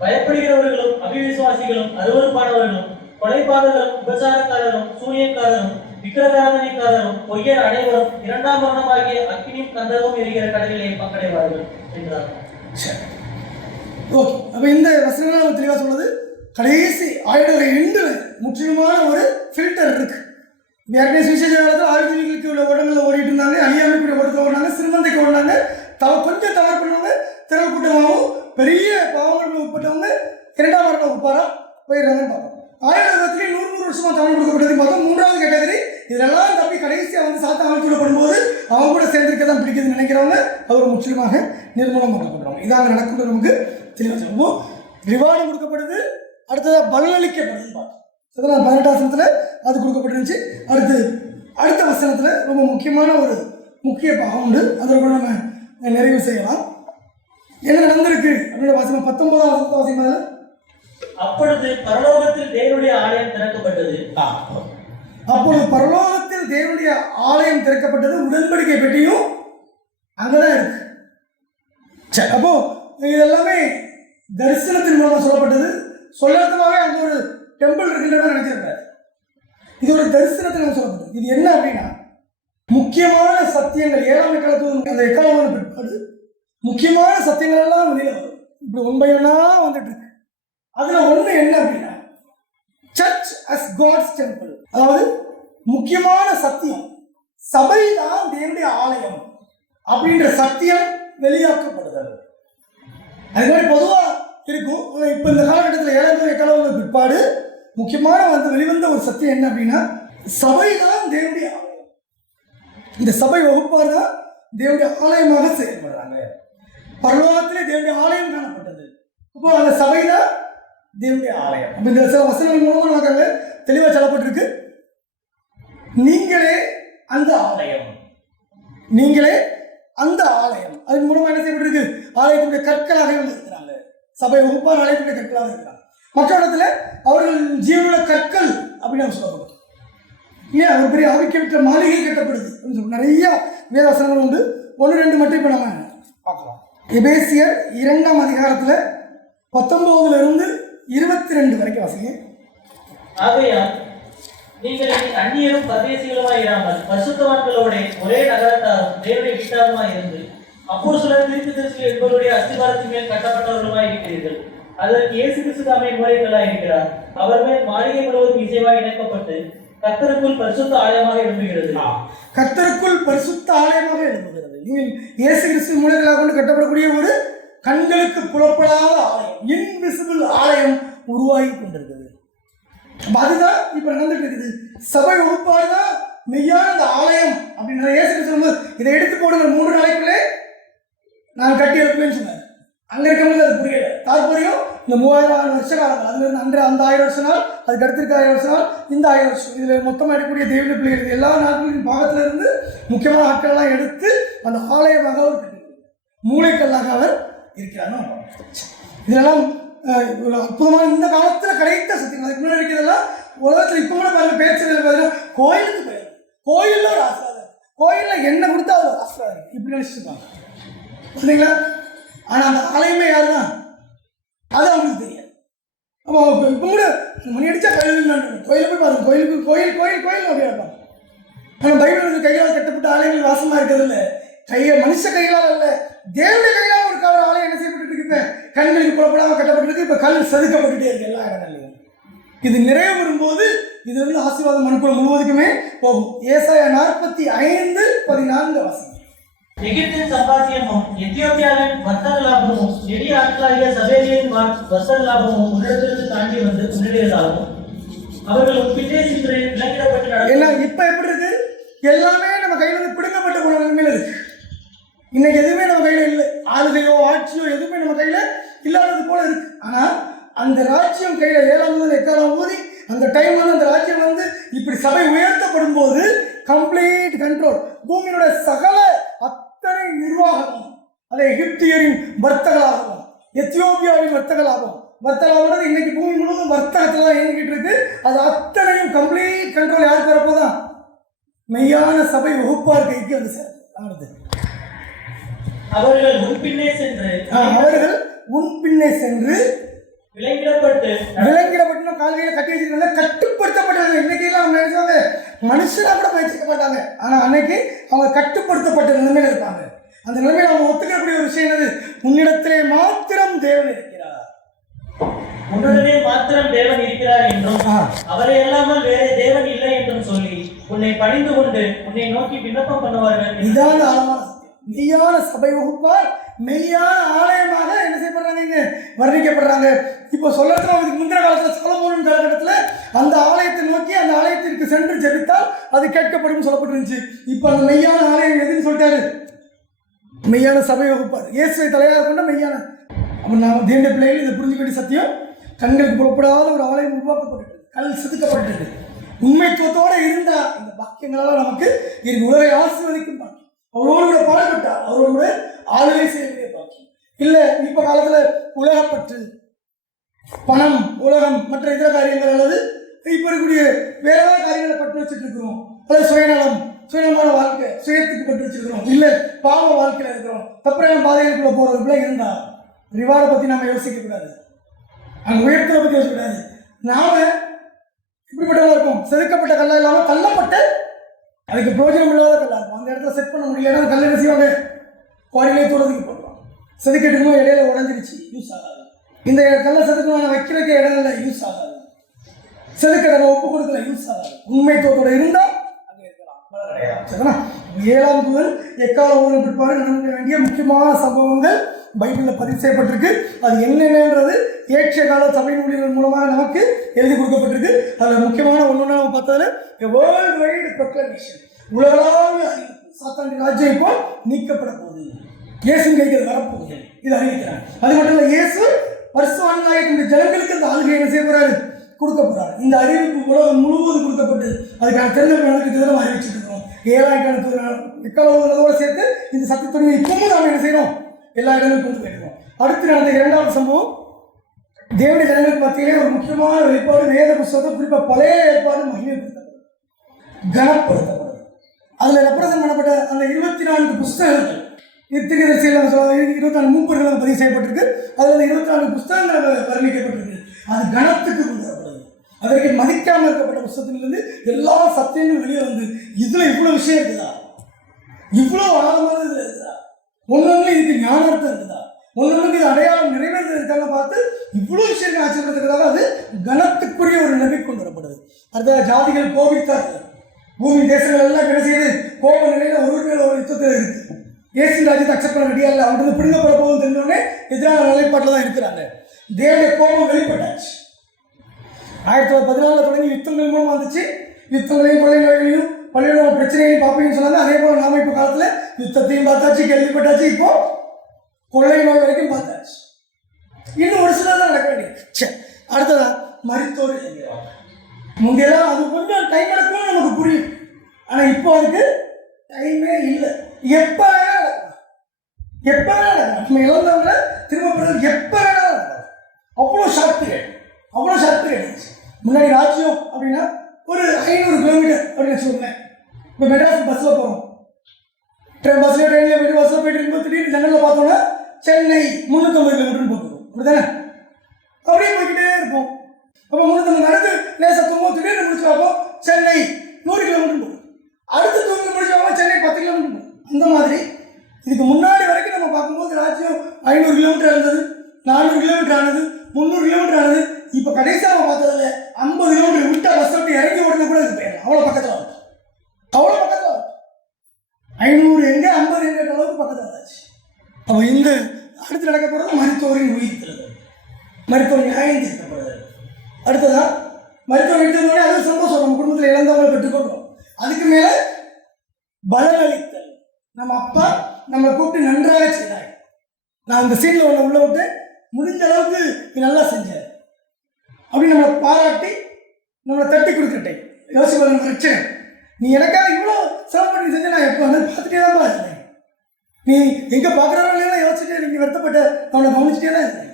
பயப்படுகிறவர்களும் அவிவிசுவாசிகளும் அருவருப்பானவர்களும் கொலைபாதகரும் விபச்சாரக்காரரும் சூனியக்காரரும் விக்கிரகாராதனைக்காரரும் பொய்யர் அனைவரும் 2ஆம் மரணமாகிய அக்கினியும் கந்தகமும் எரிகிற கடலிலே பங்கடைவார்கள் என்றார். ஓகே, அப்போ இந்த வசனங்கள் நம்ம தெளிவாக சொல்றது கடைசி ஆயுடைய எண்டு முற்றிலுமான ஒரு ஃபில்டர் இருக்கு. ஏற்கனவே சுவிசேஷ காலத்தில் ஆயுதங்களுக்கு உள்ள ஓட்டங்களில் ஓடிட்டு இருந்தாங்க, அழியாமைக்குரிய ஓட்டத்தில் ஓடினாங்க, சிறுமந்தைக்கு ஓடினாங்க, கொஞ்சம் தவறு பண்ணவங்க திரள் கூட்டமாகவும் பெரிய பாவங்களுக்கு உட்பட்டவங்க 2ஆம் மரணம் உப்பாரா போயிடுறாங்கன்னு பார்ப்போம். 1000 வருஷமா தமிழ் கொடுக்கப்பட்டது பார்த்தோம். 3வது கேட்டகரி இதெல்லாம் தப்பி கடைசியாக வந்து சாத்த அமைச்சுடப்படும்போது அவங்க கூட சேர்ந்திருக்க தான் பிடிக்குதுன்னு நினைக்கிறவங்க அவர் முற்றிலுமாக நிர்மூலமாக்கப்படுறாங்க. இதாங்க நடக்கும் நமக்கு தெளிவாக சொல்லுவோம். ரிவார்டு கொடுக்கப்படுது, அடுத்ததாக பலனளிக்கப்படுதுன்னு பார்த்தோம். அதனால் 18ஆம் வசனத்தில் அது கொடுக்கப்பட்டிருந்துச்சு. அடுத்த வசனத்தில் ரொம்ப முக்கியமான ஒரு முக்கிய பாகம் உண்டு. அதில் கூட நம்ம நிறைவு செய்யலாம். என்ன நடந்திருக்கு அப்படின்ற வசனம் 19ஆம் வசனத்தை வாசிப்பாங்க. அப்பொழுது பரலோகத்தில் தேவனுடைய ஆலயம் திறக்கப்பட்டது. அப்பொழுது பரலோகத்தில் தேவனுடைய ஆலயம் திறக்கப்பட்டது. உடன்படிக்கை பெட்டியும் அங்கதான் இருக்கு. சரி, அப்போ இதெல்லாமே தரிசனத்தின் மூலமாக சொல்லப்பட்டது. சொல்லாதமாகவே அங்க ஒரு டெம்பிள் இருக்குன்னு நினைச்சிருக்காரு. இது ஒரு தரிசனத்தில் நம்ம சொல்லப்பட்டது. இது என்ன அப்படின்னா முக்கியமான சத்தியங்கள் 7ஆம் காலத்து அந்த எக்காலமான பிற்பாடு முக்கியமான சத்தியங்கள் எல்லாம் வெளியில வரும். இப்படி உண்மையா வந்துட்டு இருக்கு. அதுல ஒண்ணு என்ன அப்படின்னா சர்ச் அஸ் காட்ஸ் டெம்பிள். அதாவது முக்கியமான சத்தியம் சபை தான் தேவனுடைய ஆலயம் அப்படின்ற சத்தியம் வெளியாக்கப்படுகிறது. அது மாதிரி பொதுவா இருக்கும். இப்ப இந்த காலகட்டத்தில் 7ஆம் எக்காலமான பிற்பாடு முக்கியமான வந்து வெளிவந்த ஒரு சத்தியம் என்ன அப்படின்னா சபை தான் தேவனுடைய ஆலயம். இந்த சபை வகுப்பார் தான் தேவனுடைய ஆலயமாக செயல்படுறாங்க. பரலோகத்திலே தேவனுடைய ஆலயம் காணப்பட்டது. இப்போ அந்த சபை தான் தேவனுடைய ஆலயம். அப்ப இந்த சில வசனங்கள் மூலமா நமக்கு தெளிவாக சொல்லப்பட்டிருக்கு. நீங்களே அந்த ஆலயம், நீங்களே அந்த ஆலயம். அதன் மூலமா என்ன செய்யப்பட்டிருக்கு? ஆலயத்துடைய கற்களாக இருக்கிறாங்க. சபை வகுப்பார் ஆலயத்துடைய கற்களாக இருக்கிறாங்க. மற்ற இடத்துல அவர்கள் ஜீவனுள்ள கற்கள் அப்படின்னு சொல்லப்படுது. ஏன் ஒரு பெரிய ஆவிக்கப்பட்ட மாளிகை கட்டப்படுது. நிறைய வேத வசனங்கள் உண்டு. 1-2 மட்டும் இப்போ நம்ம பார்க்கலாம். எபேசியர் 2ஆம் அதிகாரத்தில் 19 22 வரைக்கும் வாசிங்க. ஆகையால் நீங்கள் அந்நியரும் பரதேசிகளுமாய் இராமல் பரிசுத்தவான்களோட ஒரே நகரத்தாரும் தேவனுடைய வீட்டாருமாய் இருந்து அப்போஸ்தலர் தீர்க்கதரிசிகள் என்பவருடைய அஸ்திவாரத்தின் மேல் கட்டப்பட்டவர்களுமாய் இருக்கிறீர்கள். அதற்கு இயேசு கிறிஸ்து தாமே மூலைகளாய் இருக்கிறார். அவர் மேல் மாளிகை முழுவதும் இசைவாக இணைக்கப்பட்டு கர்த்தருக்குள் பரிசுத்த ஆலயமாக எழும்புகிறது. கர்த்தருக்குள் பரிசுத்த ஆலயமாக எழும்புகிறது. நீங்கள் இயேசு கிறிஸ்து மூலைகளாக கொண்டு கட்டப்படக்கூடிய ஒரு கண்களுக்கு புலப்படாத ஆலயம், இன்விசிபிள் ஆலயம் உருவாகி கொண்டிருக்கிறது. அதுதான் இப்ப நடந்துட்டு இருக்குது. சபை வகுப்பாடு தான் மெய்யான அந்த ஆலயம் அப்படின்ற இயேசு கிறிஸ்து இதை எடுத்து போடுங்க 3 நாளைக்குள்ளே நான் கட்டி எடுப்பேன்னு சொன்னார். அங்க இருக்கவங்களுக்கு அது புரியல. தாற்பயம் இந்த 3000 வருஷ காலங்கள், அதுல இருந்து அந்த 1000 வருஷ நாள், அதுக்கு அடுத்திருக்க 1000 வருஷ நாள், இந்த 1000 வருஷம், இதுல மொத்தமாக எடுக்கக்கூடிய தேவனுடைய பிள்ளைகள் எல்லா நாட்களின் பாகத்துல இருந்து முக்கியமான ஆட்கள்லாம் எடுத்து அந்த ஆலயமாக அவர் கட்டி மூளைக்கல்லாக அவர் இருக்கிறார். இதெல்லாம் அற்புதமான இந்த காலத்தில் கிடைத்த சத்தியங்கள். அதுக்கு முன்னாடி இப்போ கூட மணி அடிச்சா கோயிலுக்கு போய் பாருங்க, கோயில் அப்படியே இருப்பாங்க. ஆனால் பைபிள் கையால் கட்டப்பட்ட ஆலயங்கள் வாசமா இருக்கிறது இல்லை, மனுஷ கைகளால் அல்ல, தேவனுடைய கையால் ஒரு கவர் ஆலயம் என்ன செய்யப்பட்டு இருக்கு, கண்களுக்கு புறப்படாமல் கட்டப்பட்டிருக்கு. இப்போ கல் செதுக்கப்பட்டுட்டே இருக்கு எல்லா இடங்கள்லையும். இது நிறைவு வரும்போது இது வந்து ஆசீர்வாதம் மனுக்குள்ள முழுவதுக்குமே போகும். ஏசாயா 45:14 வாசம். எகிப்தின் சம்பாத்தியமும் எத்தியோப்பியாவின் வர்த்தக லாபமும் நெடிய ஆட்களாகிய சபேலியின் வர்த்தக லாபமும் உன்னிடத்திலிருந்து தாண்டி வந்து உன்னுடையதாகும். அவர்கள் பின்னே சென்று விலங்கிடப்பட்டு எல்லாம் இப்ப எப்படி இருக்கு, எல்லாமே நம்ம கையில இருந்து பிடுங்கப்பட்ட போன நிலைமையில இருக்கு. இன்னைக்கு எதுவுமே நம்ம கையில இல்லை, ஆளுகையோ ஆட்சியோ எதுவுமே நம்ம கையில இல்லாதது போல இருக்கு. ஆனா அந்த ராஜ்யம் கையில 7ஆம் முதல் 8ஆம் ஊதி அந்த டைம் வந்து அந்த ராஜ்யம் வந்து இப்படி சபை உயர்த்தப்படும் போது கம்ப்ளீட் கண்ட்ரோல், பூமியினுடைய சகல அத்தனை நிர்வாகமும், அதை எகிப்தியரின் வர்த்தகலாகவும் எத்தியோப்பியாவின் வர்த்தகலாகவும் இன்னைக்கு பூமி முழுவதும் வர்த்தகத்தில் தான் இயங்கிட்டு இருக்கு. அது அத்தனையும் கம்ப்ளீட் கண்ட்ரோல் யாருக்கு வரப்போதான், மெய்யான சபை வகுப்பார் கைக்கு வந்து சேருது. அவர்கள் உன் பின்னே சென்று விலங்கிடப்பட்டு கால்கையில கட்டி வச்சிருக்காங்க, கட்டுப்படுத்தப்பட்டது. இன்னைக்கு எல்லாம் அவங்க நினைச்சாங்க மனுஷனா கூட பயிற்சிக்க மாட்டாங்க, ஆனா அன்னைக்கு அவங்க கட்டுப்படுத்தப்பட்ட நிலைமையில இருப்பாங்க. அந்த நிலைமையில அவங்க ஒத்துக்கக்கூடிய ஒரு விஷயம் என்னது, உன்னிடத்திலே மாத்திரம் தேவன் இருக்கிறார், உன்னுடனே மாத்திரம் தேவன் இருக்கிறார் என்றும் அவரை இல்லாமல் வேற தேவன் இல்லை என்றும் சொல்லி உன்னை பணிந்து கொண்டு உன்னை நோக்கி விண்ணப்பம் பண்ணுவார்கள். இதான மெய்யான சபை வகுப்பார் மெய்யான ஆலயமாக என்ன செய்யப்படுறாங்க, வர்ணிக்கப்படுறாங்க. இப்போ சொல்லறதுக்கு அதுக்கு முந்தின காலத்தில் சொலமோன் காலகட்டத்தில் அந்த ஆலயத்தை நோக்கி அந்த ஆலயத்திற்கு சென்று ஜெபித்தால் அது கேட்கப்படும் சொல்லப்பட்டிருந்துச்சு. இப்போ அந்த மெய்யான ஆலயம் எதுன்னு சொல்லிட்டாரு, மெய்யான சபை வகுப்பார், இயேசுவை தலையாக கொண்ட மெய்யான. அப்போ நாம் தேவனுடைய பிள்ளைகள் இதை புரிஞ்சுக்க வேண்டிய சத்தியம், கண்களுக்கு புறப்படாத ஒரு ஆலயம் உருவாக்கப்பட்டது, கல் செதுக்கப்பட்டது. உண்மைத்துவத்தோடு இருந்தால் இந்த பாக்கியங்களால் நமக்கு இது உலகை ஆசீர்வதிக்கும் பாக்கியம். அவரோடு கூட பாடுபட்டார், அவரோடு கூட ஆளுகை செய்யக்கூடிய பாக்கியம் இல்லை. இப்போ காலத்தில் உலகப்பற்று, பணம், உலகம், மற்ற இதர காரியங்கள் அல்லது இப்போ இருக்கக்கூடிய வேற ஏதாவது காரியங்களை பட்டு வச்சுட்டு இருக்கிறோம், அல்லது சுயநலமான வாழ்க்கை, சுயத்துக்கு பட்டு வச்சிருக்கிறோம், இல்லை பாவ வாழ்க்கையில் இருக்கிறோம், தப்புறான பாதைகளுக்குள்ள போறதுக்குள்ள இருந்தா ரிவார்டை பற்றி நம்ம யோசிக்க கூடாது, அங்கே உயர்த்தலை பற்றி யோசிக்க கூடாது. நாம இப்படிப்பட்டவங்க இருக்கும், செதுக்கப்பட்ட கல்லா இல்லாமல் தள்ளப்பட்ட அதுக்கு பிரோஜனம் இல்லாத கல்லா இருக்கும். அந்த இடத்துல செட் பண்ண முடியலன்னா கல் என்ன செய்வாங்க, குவாரிலே தூரத்துக்கு போடுவாங்க. செதுக்கெட்டுக்கணும், இடையில உடஞ்சிருச்சு, யூஸ் ஆகாது. இந்த கல்லை செதுக்கணும் வைக்கிறதுக்கு இடம் இல்லை, யூஸ் ஆகாது. செதுக்கடனை ஒப்பு கொடுக்கல, யூஸ் ஆகாது. உண்மைத்துவத்தோட இருந்தால் அங்கே இருக்கலாம். சரிங்களா? 7ஆம் முதல் 8ஆம் ஊரில் பிற்பாடு நடக்க வேண்டிய முக்கியமான சம்பவங்கள் பைபிளில் பதிவு செய்யப்பட்டிருக்கு. அது என்னென்னன்றது ஏற்ற கால சபை ஊழியர்கள் மூலமாக நமக்கு எழுதி கொடுக்கப்பட்டிருக்கு. அதில் முக்கியமான ஒன்று நம்ம பார்த்ததில் வேர்ல்டு வைடு ப்ரொக்ளமேஷன், உலகளாவிய சாத்தாண்டி ராஜ்யம் இப்போ நீக்கப்பட போகுது, இயேசு கைகள் வரப்போகுது, இது அறிவிக்கிறாங்க. அது மட்டும் இல்லை, இயேசு வருஷவான்களாக ஜனங்களுக்கு அந்த ஆளுகை என்ன செய்ய போறாரு, கொடுக்க போறாரு. இந்த அறிவிப்பு உலகம் முழுவதும் கொடுக்கப்பட்டு அதுக்கான தெரிஞ்சவர்களுக்கு நம்ம அறிவிச்சுட்டு இருக்கோம். 7,000 சேர்த்து இந்த சத்தியத்துறையை இப்பவும் நாம் என்ன செய்யணும், எல்லா இடங்களும் கொண்டு போயிருக்கோம். அடுத்து நடந்த 2வது சம்பவம், தேவனுடைய ஜனங்களுக்கு மத்தியிலே ஒரு முக்கியமான வெளிப்பாடு, வேத புத்தகம், குறிப்பாக பழைய ஏற்பாடு மகிமைப்படுத்தப்படும், கனப்படுத்தப்படும். அதில் ரெப்ரசன்ட் பண்ணப்பட்ட அந்த 24 புஸ்தகங்கள், இத்திகரசியில் 24 மூப்பர்கள் பதிவு செய்யப்பட்டிருக்கு. அதில் 24 புஸ்தகங்கள் வர்ணிக்கப்பட்டிருக்கு. அது கனத்துக்கு கொண்டு வரப்படுது. அதற்கு மதிக்காமல் இருக்கப்பட்ட புஸ்தகத்திலிருந்து எல்லா சத்தியங்களும் வெளியே வந்து இதுல இவ்வளவு விஷயம் இருக்குதா, இவ்வளவு ஆழமான இதுல இருக்குதா, ஒன்னொன்னு இதுக்கு ஞானர்த்தம் இருக்குதா, ஒன்னொன்னுக்கு இது அடையாளம் நிறைவேறது இருக்காங்க பார்த்து இவ்வளவு விஷயங்கள் ஆச்சரியப்படுறதுக்காக அது கனத்துக்குரிய ஒரு நிலைமை கொண்டு வரப்படுது. அடுத்த ஜாதிகள் கோபித்தார்கள், பூமி தேசங்கள் எல்லாம் என்ன செய்யுது, கோப நிலையில ஒரு மேல ஒரு யுத்தத்தில் இருக்கு. இயேசு ராஜ்யத்தை அக்செப்ட் பண்ண ரெடியா இல்லை, அவங்க பிடுங்கப்பட போகும் தெரிஞ்சோடனே எதிரான நிலைப்பாட்டில் தான் இருக்கிறாங்க. தேவனுடைய கோபம் வெளிப்பட்டாச்சு. 1914 தொடங்கி யுத்தங்கள் மூலமாக வந்துச்சு. யுத்தங்களையும் கொள்ளை நோய்களையும் பல்வேறு பிரச்சனைகளையும் பார்ப்பீங்கன்னு சொன்னாங்க. அதே போல நாம இப்போ காலத்தில் யுத்தத்தையும் பார்த்தாச்சு, கேள்விப்பட்டாச்சு, இப்போ கொள்ளை நோய் வரைக்கும் பார்த்தாச்சு. இன்னும் ஒரு சிலர் தான் நடக்க வேண்டியது. அடுத்ததா மருத்துவர் எழுதுவாங்க. முந்தையெல்லாம் அது கொஞ்சம் டைம் எடுக்கும், நமக்கு புரியும். ஆனால் இப்போ அதுக்கு டைமே இல்லை. எப்போ வேணா நடக்கலாம், எப்போ வேணா நடக்கலாம். நம்ம இழந்தவங்க திரும்ப பிறகு எப்போ வேணா நடக்கலாம். அவ்வளோ ஷார்ப்பு கிடையாது. முன்னாடி ராஜ்யம் அப்படின்னா ஒரு 500 கிலோமீட்டர் அப்படின்னு சொல்லுவேன். இப்போ மெட்ராஸ் பஸ்ஸில் போகிறோம், பஸ்ஸில் ட்ரெயினில் போய்ட்டு பஸ்ஸில் போயிட்டு இருக்கும்போது திடீர்னு ஜன்னலில் பார்த்தோன்னா சென்னை 350 கிலோமீட்டர்னு போட்டுருவோம், அப்படி தானே? அப்படியே போய்கிட்டே இருப்போம். அப்போ 350 அடுத்து லேசாக தூங்கும், திடீர்னு முடிச்சு பார்ப்போம் சென்னை 100 கிலோமீட்டர் போகும். அடுத்து தூங்கி முடிச்சு பார்ப்போம் சென்னை 10 கிலோமீட்டர் போகும். அந்த மாதிரி இதுக்கு முன்னாடி வரைக்கும் நம்ம பார்க்கும்போது ராஜ்யம் 500 கிலோமீட்டர் இருந்தது, 400 கிலோமீட்டர் ஆனது, 300 கிலோமீட்டர் ஆனது. இப்போ கடைசியாக நம்ம பார்த்ததுல 50 கிலோமீட்டர் விட்டா பஸ் விட்டு இறங்கி உடனே கூட இது போயிடலாம். அவ்வளோ பக்கத்தில் வந்து, அவ்வளோ பக்கத்தில் வந்து 500 எங்கே 50 என்ற அளவுக்கு பக்கத்தில் வந்தாச்சு. அப்போ இந்த அடுத்து நடக்க போகிறது மருத்துவரின் உயிர்த்தல், மருத்துவ நியாயம் தீர்க்கப்படுறது. அடுத்ததான் மருத்துவம் எடுத்தோடனே அது சந்தோஷம், நம்ம குடும்பத்தில் இழந்தவங்களை பெற்றுக்கொள்கிறோம். அதுக்கு மேலே பலனளித்தல், நம்ம அப்பா நம்மளை கூப்பிட்டு நன்றாக செய்தார், நான் இந்த சீனில் ஒன்று உள்ள விட்டு முடிஞ்ச அளவுக்கு நீ நல்லா செஞ்சார் அப்படின்னு நம்மளை பாராட்டி நம்மளை தட்டி கொடுத்துட்டேன். யோசிப்பா நம்ம ரட்சகன், நீ எனக்காக இவ்வளோ சிரமம் பண்ணி செஞ்ச, நான் எப்போ வந்து பார்த்துட்டே தான் இருந்தேன். நீ எங்கே பார்க்குறவங்களெல்லாம் யோசிச்சுட்டு நீங்கள் வருத்தப்பட்ட அவனை கவனிச்சுட்டே தான் இருந்தேன்.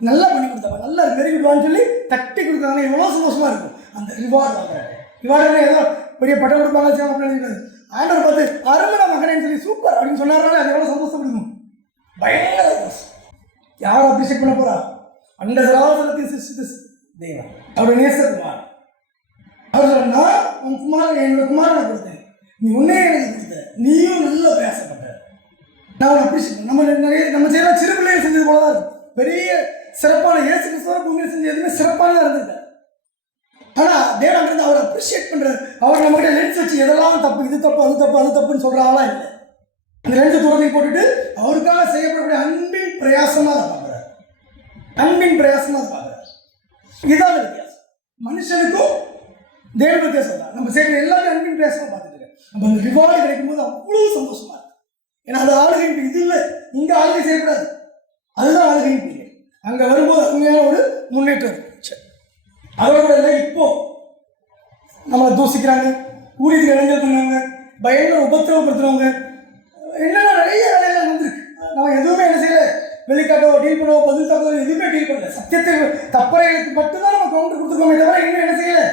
நல்லா பண்ணி கொடுத்தாங்க, நல்லா வெரி குட்வான்னு சொல்லி தட்டி கொடுத்தாங்கன்னா எவ்வளோ சந்தோஷமாக இருக்கும். அந்த ரிவார்டு வாங்குறாங்க. ரிவார்டு ஏதோ பெரிய பட்டம் கொடுப்பாங்க அப்படின்னு ஆண்டவர் பார்த்து அருமண மகனேன்னு சொல்லி சூப்பர் அப்படின்னு சொன்னார்னாலே அது எவ்வளோ சந்தோஷப்படுக்கும், பயங்கர சந்தோஷம். யார் அப்ரிஷியேட் பண்ண போறா? அந்த சராசரத்தையும் சிருஷ்டித்த தெய்வம், அவருடைய நேசகுமார். அவர் சொன்னா உன் குமாரன் என்னோட குமாரனை கொடுத்தேன், நீ உன்னையே எனக்கு கொடுத்த, நீயும் நல்லா பேசப்பட்ட, நான் அவனை அப்ரிஷியேட். நம்ம நிறைய நம்ம செய்யற சிறு பிள்ளைகள் செஞ்சது போலதான் இருக்கும். பெரிய சிறப்பான இயேசு கிறிஸ்துவ பூமியில் செஞ்ச எதுவுமே சிறப்பானதாக இருந்தது. ஆனால் தேவன் இருந்து அவரை அப்ரிஷியேட் பண்ணுற, அவர் நம்மகிட்ட லென்ஸ் வச்சு எதெல்லாம் தப்பு, இது தப்பு அது தப்பு அது தப்புன்னு சொல்கிற ஆளா இல்லை. அந்த லென்ஸை தூரத்தை போட்டுட்டு அவருக்காக செய்யப்படக்கூடிய அன்பின் பிரயாசமாக அதை பார்க்குறாரு, அன்பின் பிரயாசமாக அதை பார்க்குறாரு. இதுதான் வித்தியாசம். மனுஷனுக்கும் தேவன் வித்தியாசம் தான். நம்ம செய்கிற எல்லாத்தையும் அன்பின் பிரயாசமாக பார்த்துட்டு நம்ம அந்த ரிவார்டு கிடைக்கும் போது அவ்வளோ சந்தோஷமா இருக்கு. ஏன்னா அது ஆளுகை இது இல்லை, இங்கே ஆளுகை செய்யக்கூடாது, அதுதான் ஆளுகை பீரியட். அங்கே வரும்போது உண்மையான ஒரு முன்னேற்றம் இருந்துச்சு. அதோட இல்லை இப்போ நம்மளை தூசிக்கிறாங்க, ஊழியத்துக்கு இளைஞர் பண்ணுவாங்க, பயங்கர உபத்திரவப்படுத்துறவங்க, என்னென்ன நிறைய வேலைகள் வந்துருக்கு. நம்ம எதுவுமே என்ன செய்யலை, வெளிக்காட்டோ டீல் பண்ணவோ பதில் தப்போ எதுவுமே டீல் பண்ணல. சத்தியத்தை தப்பறைகளுக்கு மட்டும்தான் நம்ம கவுண்டர் கொடுத்துருக்கோமே தவிர இன்னும் என்ன செய்யலை,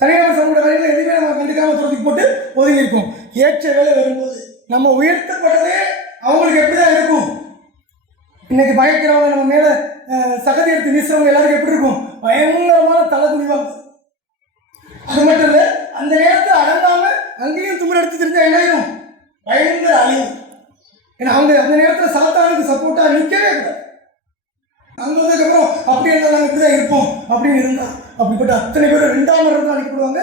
தனியார் சமூக வேலைகளை எதுவுமே நம்ம கண்டுக்காமல் துறத்துக்கு போட்டு ஒதுங்கி இருக்கோம். ஏற்ற வேலை வரும்போது நம்ம உயர்த்தப்பட்டதே அவங்களுக்கு எப்படி தான் இருக்கும். இன்னைக்கு பயக்கிறவங்க நம்ம மேலே சகதி எடுத்து வீசுறவங்க எல்லாருக்கும் எப்படி இருக்கும், பயங்கரமான தலை துணிவாங்க. அது மட்டும் இல்லை, அந்த நேரத்தில் அடங்காம அங்கேயும் தும்மல் எடுத்து தெரிஞ்சா என்ன ஆயிடும், பயங்கர அழிவு. ஏன்னா அவங்க அந்த நேரத்தில் சாத்தானுக்கு சப்போர்ட்டாக நிற்கவே கூடாது. அங்கே வந்ததுக்கப்புறம் அப்படி இருந்தால் நாங்கள் இப்படி தான் இருப்போம் அப்படின்னு இருந்தால் அப்படிப்பட்ட அத்தனை பேர் 2ஆம் மரணத்தில் அழைக்கப்படுவாங்க.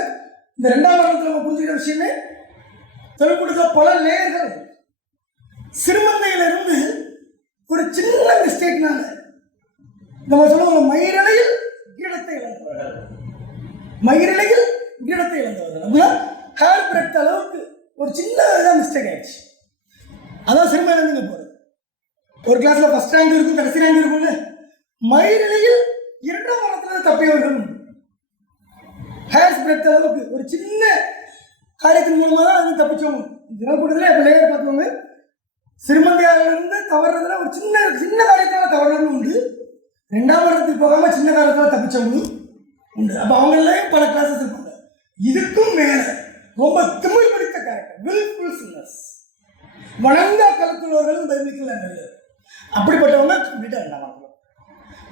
இந்த 2ஆம் மரணத்தில் நம்ம புரிஞ்சுக்கிற விஷயமே தொழில்கூடத்துல பல லேயர்கள். சிறுமந்தையிலிருந்து ஒரு சின்ன மிஸ்டேக்னால நம்ம சொல்லுவோம் மயிரிழையில் கீழத்தை இழந்தவர்கள், மயிரிழையில் கீழத்தை இழந்தவர்கள் அப்படின்னா ஹேர் பிரெட் அளவுக்கு ஒரு சின்ன மிஸ்டேக் ஆயிடுச்சு. அதான் சிறுமை இழந்துங்க போகிறது. ஒரு கிளாஸ்ல ஃபர்ஸ்ட் ரேங்க் இருக்கும், கடைசி ரேங்க் இருக்கும்ல. மயிரிழையில் 2ஆம் மரணத்தில் தப்பியவர்கள் ஹேர் ஸ்ப்ரெட் அளவுக்கு ஒரு சின்ன காரியத்தின் மூலமாக தான் அது தப்பிச்சவங்க. தினக்கூட்டத்தில் இப்போ லேயர் பார்த்தவங்க சிறுமந்தையாரிலிருந்து தவறுறதுல ஒரு சின்ன சின்ன காரியத்தால் தவறுறதும் உண்டு, 2ஆம் மரணத்துக்கு போகாமல் சின்ன காரியத்தால் தப்பிச்சவங்களும் உண்டு. அப்போ அவங்களையும் பல கிளாஸஸ் இருப்பாங்க. இதுக்கும் மேலே ரொம்ப திமிழ் பிடித்த கேரக்டர், வில்ஃபுல் சின்னர்ஸ், வணங்கா கலத்துள்ளவர்கள் பைபிளிக்கல் நல்லது. அப்படிப்பட்டவங்க கம்ப்ளீட்டாக 2ஆம் மரணம்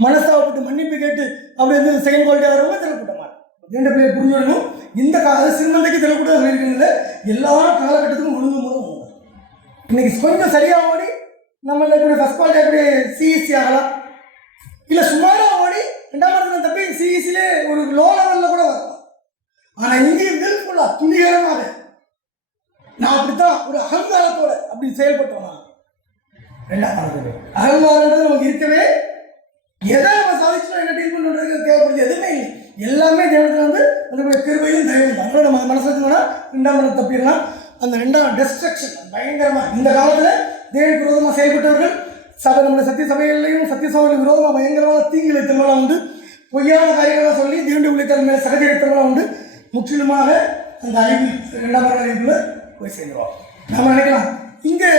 மனஸ்தாபப்பட்டு மன்னிப்பு கேட்டு அப்படி வந்து செகண்ட் குவாலிட்டியாக வரவங்க தெரியக்கூட்ட மாட்டோம். ரெண்டு பேர் புரிஞ்சுடணும். இந்த சிறுமந்தைக்கு தெரியக்கூட சொல்லியிருக்கீங்கள எல்லா காலகட்டத்துக்கும் ஒழுங்கு மூலம் இன்னைக்கு கொஞ்சம் சரியாக ஓடி நம்ம இப்படி ஃபர்ஸ்ட் குவாலிட்டி அப்படி சிஇசி ஆகலாம், இல்லை சுமாராக ஓடி 2ஆம் மரணத்தில் தப்பி சிஇசிலே ஒரு லோ லெவலில் கூட வரலாம். ஆனால் இங்கேயும் வில்ஃபுல்லாக துணிகரமாக நான் அப்படித்தான் ஒரு அகங்காரத்தோட அப்படி செயல்பட்டோம்னா 2ஆம் மரணத்தில் அகங்காரன்றது நமக்கு இருக்கவே, எதை நம்ம சாதிச்சோம் என்ன டீல் பண்ணுறது தேவைப்படுது எதுவுமே இல்லை. எல்லாமே தேவத்தில் வந்து அதனுடைய கிருபையும் தயவும் தான். அதனால நம்ம மனசு வச்சுக்கோன்னா 2ஆம் மரணம் தப்பிடலாம். அந்த 2ஆம் டெஸ்ட்ரக்ஷன் பயங்கரமாக இந்த காலத்தில் தேவனுக்கு விரோதமாக செயல்பட்டவர்கள் சபை நம்முடைய சத்திய சபைகளையும் சத்திய சபைகளுக்கு விரோதமாக பயங்கரமான தீங்கிலை திருமணம் உண்டு, பொய்யான காரியங்களாக சொல்லி தேவனுடைய ஊழியர்கள் மேலே சகதியை திருமணம் உண்டு. முற்றிலுமாக அந்த அழிவு 2ஆம் மரண அழிவுக்குள்ள போய் சேர்ந்துருவோம். நம்ம நினைக்கலாம் இங்கே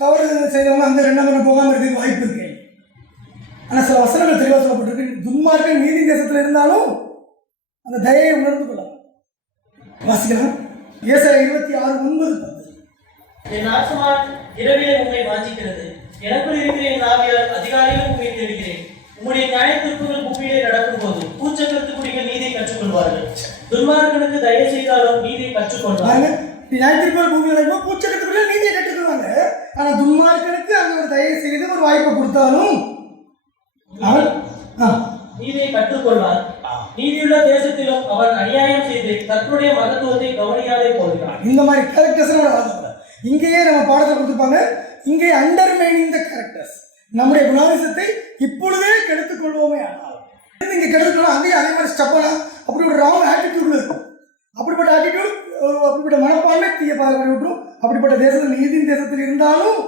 தவறு செய்தவங்க அந்த 2ஆம் மரணம் போகாமல் இருக்கிறதுக்கு வாய்ப்பு இருக்கு. ஆனால் சில வசனங்கள் தெளிவாக சொல்லப்பட்டிருக்கு, துன்மார்க்கன் நீதி தேசத்தில் இருந்தாலும் அந்த தயையை உணர்ந்து கொள்ளலாம். வாசிக்கலாம். ஏசாயா 26:9-10. என் ஆத்மா இரவிலே உம்மை வாஞ்சிக்கிறது, எனக்குள் இருக்கிற என் ஆவியால் அதிகாலையில் உம்மை தேடுகிறேன். உம்முடைய நியாயத்தீர்ப்புகள் பூமியிலே நடக்கும் போது பூச்சக்கர சொல்லுவார்கள். துன்மார்க்கனுக்கு தயவு செய்தாலும் நீதியை கற்றுக்கொள்வார். பாருங்க, நியாயத்தீர்ப்பு பூமியில பூச்சக்கத்துக்குள்ள நீதியை கற்றுக்குவாங்க. ஆனா துன்மார்க்கனுக்கு அங்க ஒரு தயவு செய்து ஒரு வாய்ப்பை கொடுத்தாலும் அவன் நீதியை கற்றுக்கொள்வார். நீதியுள்ள தேசத்திலும் அவன் அநியாயம் செய்து கர்த்தருடைய மகத்துவத்தை கவனியாதே போகிறான். இந்த மாதிரி கேரக்டர்ஸ் இங்கேயே நம்ம பாடத்தை கொடுத்துருப்பாங்க. இங்கே அண்டர்மைனிங் த கேரக்டர்ஸ், நம்முடைய குணாதிசத்தை இப்பொழுதே கெடுத்துக் கொள்வோமே. ஆனால் இங்கே கெடுத்துக்கணும், அங்கேயும் அதே மாதிரி ஸ்டப்பானா அப்படி ஒரு ராங் ஆட்டிடியூட்ல இருக்கும். அப்படிப்பட்ட ஆட்டிடியூட், அப்படிப்பட்ட மனப்பான்மை தீய பாதை விட்டுரும். அப்படிப்பட்ட தேசத்தில் நீதியின் தேசத்தில் இருந்தாலும்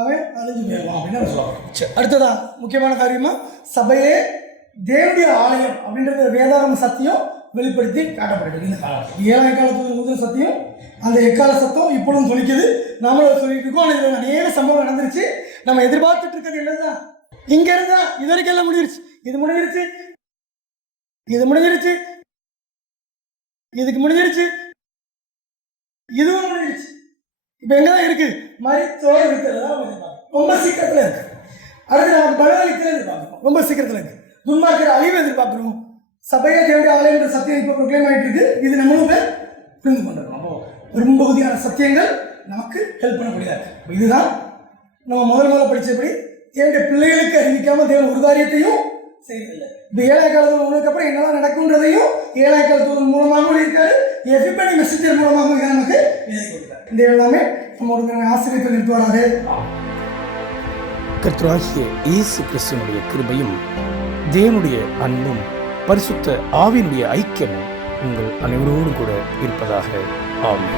அவன் அழிஞ்சு போயிடலாம் அப்படின்னு சொல்லுவாங்க. அடுத்ததா முக்கியமான காரியமா சபையே தேவனுடைய ஆலயம் அப்படின்றது வேதாகம சத்தியம் வெளிப்படுத்தி காட்டப்பட்டிருக்கு. இந்த காலத்தில் 7ஆம் காலத்துக்கு முதல் சத்தியம், அந்த எக்கால சத்தம் இப்பொழுதும் சொல்லிக்குது, நாமளும் சொல்லிட்டு இருக்கோம். ஆனால் இதில் அநேக சம்பவம் நடந்துருச்சு. நம்ம எதிர்பார்த்துட்டு இருக்கிறது என்னதான், இங்க இருந்தா இது வரைக்கும் எல்லாம் முடிஞ்சிருச்சு, இது முடிஞ்சிருச்சு, இது முடிஞ்சிருச்சு, இதுக்கு முடிஞ்சிருச்சு, இதுவும் முடிஞ்சிருச்சு. இப்போ எங்கதான் இருக்கு, மரித்தோர் இருக்கிறதா ரொம்ப சீக்கிரத்தில் இருக்கு. அடுத்து நம்ம பலவழிக்கிறது எதிர்பார்க்கணும், ரொம்ப சீக்கிரத்தில் இருக்கு. துன்மார்க்கிற அழிவு எதிர்பார்க்கணும். சபையை தேவையான ஆலயன்ற சத்தியம் இப்போ ப்ரொக்ளைம் ஆகிட்டு இருக்கு. இது நம்மளும் புரிந்து கொண்டிருக்கோம். பெரும்பகுதியான சத்தியங்கள் நமக்கு ஹெல்ப் பண்ண முடியாது. இதுதான் நம்ம முதல்ல படித்தபடி தேவனுடைய பிள்ளைகளுக்கு அறிவிக்காமல் தேவன் ஒரு காரியத்தையும் செய்யறதில்லை. இப்போ 7ஆம் காலத்து அப்புறம் என்னெல்லாம் நடக்கும்ன்றதையும் 7ஆம் காலத்து மூலமாகவும் இருக்காரு, எவ்ரிபடி மெசேஜர் மூலமாகவும் இதை நமக்கு எழுதி கொடுத்தார். இந்த எல்லாமே நம்மளுடைய ஆசிரியர்கள் நிறுத்துவாராக. கர்த்தராகிய இயேசு கிறிஸ்துவினுடைய கிருபையும் தேவனுடைய அன்பும் பரிசுத்த ஆவியினுடைய ஐக்கியமும் உங்கள் அனைவரோடும் கூட இருப்பதாக. ஆமென்.